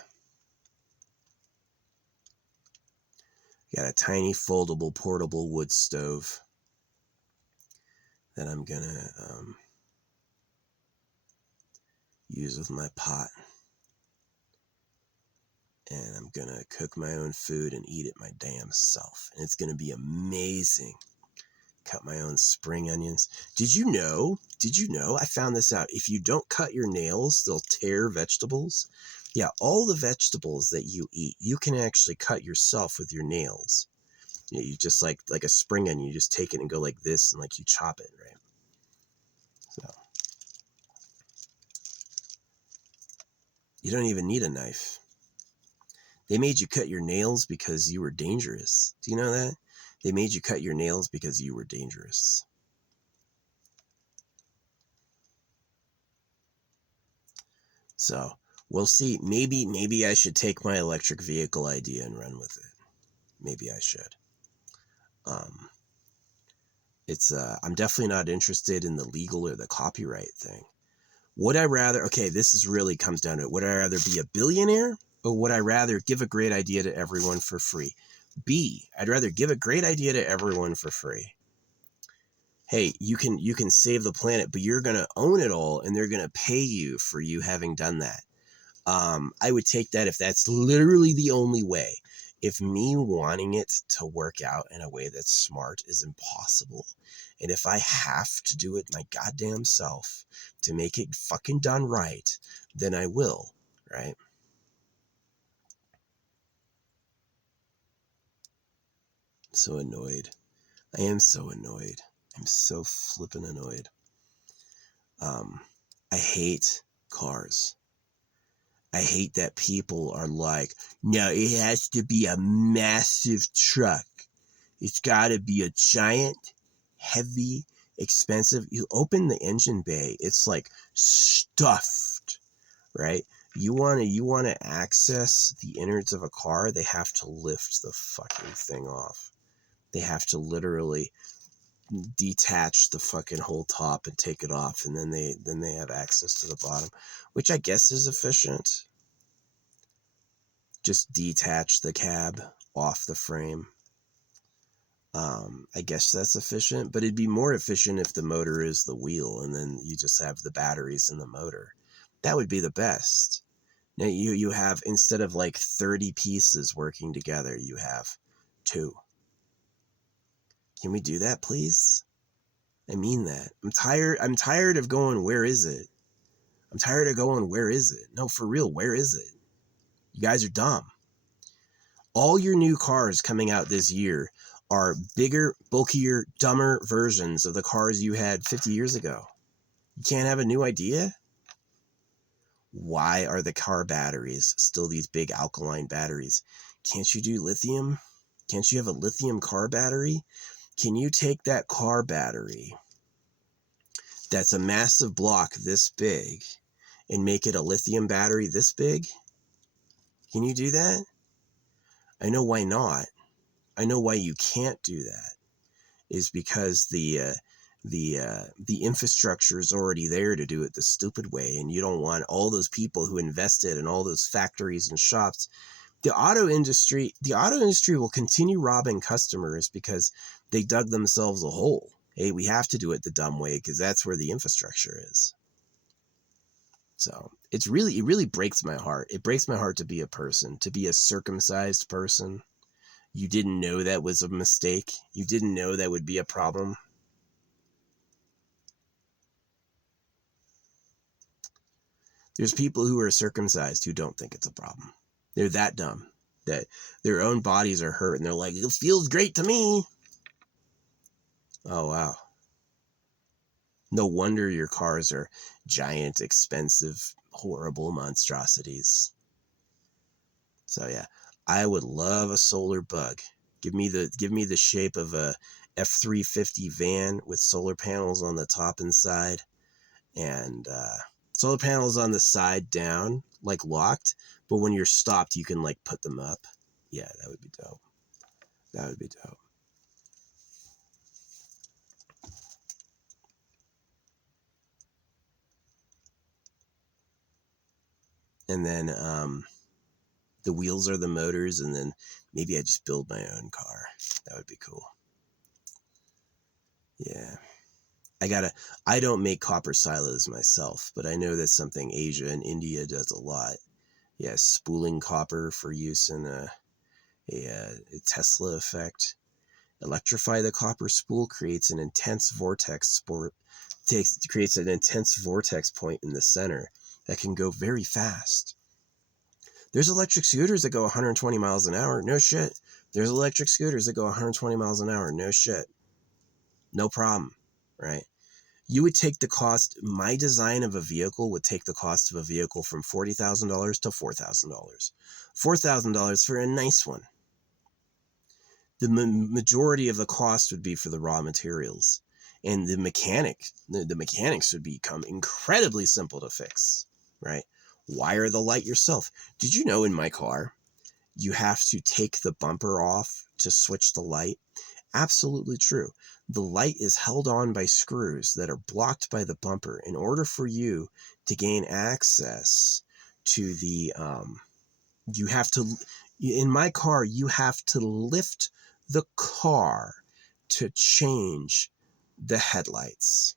Got a tiny foldable portable wood stove that I'm gonna use with my pot. And I'm gonna cook my own food and eat it my damn self. And it's gonna be amazing. Cut my own spring onions. Did you know? I found this out. If you don't cut your nails, they'll tear vegetables. Yeah, all the vegetables that you eat, you can actually cut yourself with your nails. You just like a spring onion, you just take it and go like this and like you chop it, right? So you don't even need a knife. They made you cut your nails because you were dangerous. Do you know that? They made you cut your nails because you were dangerous. So we'll see. Maybe I should take my electric vehicle idea and run with it. Maybe I should. I'm definitely not interested in the legal or the copyright thing. Would I rather, okay, this is really comes down to it. Would I rather be a billionaire or would I rather give a great idea to everyone for free? B, I'd rather give a great idea to everyone for free. Hey, you can save the planet, but you're going to own it all and they're going to pay you for you having done that. I would take that if that's literally the only way. If me wanting it to work out in a way that's smart is impossible, and if I have to do it my goddamn self to make it fucking done right, then I will, right? So annoyed. I am so annoyed. I'm so flippin' annoyed. I hate cars. I hate that people are like, no, it has to be a massive truck. It's got to be a giant, heavy, expensive. You open the engine bay, it's like stuffed, right? You want to access the innards of a car, they have to lift the fucking thing off. They have to literally detach the fucking whole top and take it off, and then they have access to the bottom, which I guess is efficient. Just detach the cab off the frame. I guess that's efficient, but it'd be more efficient if the motor is the wheel and then you just have the batteries in the motor. That would be the best. Now you have, instead of like 30 pieces working together, you have 2. Can we do that, please? I mean that. I'm tired of going, where is it? I'm tired of going, where is it? No, for real, where is it? You guys are dumb. All your new cars coming out this year are bigger, bulkier, dumber versions of the cars you had 50 years ago. You can't have a new idea? Why are the car batteries still these big alkaline batteries? Can't you do lithium? Can't you have a lithium car battery? Can you take that car battery that's a massive block this big and make it a lithium battery this big? Can you do that? I know why not. I know why you can't do that. Is because the infrastructure is already there to do it the stupid way, and you don't want all those people who invested in all those factories and shops. The auto industry will continue robbing customers because they dug themselves a hole. Hey, we have to do it the dumb way because that's where the infrastructure is. So it really breaks my heart. It breaks my heart to be a person, to be a circumcised person. You didn't know that was a mistake. You didn't know that would be a problem. There's people who are circumcised who don't think it's a problem. They're that dumb that their own bodies are hurt and they're like, it feels great to me. Oh, wow. No wonder your cars are giant, expensive, horrible monstrosities. So yeah, I would love a solar bug. Give me the shape of a F-350 van with solar panels on the top and side, and solar panels on the side down, like locked, but when you're stopped, you can like put them up. Yeah, that would be dope. That would be dope. and then the wheels are the motors, and then maybe I just build my own car. That would be cool. Yeah. I don't make copper silos myself, but I know that's something Asia and India does a lot. Yeah, spooling copper for use in a Tesla effect. Electrify the copper spool creates an intense vortex creates an intense vortex point in the center that can go very fast. There's electric scooters that go 120 miles an hour. No shit. There's electric scooters that go 120 miles an hour. No shit. No problem, right? You would take the cost, my design of a vehicle would take the cost of a vehicle from $40,000 to $4,000. $4,000 for a nice one. The majority of the cost would be for the raw materials. And the mechanics would become incredibly simple to fix, right? Wire the light yourself. Did you know in my car, you have to take the bumper off to switch the light? Absolutely true. The light is held on by screws that are blocked by the bumper in order for you to gain access to the, you have to, in my car, you have to lift the car to change the headlights.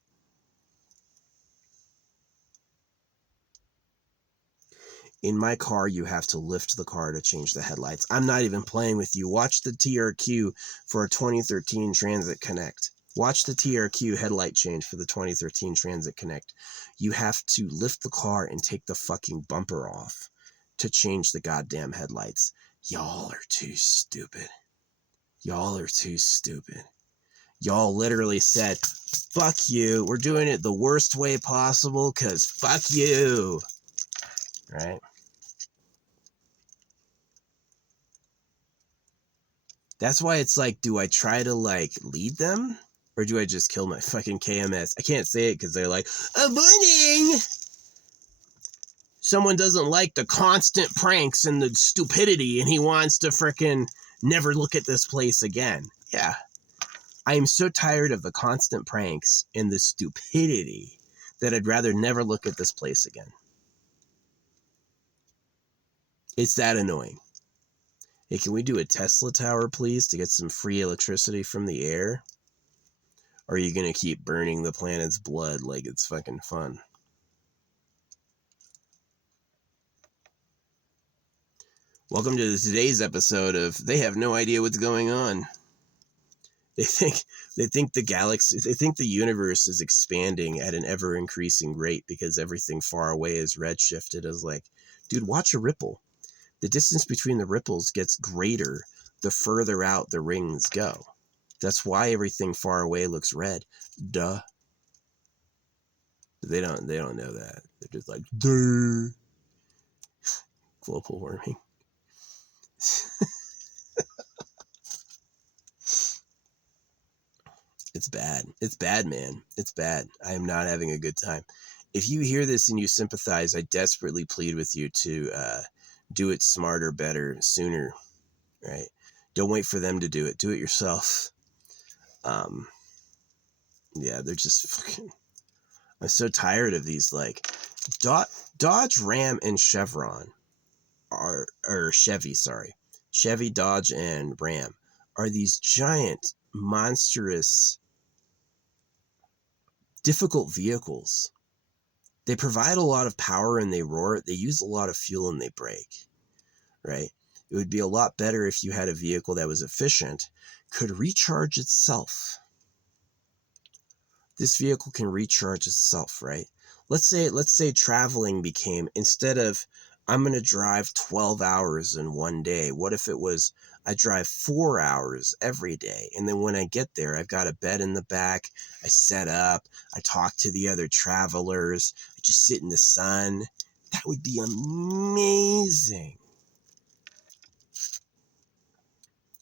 In my car, you have to lift the car to change the headlights. I'm not even playing with you. Watch the TRQ for a 2013 Transit Connect. Watch the TRQ headlight change for the 2013 Transit Connect. You have to lift the car and take the fucking bumper off to change the goddamn headlights. Y'all are too stupid. Y'all are too stupid. Y'all literally said, fuck you. We're doing it the worst way possible because fuck you. Right? That's why it's like, do I try to like lead them? Or do I just kill my fucking KMS? I can't say it because they're like, avoiding! Someone doesn't like the constant pranks and the stupidity and he wants to frickin' never look at this place again. Yeah. I am so tired of the constant pranks and the stupidity that I'd rather never look at this place again. It's that annoying. Hey, can we do a Tesla tower, please, to get some free electricity from the air? Or are you going to keep burning the planet's blood like it's fucking fun? Welcome to today's episode of They Have No Idea What's Going On. They think the galaxy, they think the universe is expanding at an ever-increasing rate because everything far away is redshifted. As like, dude, watch a ripple. The distance between the ripples gets greater the further out the rings go. That's why everything far away looks red. Duh. They don't know that. They're just like, duh. Global warming. It's bad. It's bad, man. It's bad. I am not having a good time. If you hear this and you sympathize, I desperately plead with you to do it smarter, better, sooner, right? Don't wait for them to do it. Do it yourself. Yeah, they're just fucking... I'm so tired of these, like, Dodge, Ram, and Chevron or Chevy, sorry. Chevy, Dodge, and Ram are these giant, monstrous, difficult vehicles. They provide a lot of power and they roar. They use a lot of fuel and they brake, right? It would be a lot better if you had a vehicle that was efficient, could recharge itself. This vehicle can recharge itself, right? Let's say traveling became, instead of I'm going to drive 12 hours in one day, what if it was I drive 4 hours every day, and then when I get there, I've got a bed in the back, I set up, I talk to the other travelers, I just sit in the sun. That would be amazing.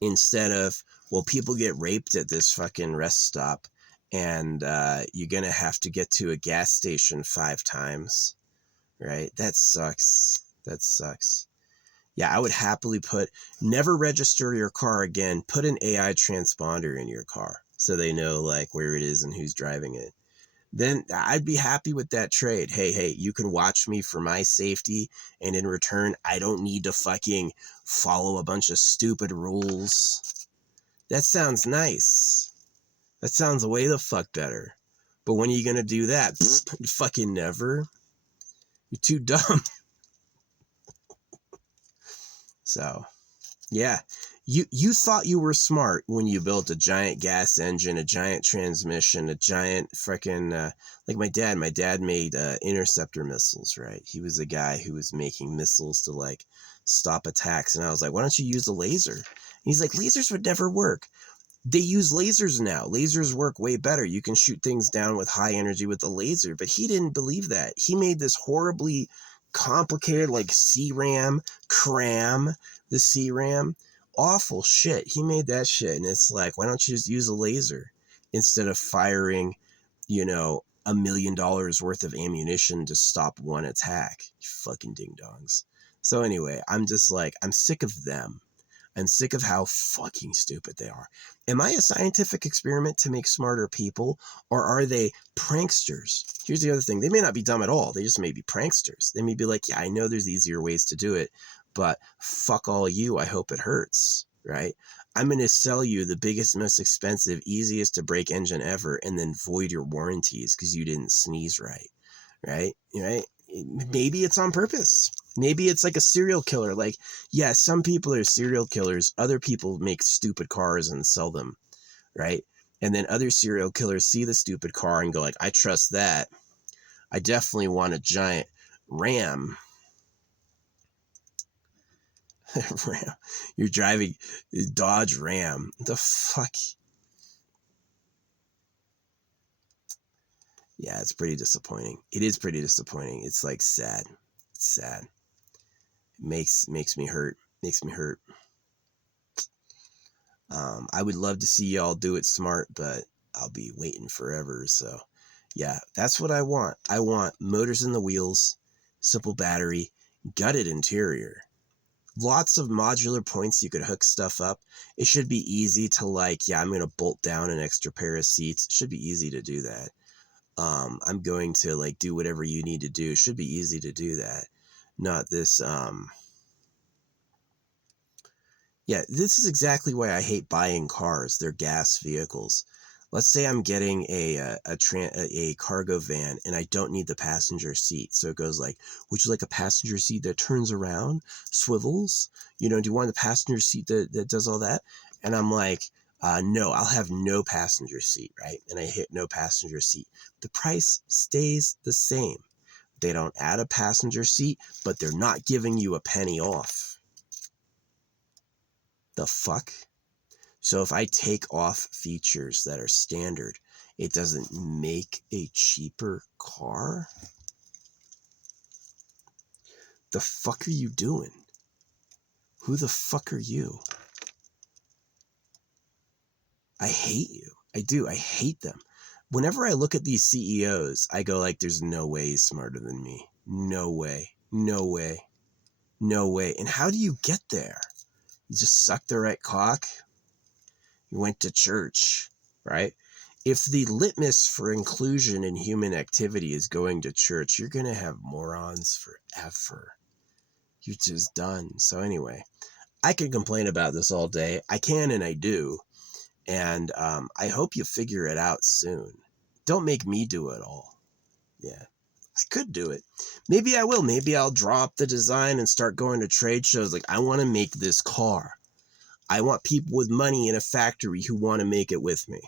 Instead of, well, people get raped at this fucking rest stop, and you're going to have to get to a gas station 5 times, right? That sucks. That sucks. Yeah, I would happily never register your car again. Put an AI transponder in your car so they know like where it is and who's driving it. then I'd be happy with that trade. Hey, you can watch me for my safety, and in return, I don't need to fucking follow a bunch of stupid rules. That sounds nice. That sounds way the fuck better. But when are you gonna do that? Fucking never. You're too dumb. So, yeah. You thought you were smart when you built a giant gas engine, a giant transmission, a giant freaking like my dad. My dad made interceptor missiles, right? He was a guy who was making missiles to like stop attacks, and I was like, why don't you use a laser? And he's like, lasers would never work. They use lasers now. Lasers work way better. You can shoot things down with high energy with a laser, but he didn't believe that. He made this horribly complicated like CRAM, CRAM, the CRAM. Awful shit. He made that shit, and it's like, why don't you just use a laser instead of firing, $1 million worth of ammunition to stop one attack? You fucking ding dongs. So anyway, I'm just like, I'm sick of them. I'm sick of how fucking stupid they are. Am I a scientific experiment to make smarter people, or are they pranksters? Here's the other thing. They may not be dumb at all. They just may be pranksters. They may be like, yeah, I know there's easier ways to do it, but fuck all you. I hope it hurts, right? I'm going to sell you the biggest, most expensive, easiest to break engine ever, and then void your warranties because you didn't sneeze right, right? Right? Maybe it's on purpose. Maybe it's like a serial killer. Like, yeah, some people are serial killers. Other people make stupid cars and sell them, right? And then other serial killers see the stupid car and go like, I trust that. I definitely want a giant Ram. Ram. You're driving a Dodge Ram. The fuck? Yeah, it's pretty disappointing. It is pretty disappointing. It's like sad. It's sad. It makes me hurt. Makes me hurt. I would love to see y'all do it smart, but I'll be waiting forever. So yeah, that's what I want. I want motors in the wheels, simple battery, gutted interior. Lots of modular points you could hook stuff up. It should be easy to like, yeah, I'm going to bolt down an extra pair of seats. It should be easy to do that. I'm going to like do whatever you need to do. It should be easy to do that. Not this, yeah, this is exactly why I hate buying cars. They're gas vehicles. Let's say I'm getting a cargo van and I don't need the passenger seat. So it goes like, would you like a passenger seat that turns around, swivels? Do you want the passenger seat that does all that? And I'm like, no, I'll have no passenger seat, right? And I hit no passenger seat. The price stays the same. They don't add a passenger seat, but they're not giving you a penny off. The fuck? So if I take off features that are standard, it doesn't make a cheaper car? The fuck are you doing? Who the fuck are you? I hate you. I do. I hate them. Whenever I look at these CEOs, I go like, there's no way he's smarter than me. No way. No way. No way. And how do you get there? You just suck the right cock? You went to church, right? If the litmus for inclusion in human activity is going to church, you're going to have morons forever. You're just done. So anyway, I can complain about this all day. I can and I do. And I hope you figure it out soon. Don't make me do it all. Yeah, I could do it. Maybe I will. Maybe I'll drop the design and start going to trade shows. Like, I want to make this car. I want people with money in a factory who want to make it with me.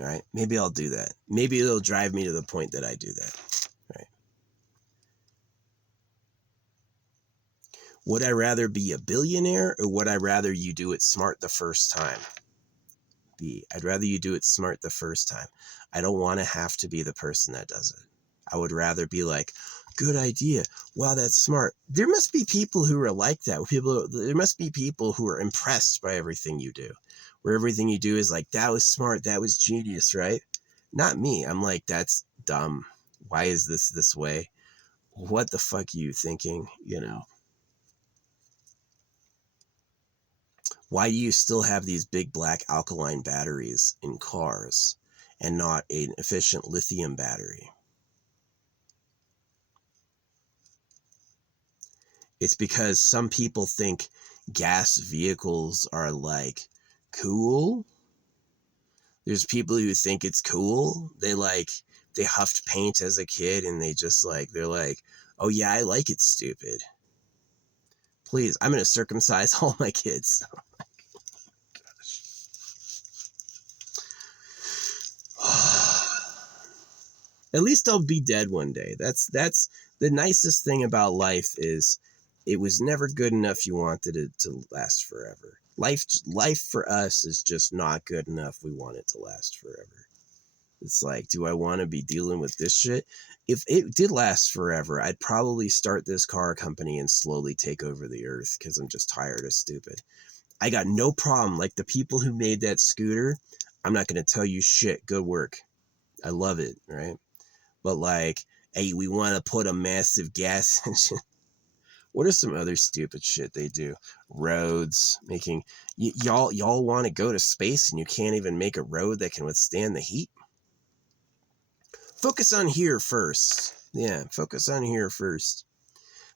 All right, maybe I'll do that. Maybe it'll drive me to the point that I do that. Right? Would I rather be a billionaire, or would I rather you do it smart the first time? I'd rather you do it smart the first time. I don't want to have to be the person that does it. I would rather be like, good idea. Wow, that's smart. There must be people who are like that. There must be people who are impressed by everything you do, where everything you do is like, that was smart. That was genius, right? Not me. I'm like, that's dumb. Why is this way? What the fuck are you thinking? Why do you still have these big black alkaline batteries in cars and not an efficient lithium battery? It's because some people think gas vehicles are like cool. There's people who think it's cool. They huffed paint as a kid and they're like, oh yeah, I like it, stupid. Please, I'm going to circumcise all my kids. Oh my gosh. At least I'll be dead one day. That's the nicest thing about life is it was never good enough you wanted it to last forever. Life for us is just not good enough. We want it to last forever. It's like, do I want to be dealing with this shit? If it did last forever, I'd probably start this car company and slowly take over the earth because I'm just tired of stupid. I got no problem. Like the people who made that scooter, I'm not going to tell you shit. Good work. I love it, right? But like, hey, we want to put a massive gas engine. What are some other stupid shit they do? Roads, making y'all want to go to space and you can't even make a road that can withstand the heat? Focus on here first. Yeah, focus on here first.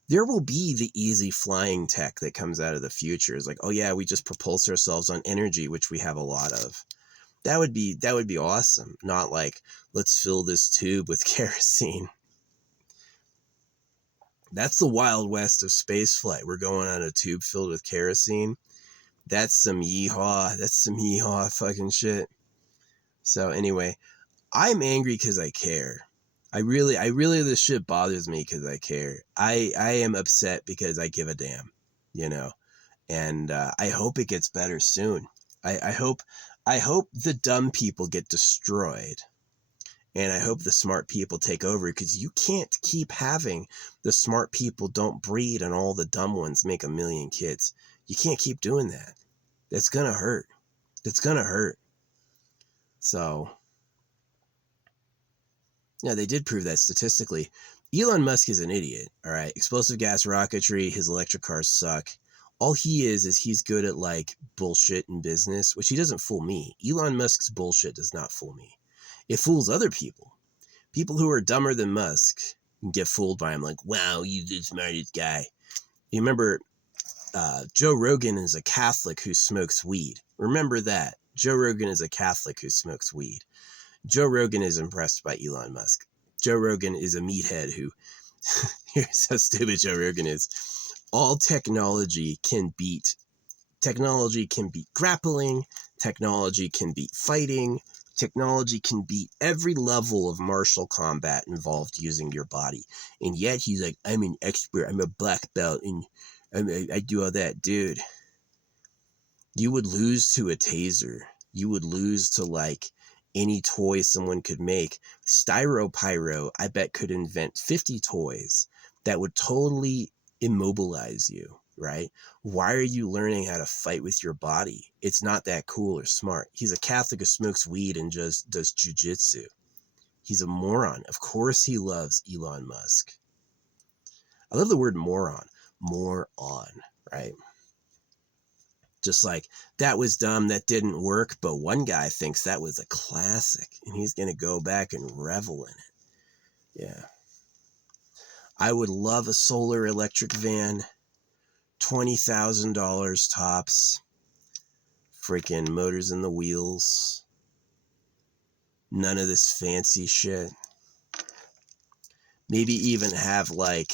There will be the easy flying tech that comes out of the future. It's like, oh yeah, we just propulse ourselves on energy, which we have a lot of. That would be awesome. Not like, let's fill this tube with kerosene. That's the Wild West of spaceflight. We're going on a tube filled with kerosene. That's some yeehaw. That's some yeehaw fucking shit. So anyway, I'm angry because I care. I really, this shit bothers me because I care. I am upset because I give a damn, you know, and I hope it gets better soon. I hope the dumb people get destroyed, and I hope the smart people take over, because you can't keep having the smart people don't breed and all the dumb ones make a million kids. You can't keep doing that. That's gonna hurt. That's gonna hurt. So. Yeah, they did prove that statistically. Elon Musk is an idiot, all right? Explosive gas rocketry, his electric cars suck. All he is he's good at, like, bullshit in business, which he doesn't fool me. Elon Musk's bullshit does not fool me. It fools other people. People who are dumber than Musk can get fooled by him, like, wow, you're the smartest guy. You remember, Joe Rogan is a Catholic who smokes weed. Remember that. Joe Rogan is a Catholic who smokes weed. Joe Rogan is impressed by Elon Musk. Joe Rogan is a meathead who, here's how stupid Joe Rogan is. All technology can beat grappling, technology can beat fighting, technology can beat every level of martial combat involved using your body. And yet he's like, I'm an expert, I'm a black belt, and I do all that. Dude, you would lose to a taser. You would lose to, like, any toy someone could make. Styropyro, I bet, could invent 50 toys that would totally immobilize you, right? Why are you learning how to fight with your body? It's not that cool or smart. He's a Catholic who smokes weed and just does jujitsu. He's a moron. Of course he loves Elon Musk. I love the word moron. Moron, right? Just like, that was dumb, that didn't work, but one guy thinks that was a classic, and he's going to go back and revel in it. Yeah. I would love a solar electric van, $20,000 tops, freaking motors in the wheels, none of this fancy shit. Maybe even have, like,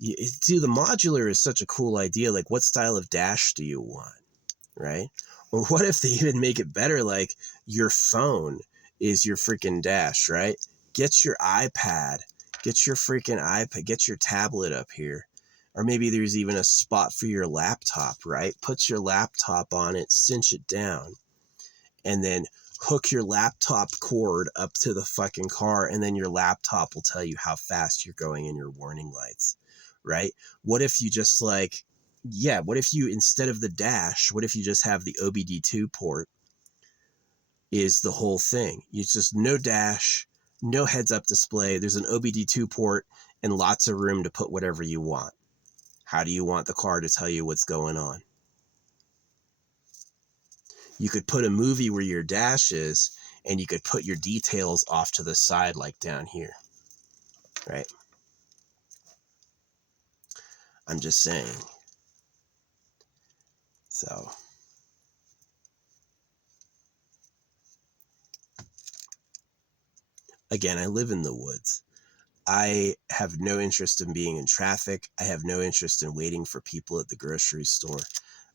see, the modular is such a cool idea. Like, what style of dash do you want? Right? Or what if they even make it better, like your phone is your freaking dash, right? Get your iPad, get your freaking iPad, get your tablet up here. Or maybe there's even a spot for your laptop, right? Put your laptop on it, cinch it down, and then hook your laptop cord up to the fucking car, and then your laptop will tell you how fast you're going in your warning lights, right? What if you just, like, yeah, what if you, instead of the dash, what if you just have the OBD2 port is the whole thing? It's just no dash, no heads-up display. There's an OBD2 port and lots of room to put whatever you want. How do you want the car to tell you what's going on? You could put a movie where your dash is, and you could put your details off to the side like down here, right? I'm just saying. So, again, I live in the woods. I have no interest in being in traffic. I have no interest in waiting for people at the grocery store.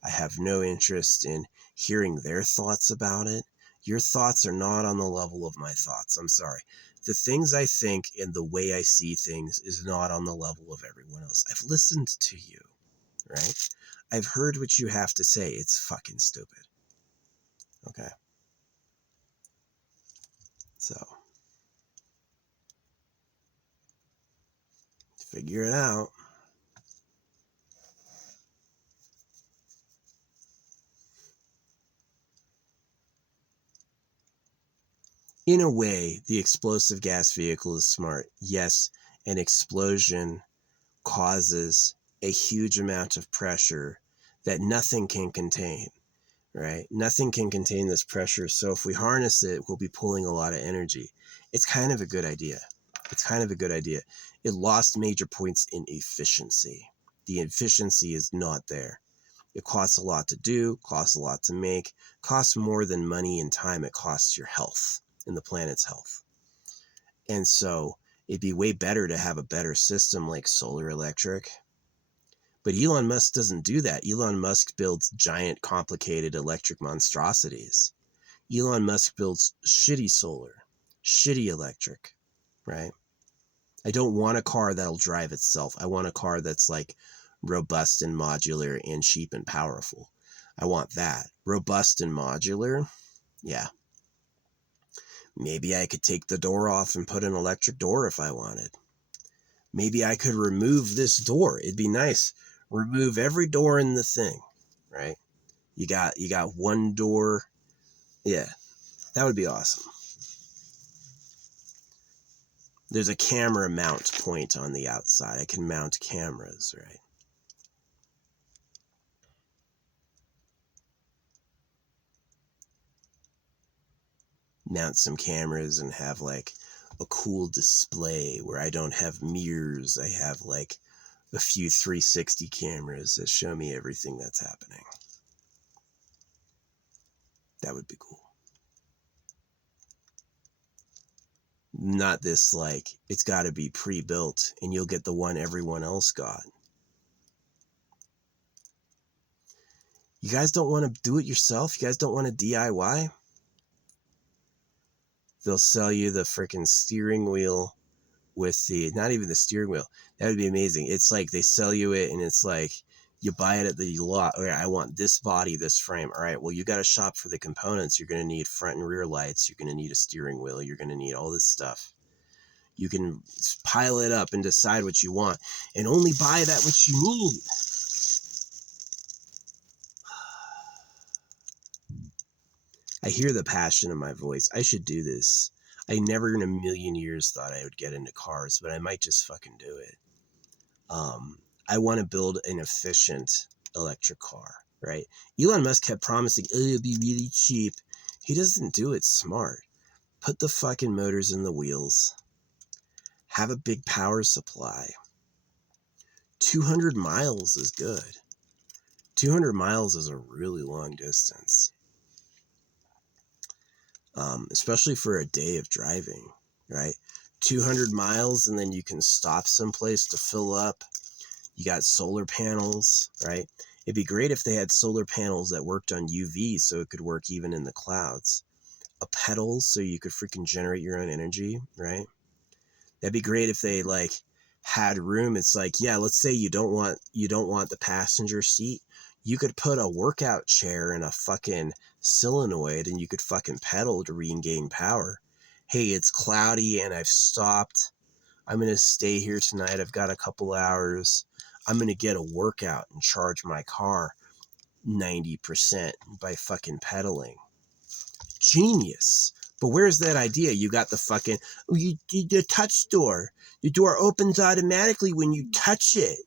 I have no interest in hearing their thoughts about it. Your thoughts are not on the level of my thoughts. I'm sorry. The things I think and the way I see things is not on the level of everyone else. I've listened to you, right? I've heard what you have to say. It's fucking stupid. Okay. So, figure it out. In a way, the explosive gas vehicle is smart. Yes, an explosion causes a huge amount of pressure that nothing can contain, right? Nothing can contain this pressure. So if we harness it, we'll be pulling a lot of energy. It's kind of a good idea. It's kind of a good idea. It lost major points in efficiency. The efficiency is not there. It costs a lot to do, costs a lot to make, costs more than money and time. It costs your health and the planet's health. And so it'd be way better to have a better system like solar electric. But Elon Musk doesn't do that. Elon Musk builds giant, complicated electric monstrosities. Elon Musk builds shitty solar, shitty electric, right? I don't want a car that'll drive itself. I want a car that's like robust and modular and cheap and powerful. I want that. Robust and modular, yeah. Maybe I could take the door off and put an electric door if I wanted. Maybe I could remove this door. It'd be nice. Remove every door in the thing, right? You got one door. Yeah, that would be awesome. There's a camera mount point on the outside. I can mount cameras, right? Mount some cameras and have like a cool display where I don't have mirrors. I have like a few 360 cameras that show me everything that's happening. That would be cool. Not this like, it's got to be pre-built and you'll get the one everyone else got. You guys don't want to do it yourself? You guys don't want to DIY? They'll sell you the freaking steering wheel with the, not even the steering wheel. That would be amazing. It's like they sell you it and it's like you buy it at the lot. Okay, I want this body, this frame. All right, well, you got to shop for the components. You're going to need front and rear lights. You're going to need a steering wheel. You're going to need all this stuff. You can pile it up and decide what you want and only buy that which you need. I hear the passion in my voice. I should do this. I never in a million years thought I would get into cars, but I might just fucking do it. I want to build an efficient electric car, right? Elon Musk kept promising, oh, it'll be really cheap. He doesn't do it smart. Put the fucking motors in the wheels. Have a big power supply. 200 miles is good. 200 miles is a really long distance. Especially for a day of driving, right? 200 miles and then you can stop someplace to fill up. You got solar panels, right? It'd be great if they had solar panels that worked on UV so it could work even in the clouds. A pedal so you could freaking generate your own energy, right? That'd be great if they like had room. It's like, yeah, let's say you don't want the passenger seat. You could put a workout chair in a fucking solenoid and you could fucking pedal to regain power. Hey, it's cloudy and I've stopped. I'm going to stay here tonight. I've got a couple hours. I'm going to get a workout and charge my car 90% by fucking pedaling. Genius. But where's that idea? You got the fucking, the touch door. The door opens automatically when you touch it.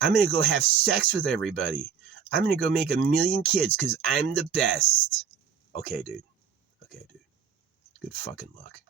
I'm going to go have sex with everybody. I'm going to go make 1 million kids because I'm the best. Okay, dude. Okay, dude. Good fucking luck.